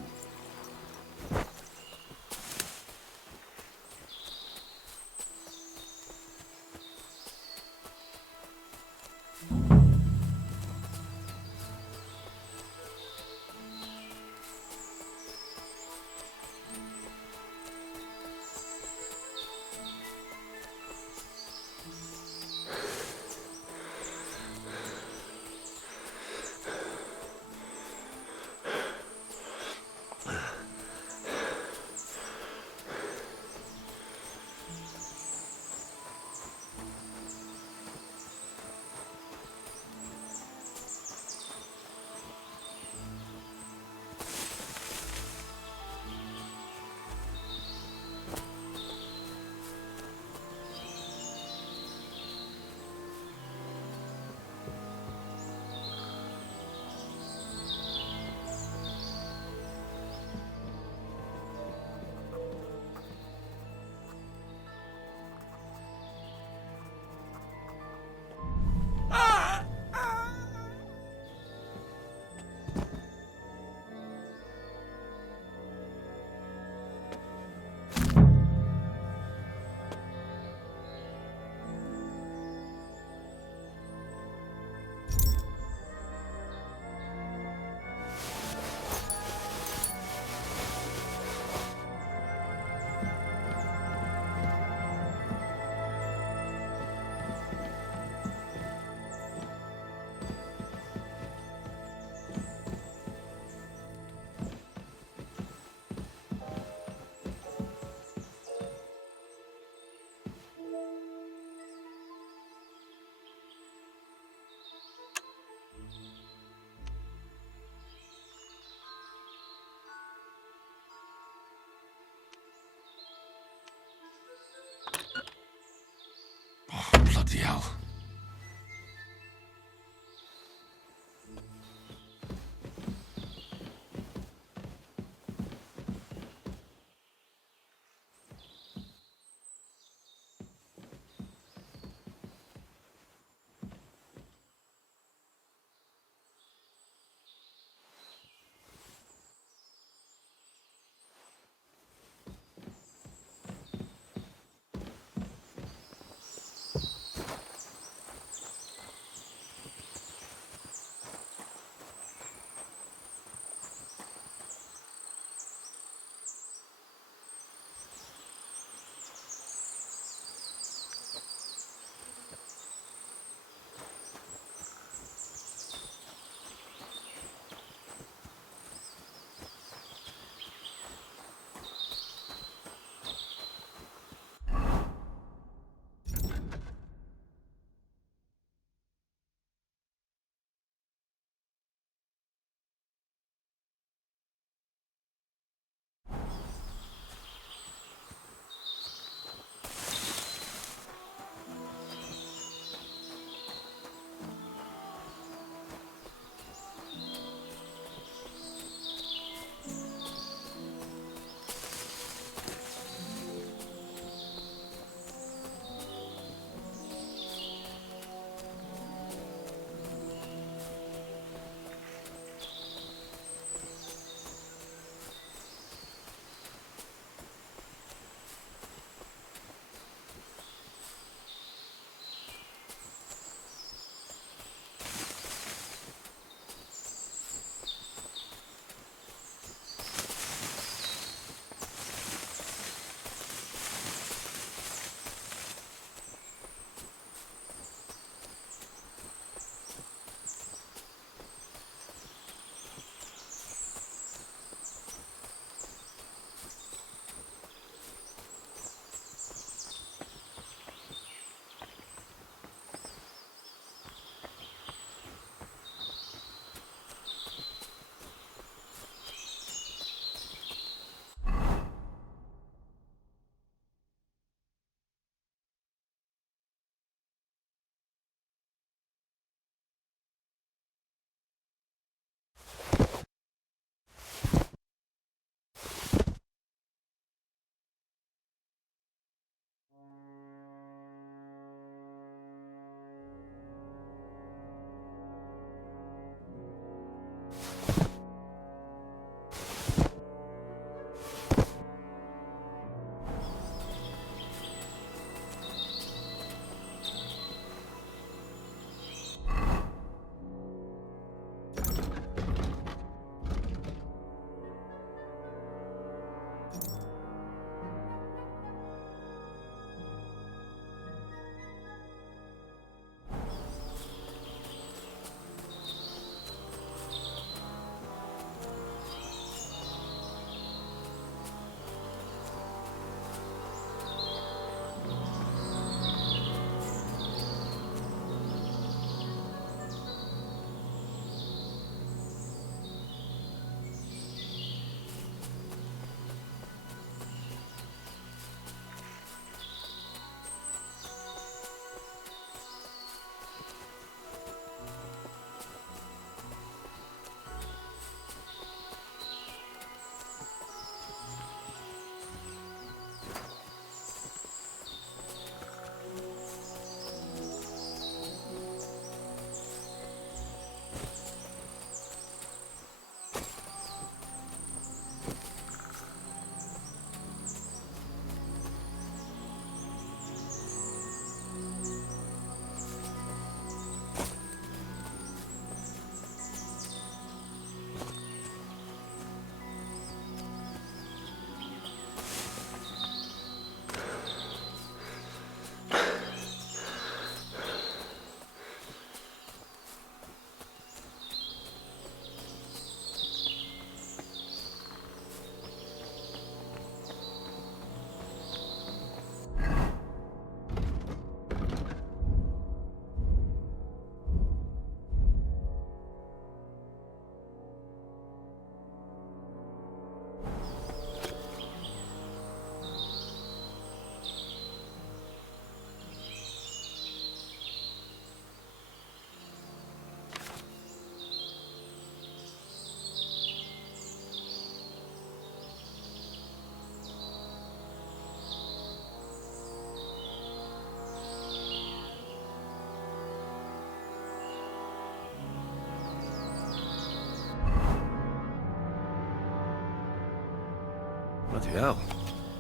Bloody hell.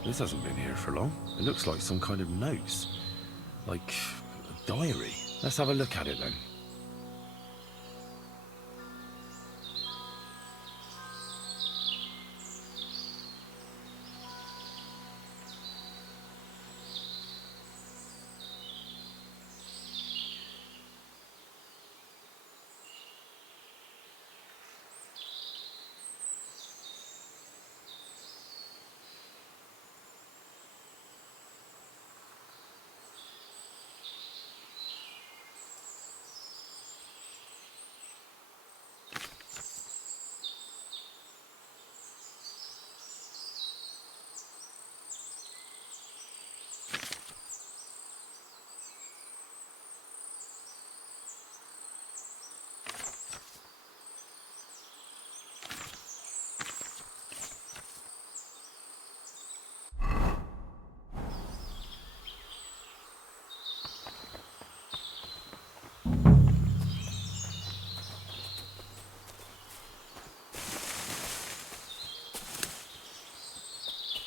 This hasn't been here for long. It looks like some kind of notes. Like a diary. Let's have a look at it then.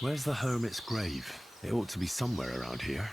Where's the hermit's grave? It ought to be somewhere around here.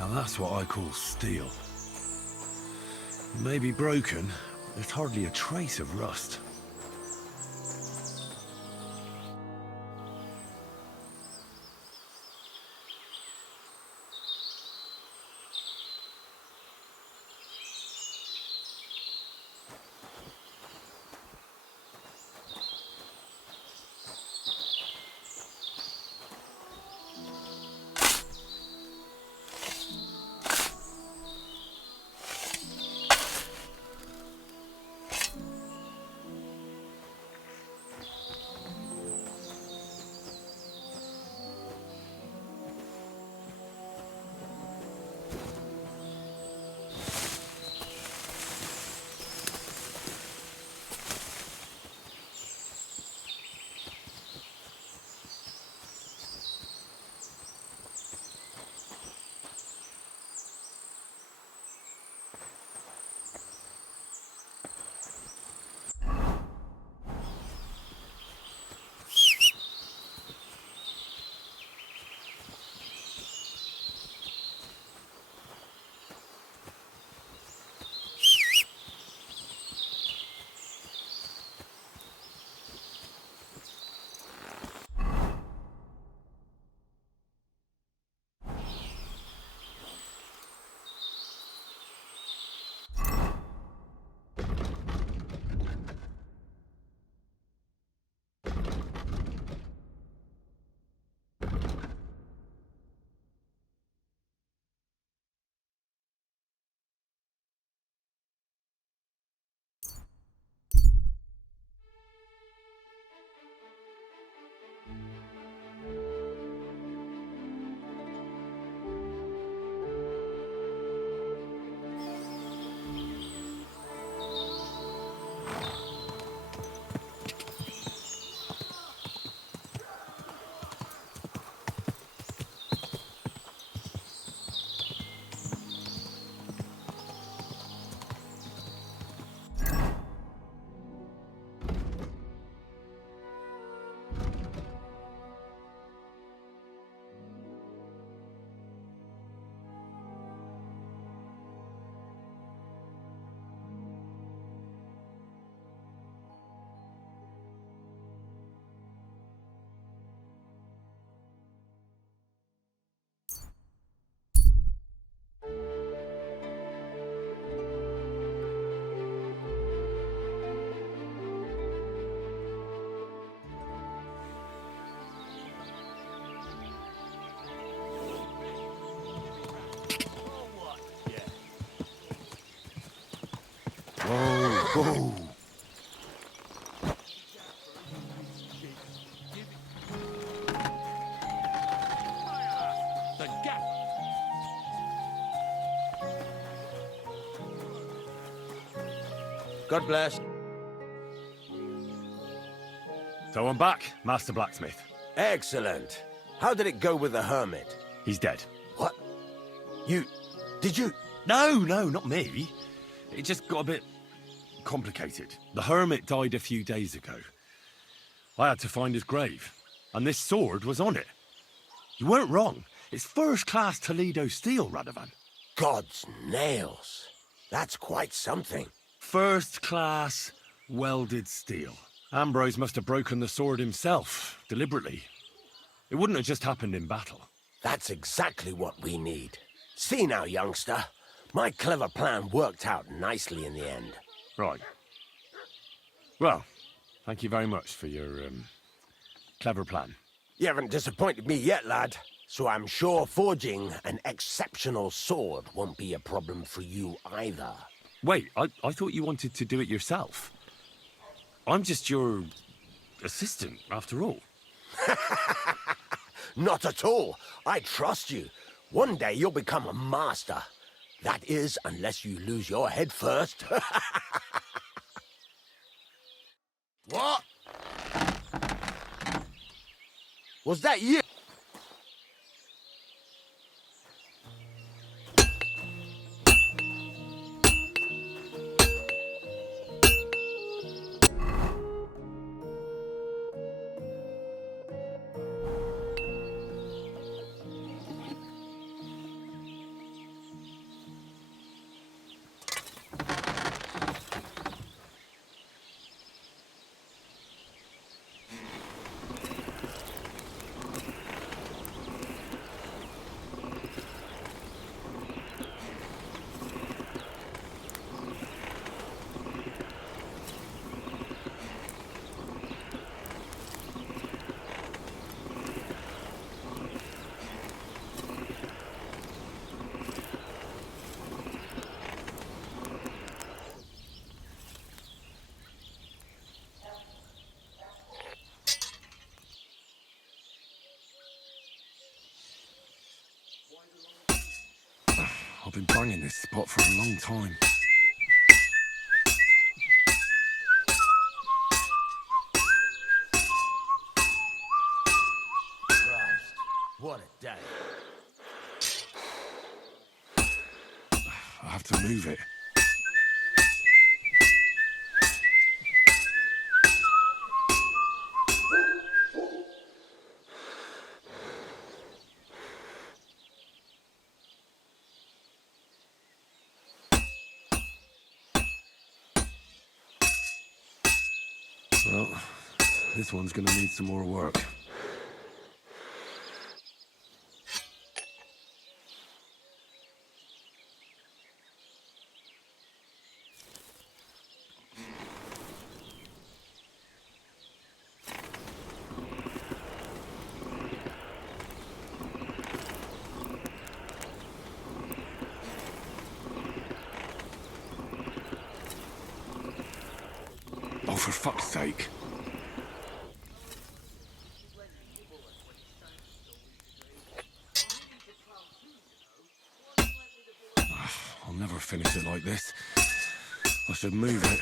Now that's what I call steel. It may be broken, there's hardly a trace of rust. Whoa. The gap. God bless. So I'm back, Master Blacksmith. Excellent. How did it go with the hermit? He's dead. What? Did you? No, not me. It just got a bit complicated. The hermit died a few days ago. I had to find his grave, and this sword was on it. You weren't wrong. It's first-class Toledo steel, Radovan. God's nails. That's quite something. First-class welded steel. Ambrose must have broken the sword himself, deliberately. It wouldn't have just happened in battle. That's exactly what we need. See now, youngster. My clever plan worked out nicely in the end. Right. Well, thank you very much for your, clever plan. You haven't disappointed me yet, lad. So I'm sure forging an exceptional sword won't be a problem for you either. Wait, I thought you wanted to do it yourself. I'm just your assistant, after all. Not at all. I trust you. One day you'll become a master. That is, unless you lose your head first. What? Was that you? I've been banging this spot for a long time. Christ, what a day. I have to move it. Well, this one's gonna need some more work. Oh, for fuck's sake. I'll never finish it like this. I should move it.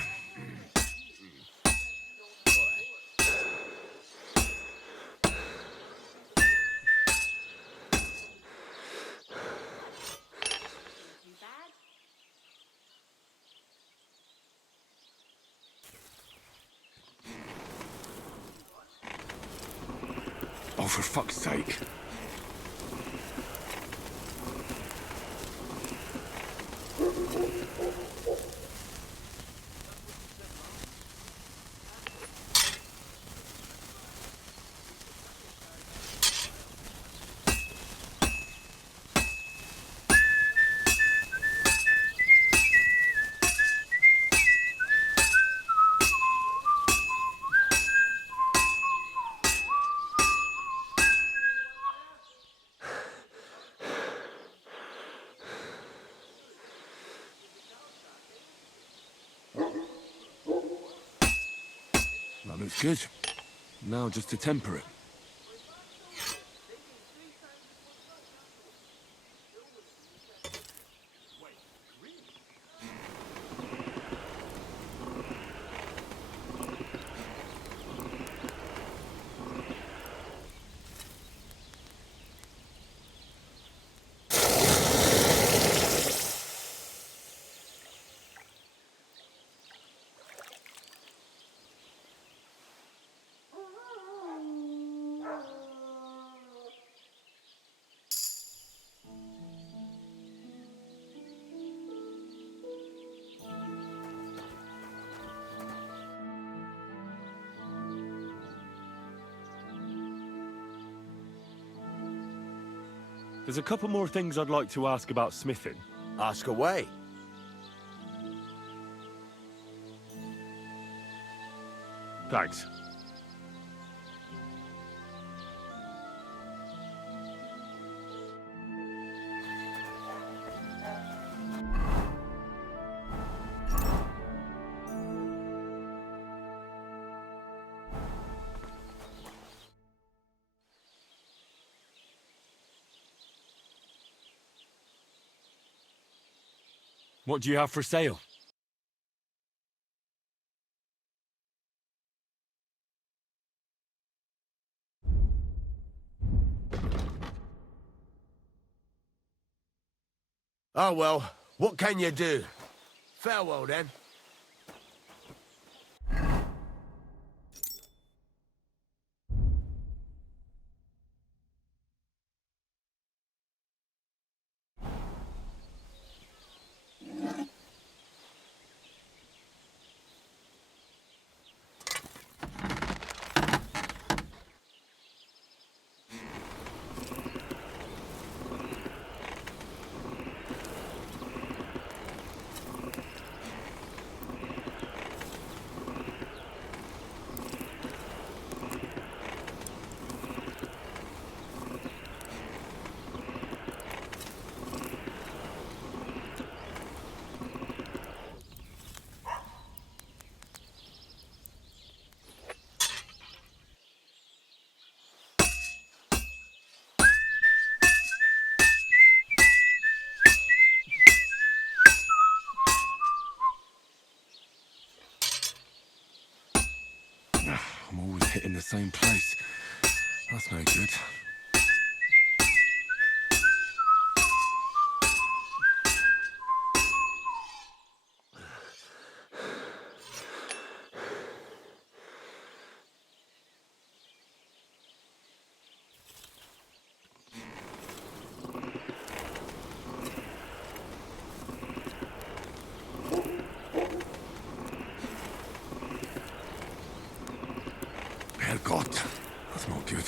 Oh, for fuck's sake. That looks good. Now just to temper it. There's a couple more things I'd like to ask about smithing. Ask away. Thanks. What do you have for sale? Oh well, what can you do? Farewell then. I'm always hitting the same place. That's no good. Herrgott, that's not good.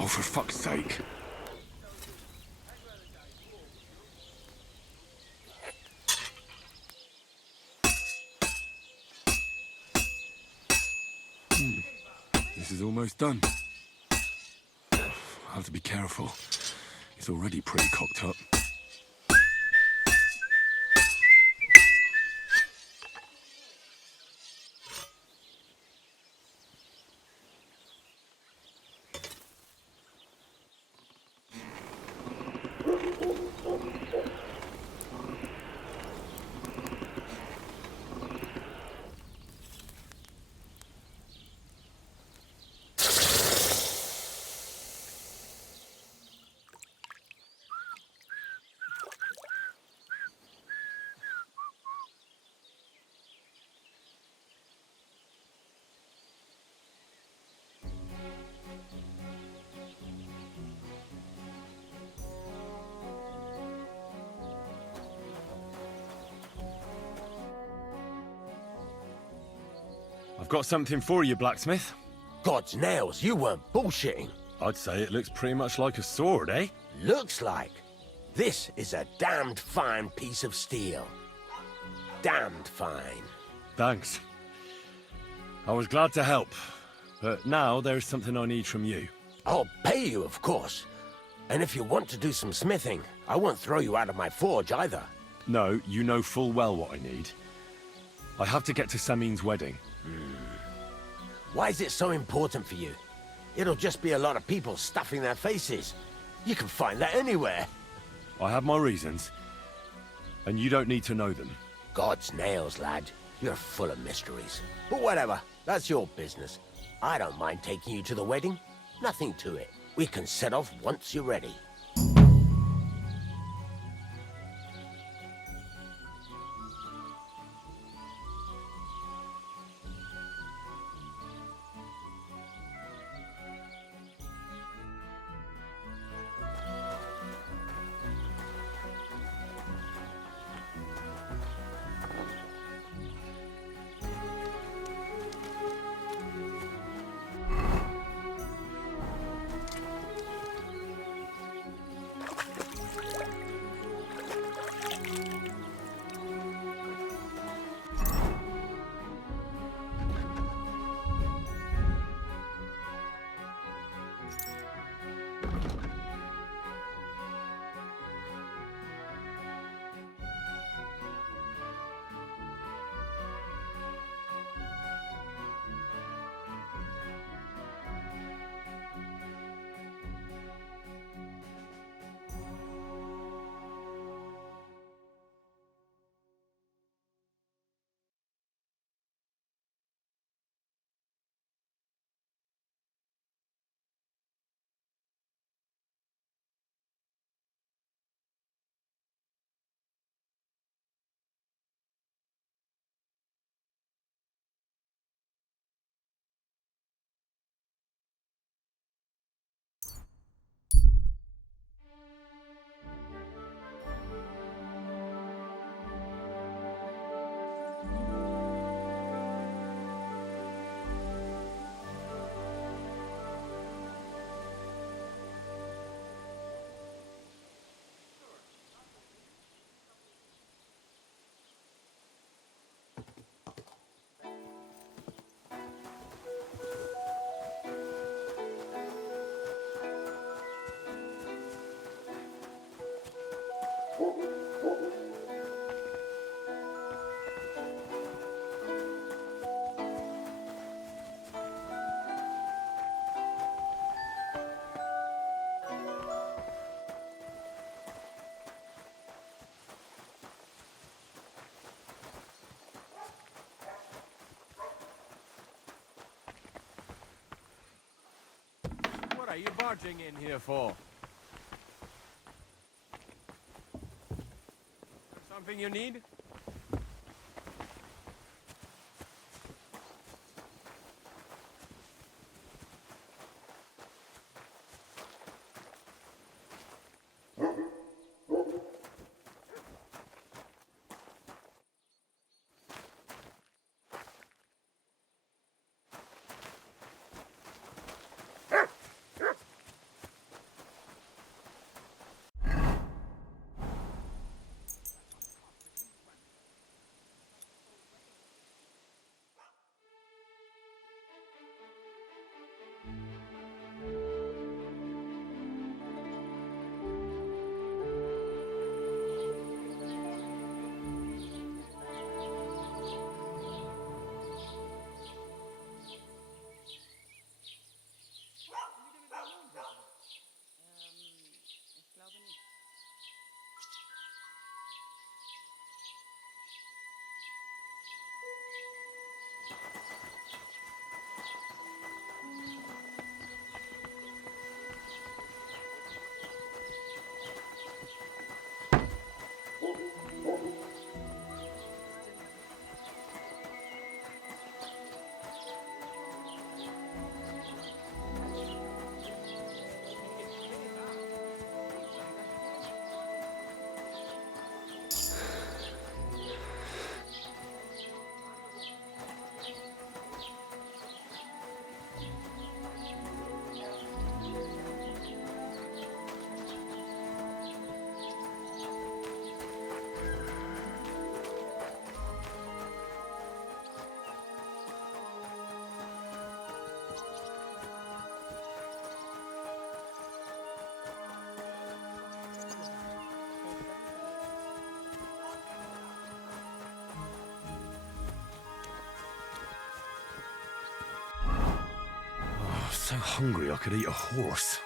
Oh, for fuck's sake. This is almost done. I'll have to be careful. He's already pretty cocked up. I've got something for you, blacksmith. God's nails, you weren't bullshitting. I'd say it looks pretty much like a sword, eh? Looks like. This is a damned fine piece of steel. Damned fine. Thanks. I was glad to help, but now there's something I need from you. I'll pay you, of course. And if you want to do some smithing, I won't throw you out of my forge either. No, you know full well what I need. I have to get to Samin's wedding. Why is it so important for you? It'll just be a lot of people stuffing their faces. You can find that anywhere. I have my reasons, and you don't need to know them. God's nails, lad. You're full of mysteries. But whatever, that's your business. I don't mind taking you to the wedding. Nothing to it. We can set off once you're ready. What are you barging in here for? Something you need? so hungry I could eat a horse.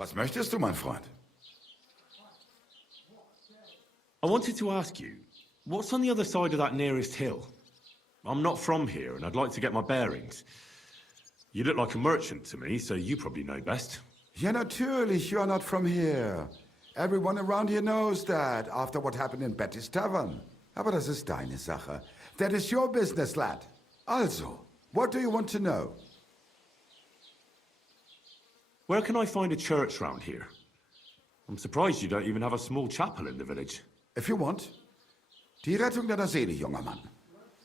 Was möchtest du, mein Freund? I wanted to ask you, what's on the other side of that nearest hill? I'm not from here, and I'd like to get my bearings. You look like a merchant to me, so you probably know best. Ja, natürlich, you're not from here. Everyone around here knows that, after what happened in Betty's Tavern. Aber das ist deine Sache. That is your business, lad. Also, what do you want to know? Where can I find a church round here? I'm surprised you don't even have a small chapel in the village. If you want. Die Rettung deiner Seele, junger Mann.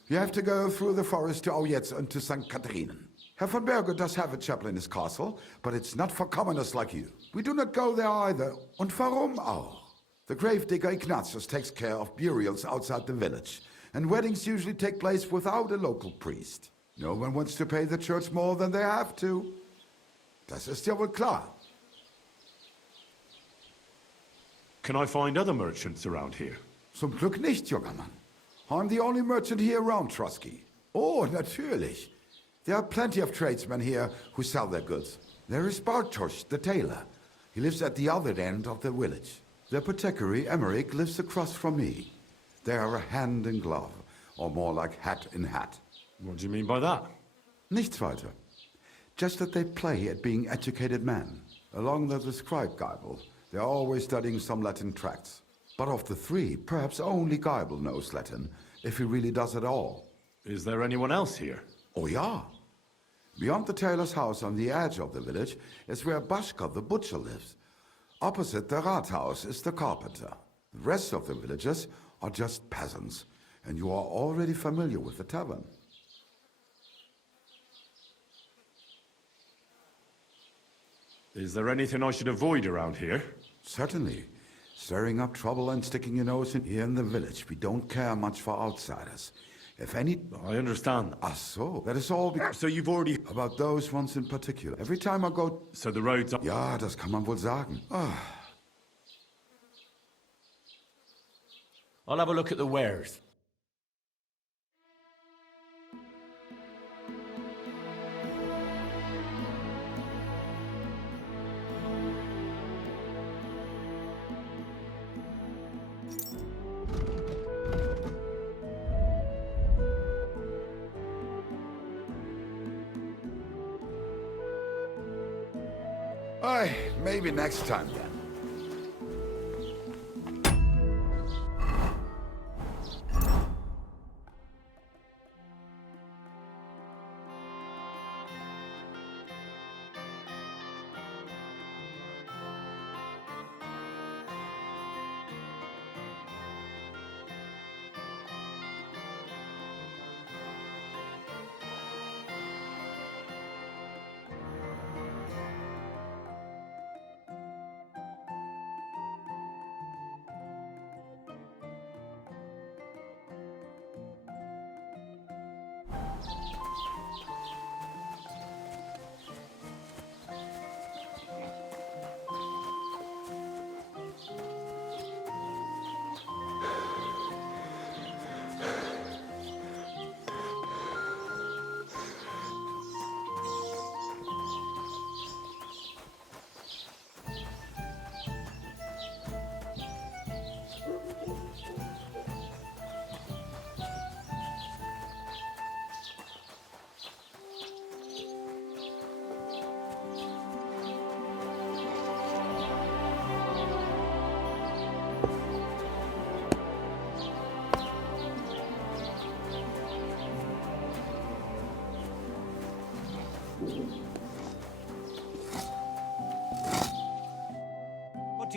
You have to go through the forest to Aujetz and to St. Katharinen. Herr von Berge does have a chapel in his castle, but it's not for commoners like you. We do not go there either. Und warum auch? The gravedigger Ignatius takes care of burials outside the village, and weddings usually take place without a local priest. No one wants to pay the church more than they have to. Das ist ja wohl klar. Can I find other merchants around here? Zum Glück nicht, junger Mann. I'm the only merchant here around, Trusky. Oh, natürlich. There are plenty of tradesmen here who sell their goods. There is Bartosz, the tailor. He lives at the other end of the village. The apothecary, Emmerich, lives across from me. They are a hand in glove, or more like hat in hat. What do you mean by that? Nichts weiter. Just that they play at being educated men. Along the described Geibel, they are always studying some Latin tracts. But of the three, perhaps only Geibel knows Latin, if he really does at all. Is there anyone else here? Oh, ja. Beyond the tailor's house on the edge of the village is where Bashka the butcher lives. Opposite the Rathaus is the carpenter. The rest of the villagers are just peasants, and you are already familiar with the tavern. Is there anything I should avoid around here? Certainly. Stirring up trouble and sticking your nose in here in the village. We don't care much for outsiders. If any... I understand. Ah, so. That is all because... So you've already... About those ones in particular. Every time I go... So the roads are... Ja, das kann man wohl sagen. Ah. I'll have a look at the wares. Aye, maybe next time then.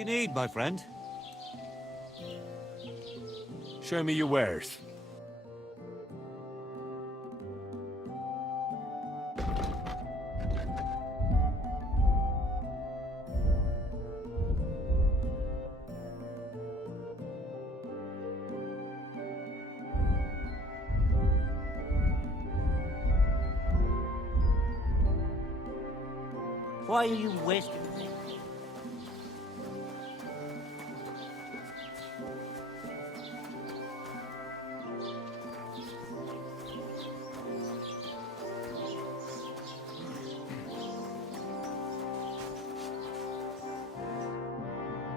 do you need, my friend? Show me your wares. Why are you wasting it?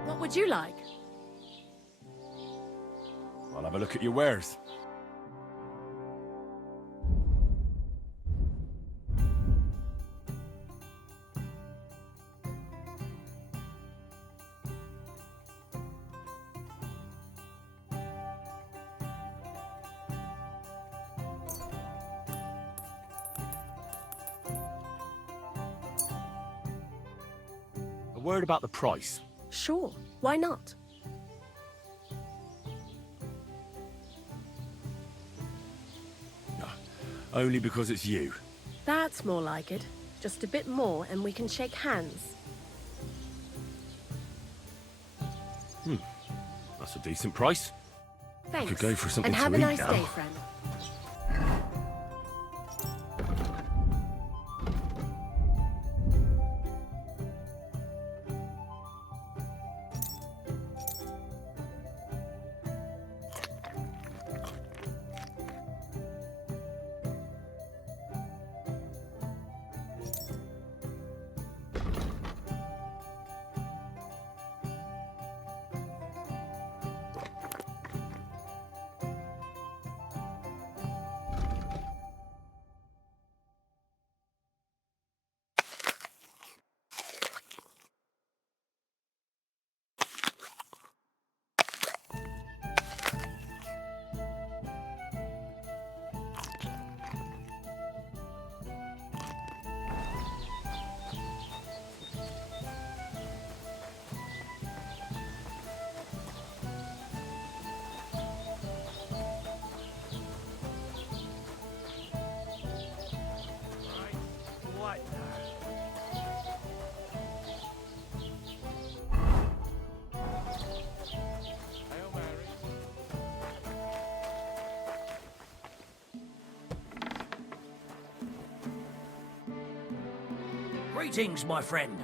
What would you like? I'll have a look at your wares. A word about the price. Sure, why not? Only because it's you. That's more like it. Just a bit more and we can shake hands. That's a decent price. Thanks. Could go for something and have to a eat nice now. day, friend. Greetings, my friend.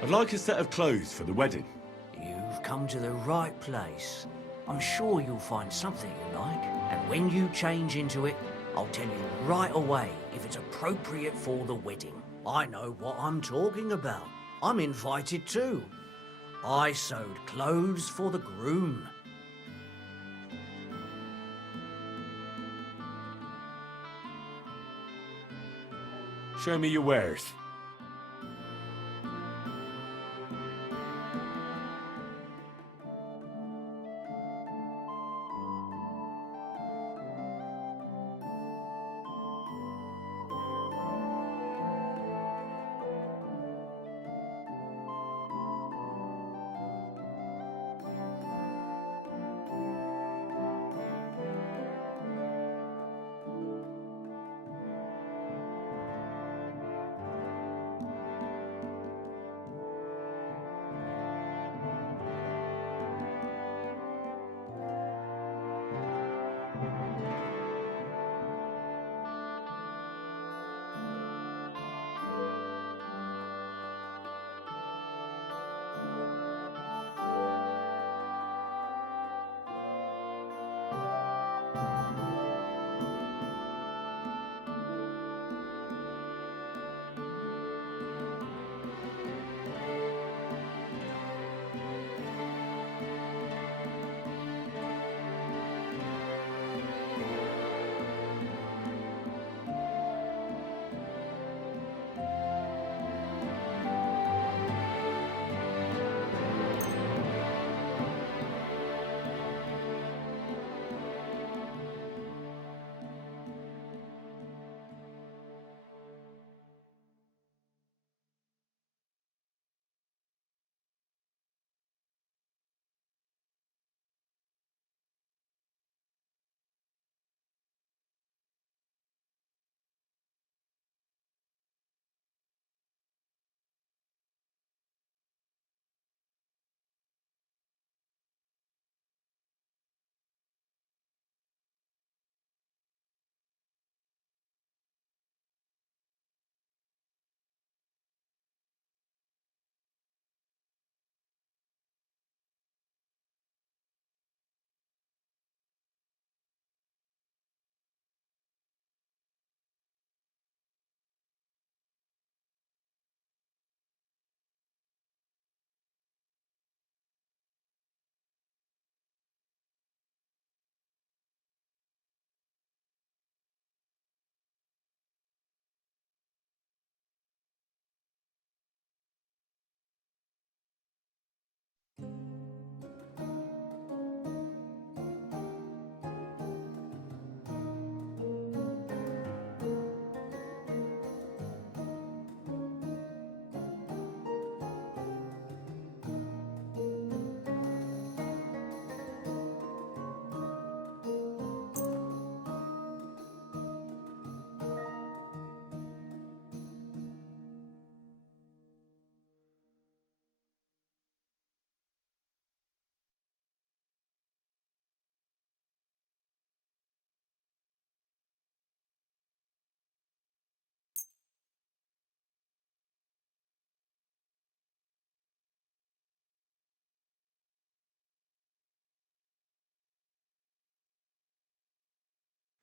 I'd like a set of clothes for the wedding. You've come to the right place. I'm sure you'll find something you like. And when you change into it, I'll tell you right away if it's appropriate for the wedding. I know what I'm talking about. I'm invited too. I sewed clothes for the groom. Show me your wares.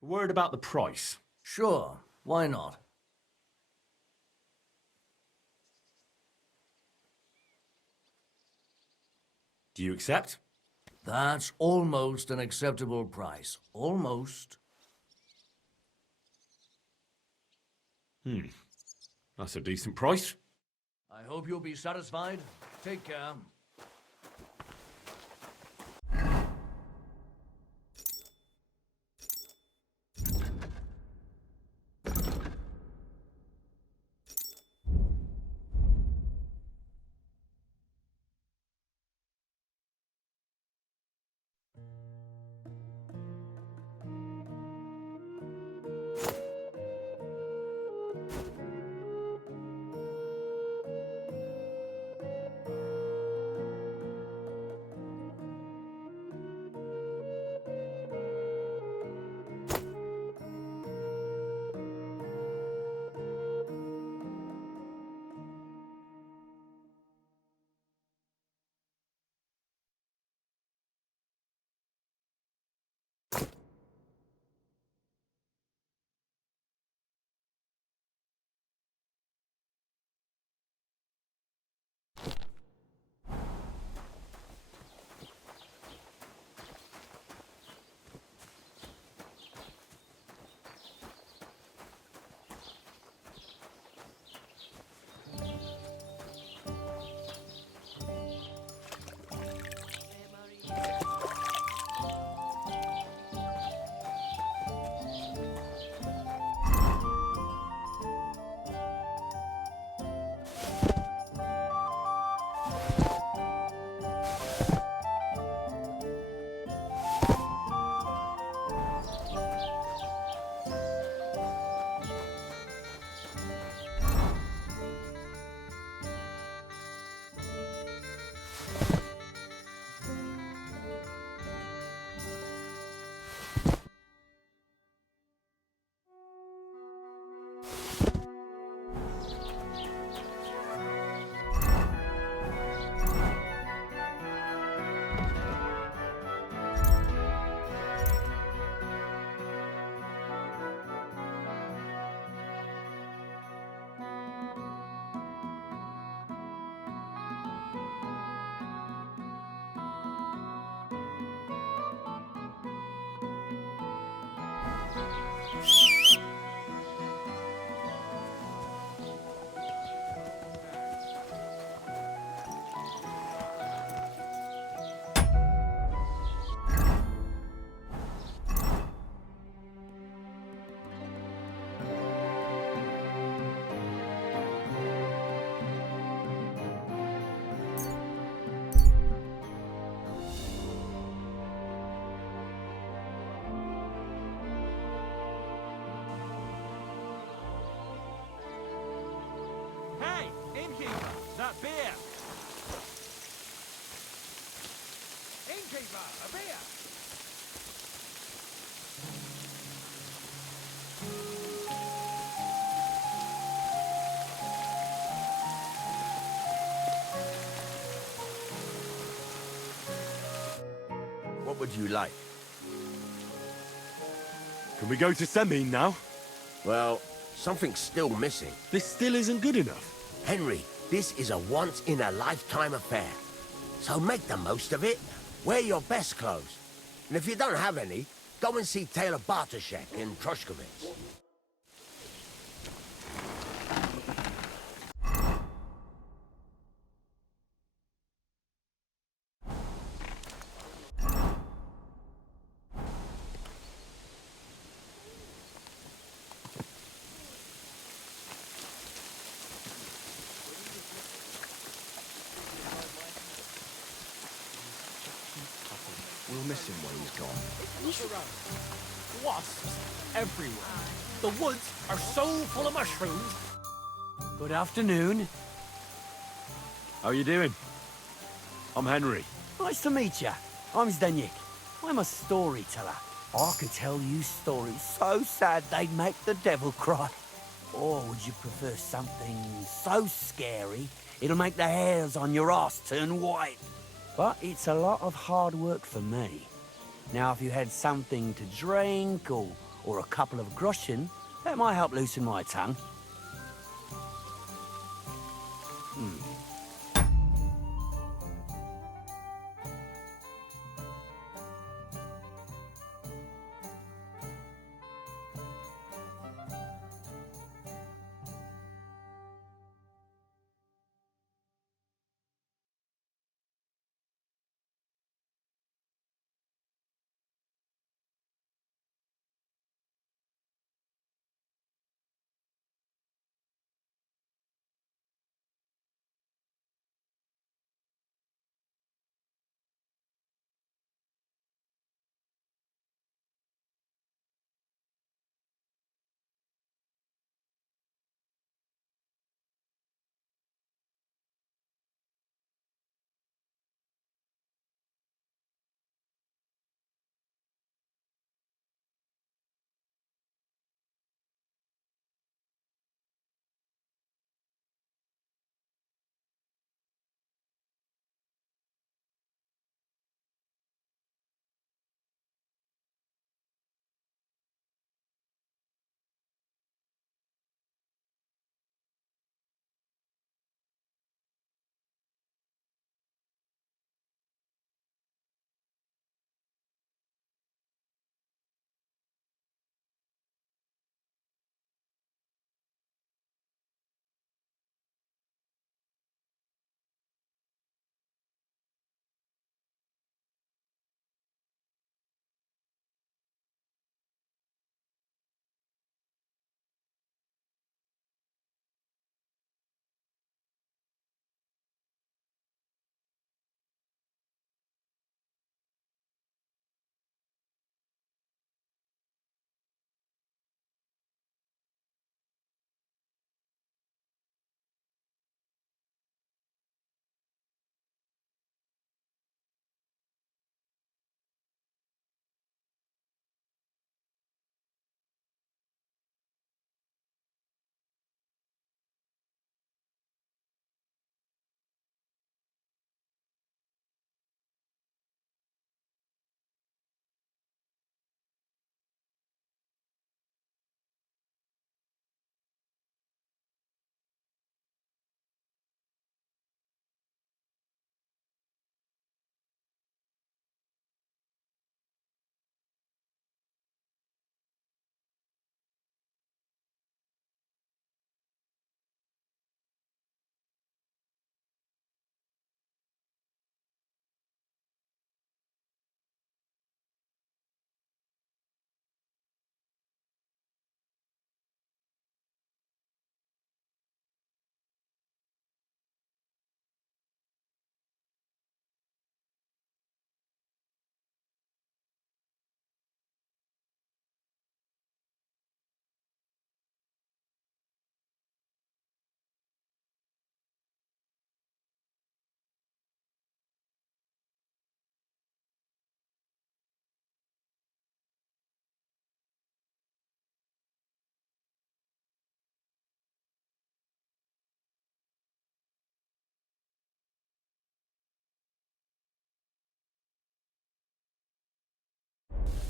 A word about the price. Sure, why not? Do you accept? That's almost an acceptable price. Almost. That's a decent price. I hope you'll be satisfied. Take care. Hey, innkeeper, that beer! Innkeeper, a beer! What would you like? Can we go to Semine now? Well, something's still missing. This still isn't good enough. Henry, this is a once-in-a-lifetime affair. So make the most of it. Wear your best clothes. And if you don't have any, go and see Taylor Bartoszek in Troshkovitz. We'll miss him when he's gone. Wasps everywhere. The woods are so full of mushrooms. Good afternoon. How are you doing? I'm Henry. Nice to meet you. I'm Zdeněk. I'm a storyteller. I can tell you stories so sad they'd make the devil cry. Or would you prefer something so scary it'll make the hairs on your ass turn white? But it's a lot of hard work for me. Now, if you had something to drink or or a couple of groschen, that might help loosen my tongue.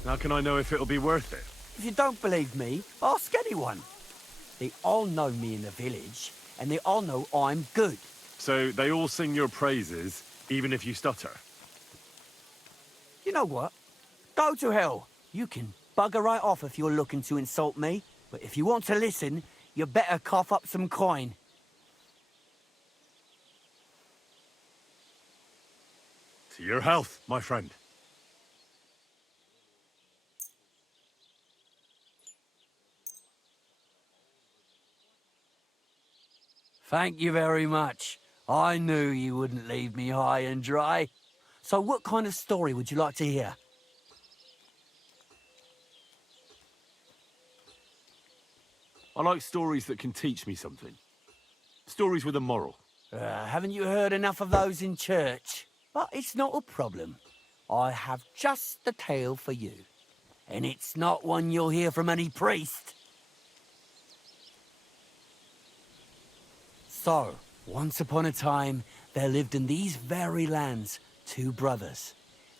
How can I know if it'll be worth it? If you don't believe me, ask anyone. They all know me in the village, and they all know I'm good. So they all sing your praises, even if you stutter? You know what? Go to hell. You can bugger right off if you're looking to insult me, but if you want to listen, you better cough up some coin. To your health, my friend. Thank you very much. I knew you wouldn't leave me high and dry. So what kind of story would you like to hear? I like stories that can teach me something. Stories with a moral. Haven't you heard enough of those in church? But it's not a problem. I have just the tale for you. And it's not one you'll hear from any priest. So, once upon a time, there lived in these very lands 2 brothers.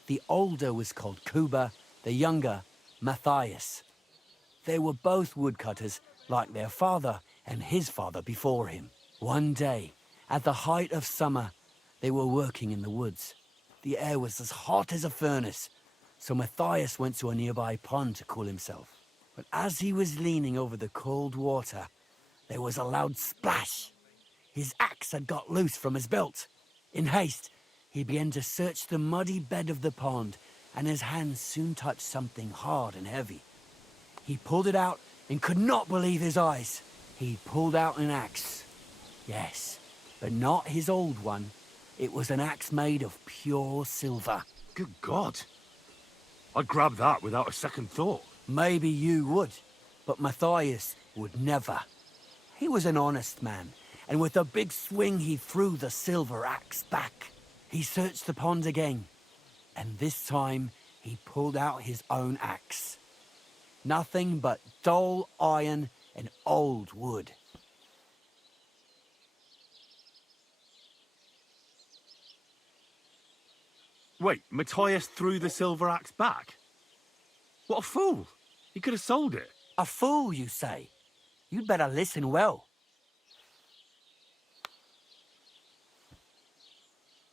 The older was called Kuba, the younger, Matthias. They were both woodcutters, like their father and his father before him. One day, at the height of summer, they were working in the woods. The air was as hot as a furnace, so Matthias went to a nearby pond to cool himself. But as he was leaning over the cold water, there was a loud splash. His axe had got loose from his belt. In haste, he began to search the muddy bed of the pond, and his hands soon touched something hard and heavy. He pulled it out and could not believe his eyes. He pulled out an axe. Yes, but not his old one. It was an axe made of pure silver. Good God. I'd grab that without a second thought. Maybe you would, but Matthias would never. He was an honest man, and with a big swing he threw the silver axe back. He searched the pond again, and this time he pulled out his own axe. Nothing but dull iron and old wood. Wait, Matthias threw the silver axe back? What a fool! He could have sold it. A fool, you say? You'd better listen well.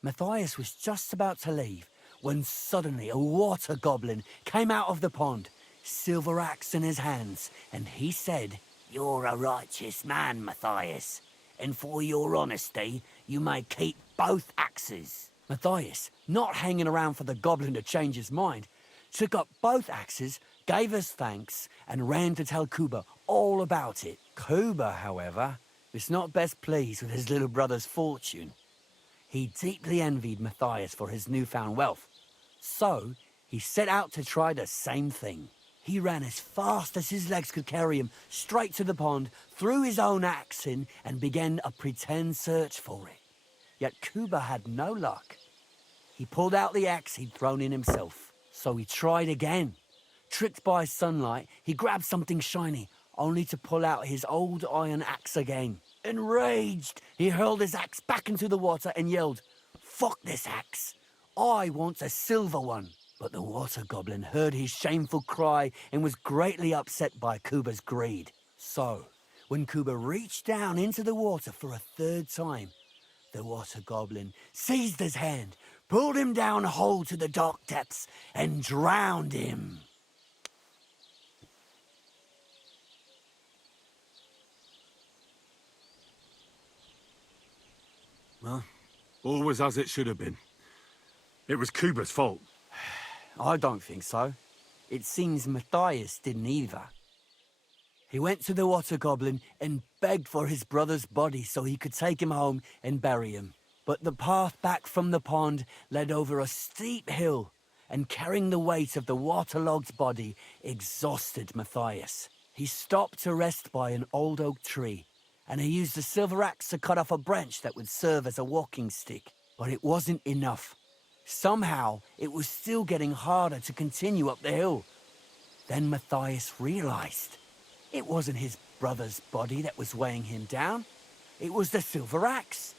Matthias was just about to leave when suddenly a water goblin came out of the pond, silver axe in his hands, and he said, "You're a righteous man, Matthias, and for your honesty, you may keep both axes." Matthias, not hanging around for the goblin to change his mind, took up both axes, gave us thanks, and ran to tell Kuba all about it. Kuba, however, was not best pleased with his little brother's fortune. He deeply envied Matthias for his newfound wealth, so he set out to try the same thing. He ran as fast as his legs could carry him straight to the pond, threw his own axe in, and began a pretend search for it. Yet Kuba had no luck. He pulled out the axe he'd thrown in himself, so he tried again. Tricked by sunlight, he grabbed something shiny, only to pull out his old iron axe again. Enraged, he hurled his axe back into the water and yelled, "Fuck this axe! I want a silver one!" But the water goblin heard his shameful cry and was greatly upset by Kuba's greed. So, when Kuba reached down into the water for a third time, the water goblin seized his hand, pulled him down whole to the dark depths, and drowned him. Well, all was as it should have been. It was Kuba's fault. I don't think so. It seems Matthias didn't either. He went to the water goblin and begged for his brother's body so he could take him home and bury him. But the path back from the pond led over a steep hill, and carrying the weight of the waterlogged body exhausted Matthias. He stopped to rest by an old oak tree, and he used the silver axe to cut off a branch that would serve as a walking stick. But it wasn't enough. Somehow, it was still getting harder to continue up the hill. Then Matthias realized it wasn't his brother's body that was weighing him down. It was the silver axe.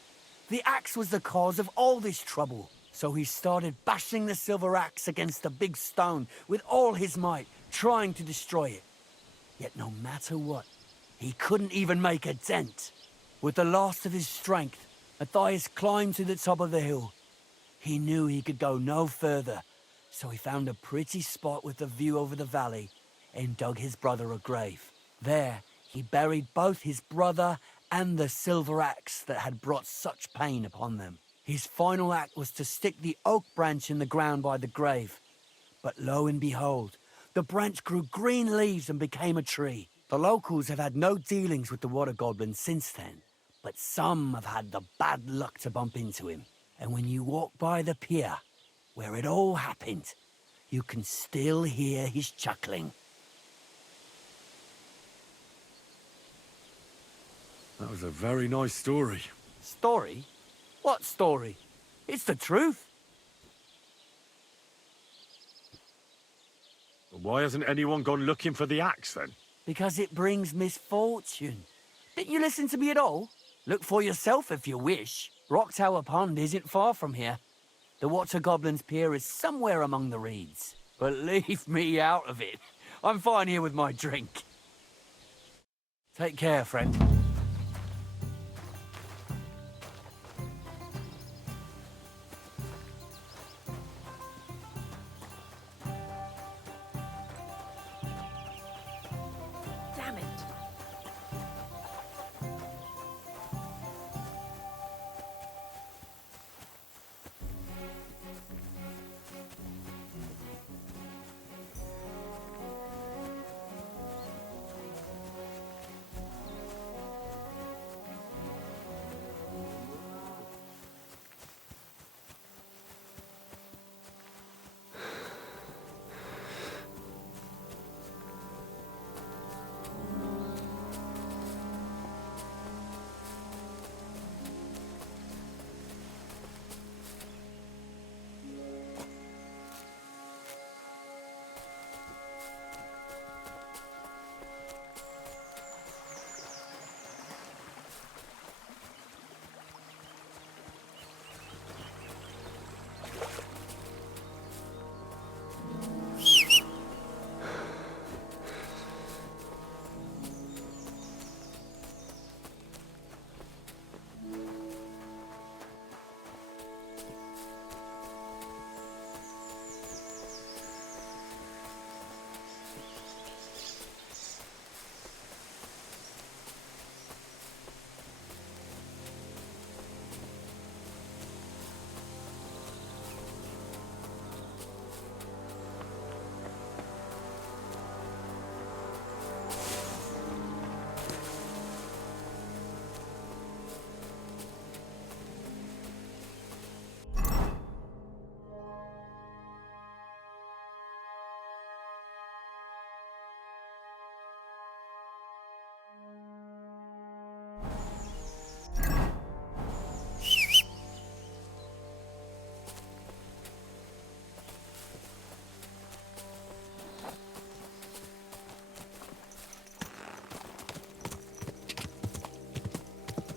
The axe was the cause of all this trouble. So he started bashing the silver axe against the big stone with all his might, trying to destroy it. Yet no matter what, he couldn't even make a dent. With the last of his strength, Matthias climbed to the top of the hill. He knew he could go no further, so he found a pretty spot with a view over the valley and dug his brother a grave. There, he buried both his brother and the silver axe that had brought such pain upon them. His final act was to stick the oak branch in the ground by the grave. But lo and behold, the branch grew green leaves and became a tree. The locals have had no dealings with the water goblin since then, but some have had the bad luck to bump into him. And when you walk by the pier, where it all happened, you can still hear his chuckling. That was a very nice story. Story? What story? It's the truth. Why hasn't anyone gone looking for the axe then? Because it brings misfortune. Didn't you listen to me at all? Look for yourself if you wish. Rock Tower Pond isn't far from here. The Water Goblin's Pier is somewhere among the reeds. But leave me out of it. I'm fine here with my drink. Take care, friend. Damn it.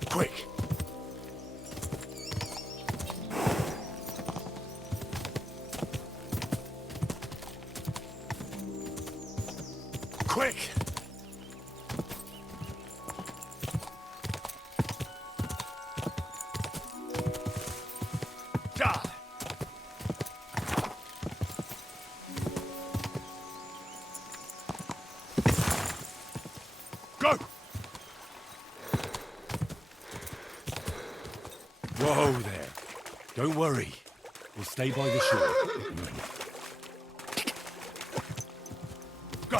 Quick! Quick! God! Go! Whoa there. Don't worry. We'll stay by the shore. Go!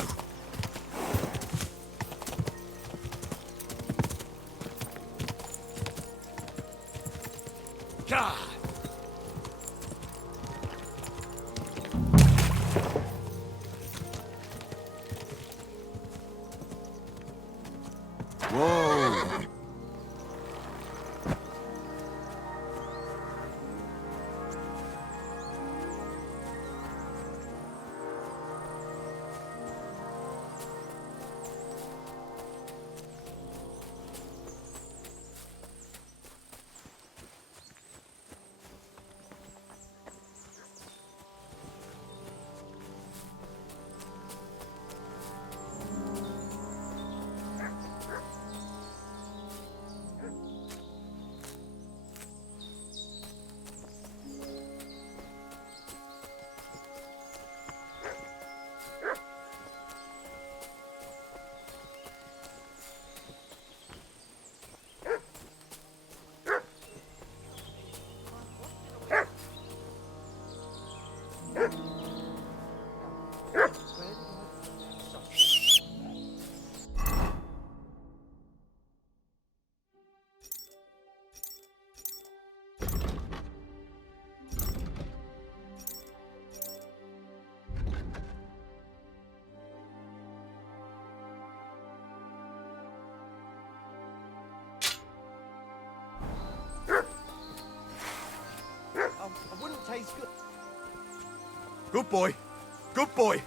God! Whoa! I wouldn't taste good. Good boy. Good boy.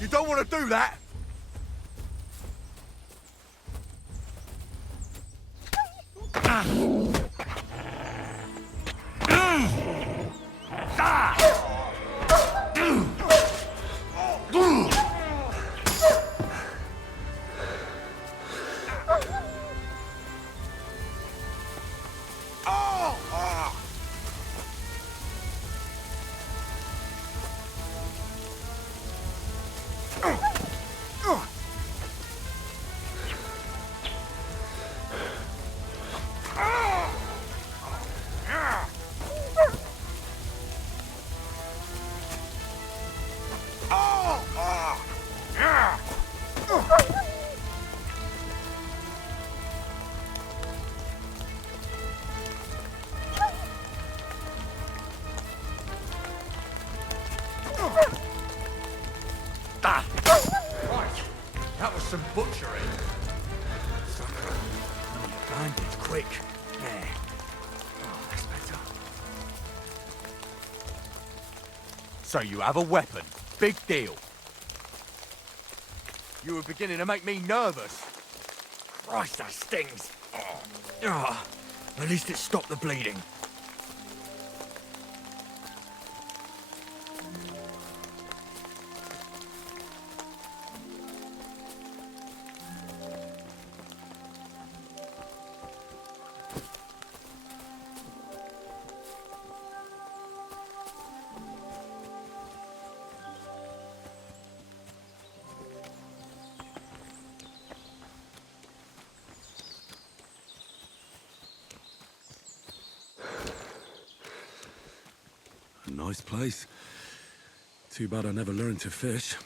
You don't want to do that. some butchery. Sucker. Bandage, quick. There. Oh, that's better. So you have a weapon. Big deal. You were beginning to make me nervous. Christ, that stings. Oh. At least it stopped the bleeding. Nice place. Too bad I never learned to fish.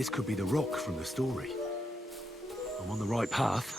This could be the rock from the story. I'm on the right path.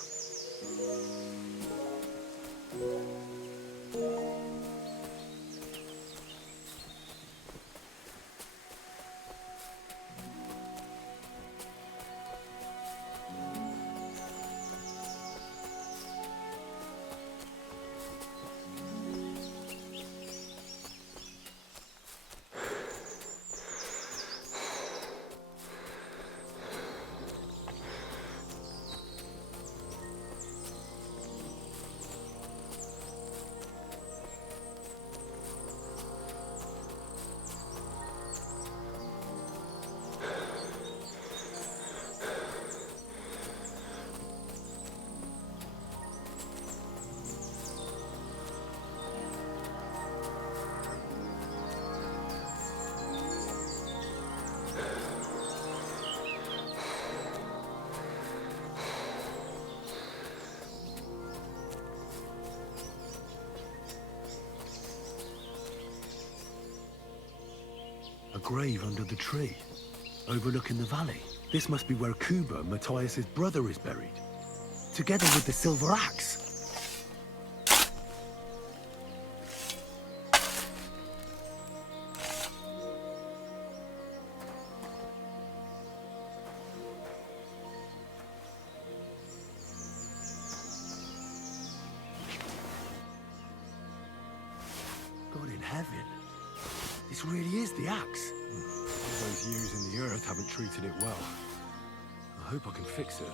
A grave under the tree, overlooking the valley. This must be where Kuba, Matthias's brother, is buried, together with the silver axe. God in heaven. This really is the axe. All those years in the earth haven't treated it well. I hope I can fix it.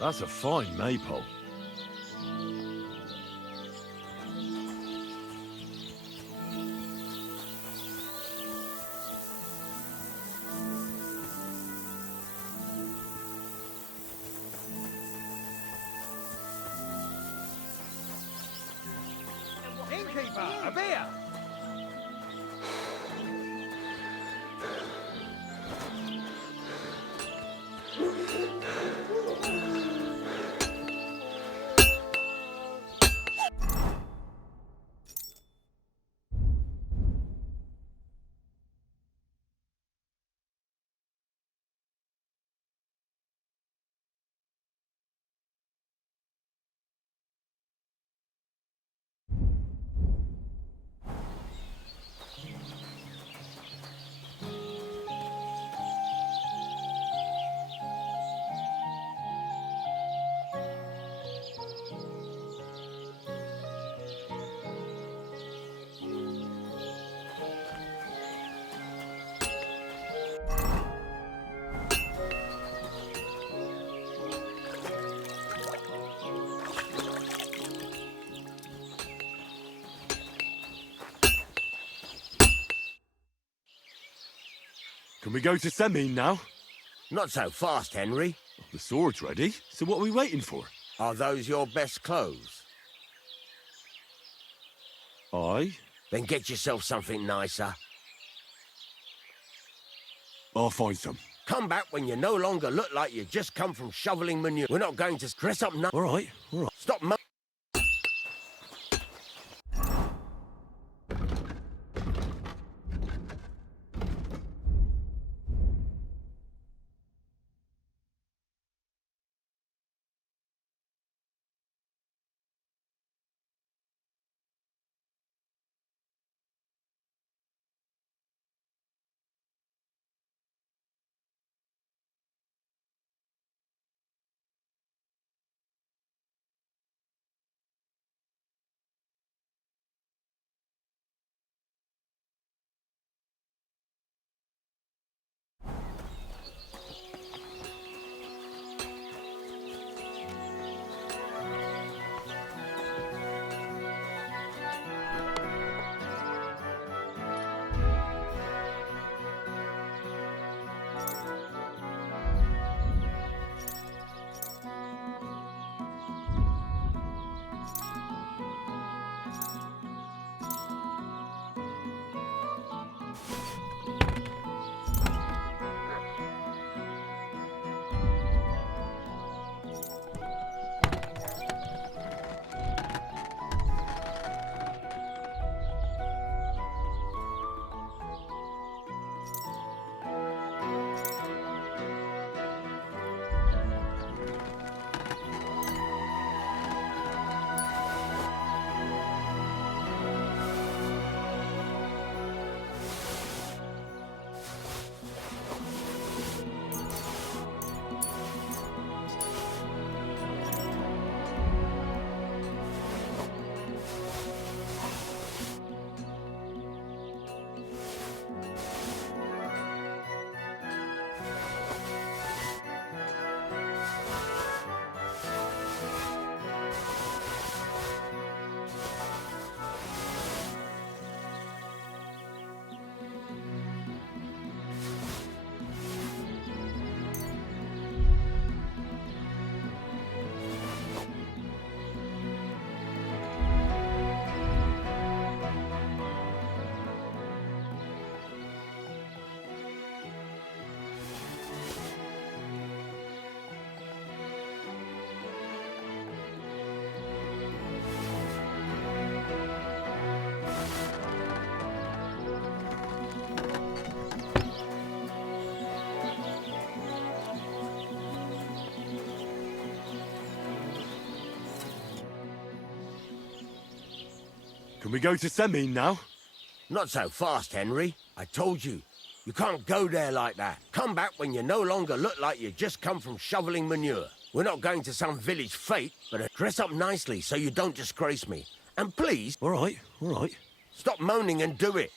That's a fine maypole. Innkeeper, a beer! Can we go to Semine now? Not so fast, Henry. The sword's ready, so what are we waiting for? Are those your best clothes? Aye. Then get yourself something nicer. I'll find some. Come back when you no longer look like you just come from shoveling manure. We're not going to dress up All right. Stop Can we go to Semine now? Not so fast, Henry. I told you. You can't go there like that. Come back when you no longer look like you just come from shoveling manure. We're not going to some village fete, but dress up nicely so you don't disgrace me. And please... All right. Stop moaning and do it.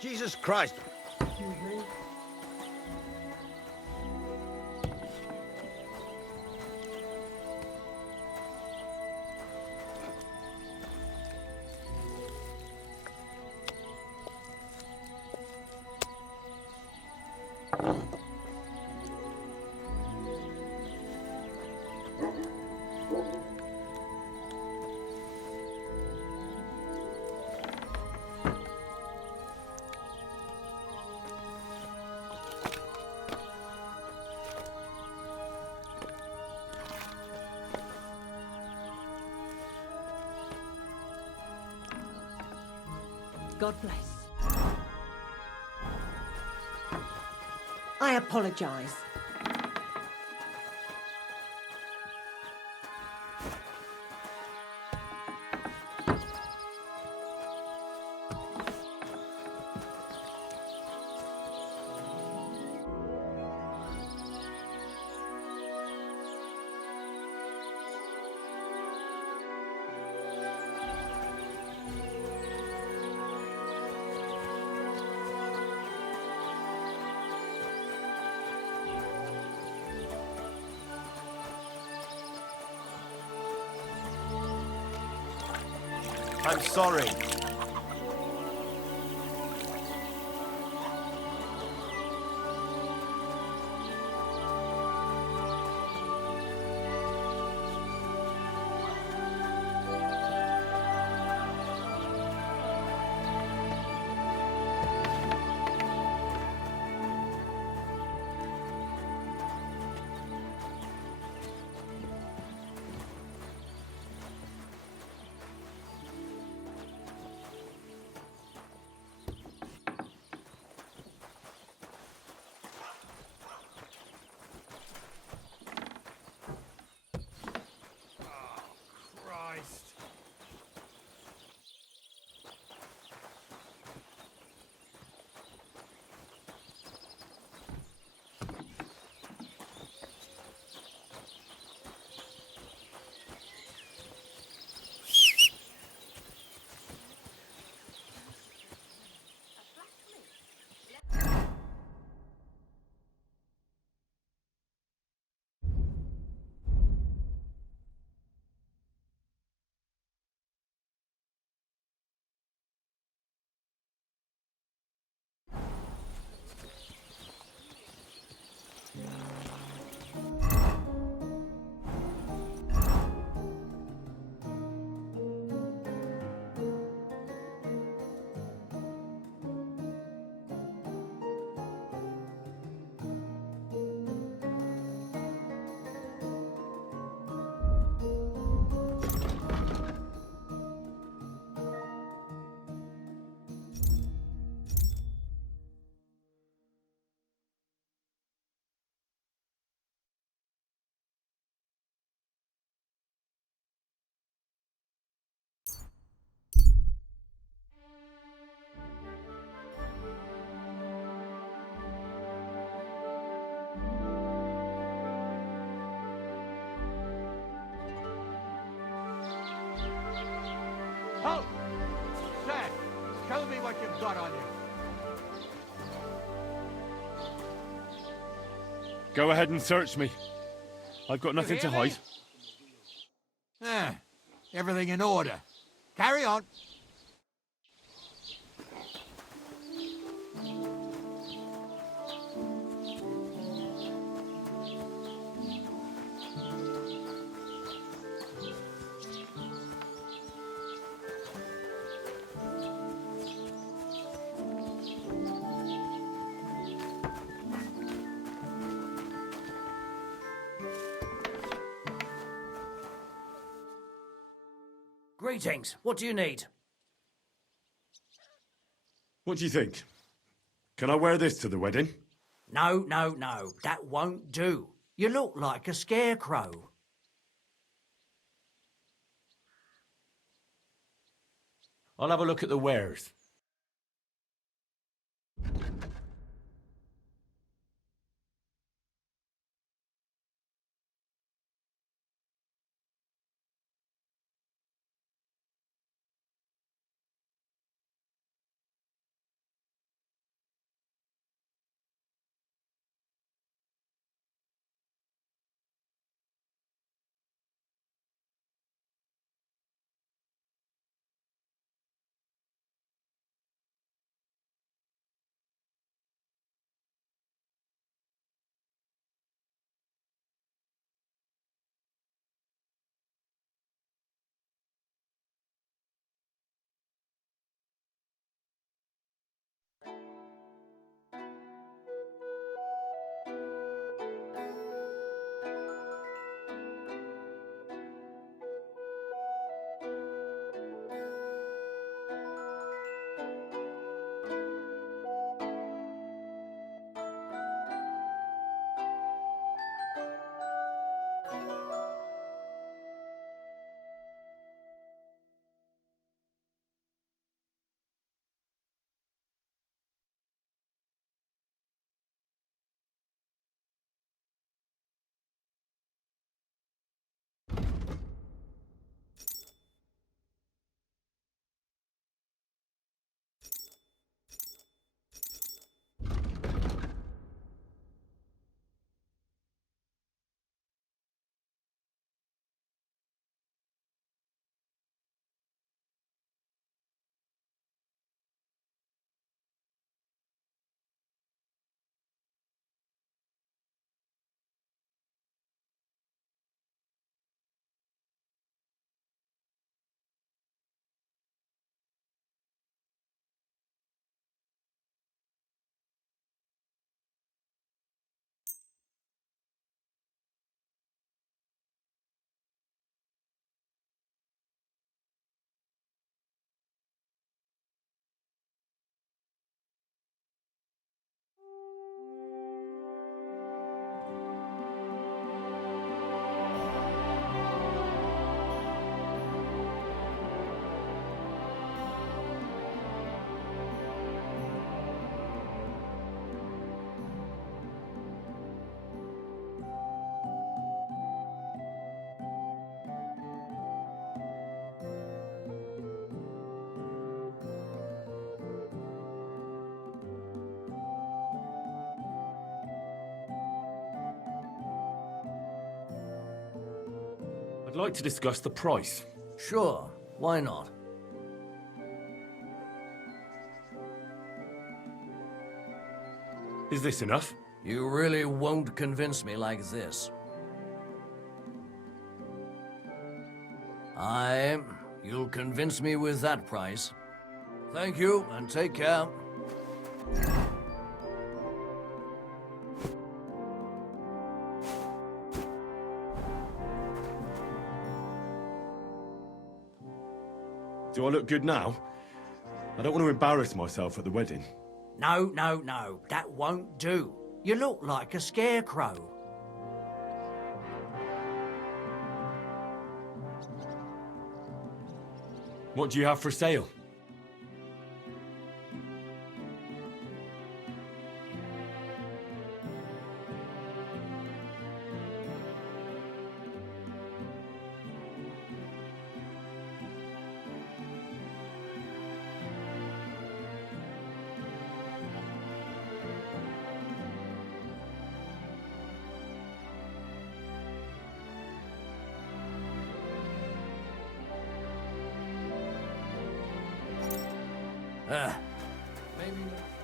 Jesus Christ. Excuse me. God bless. I apologize. I'm sorry. Christ. Halt! Sesh, show me what you've got on you. Go ahead and search me. I've got nothing to hear me? hide. Ah, everything in order. Carry on. Greetings. What do you need? What do you think? Can I wear this to the wedding? No, no, no. That won't do. You look like a scarecrow. I'll have a look at the wares. I'd like to discuss the price. Sure, why not? Is this enough? You really won't convince me like this. You'll convince me with that price. Thank you, and take care. Do I look good now? I don't want to embarrass myself at the wedding. No, that won't do. You look like a scarecrow. What do you have for sale? Maybe not.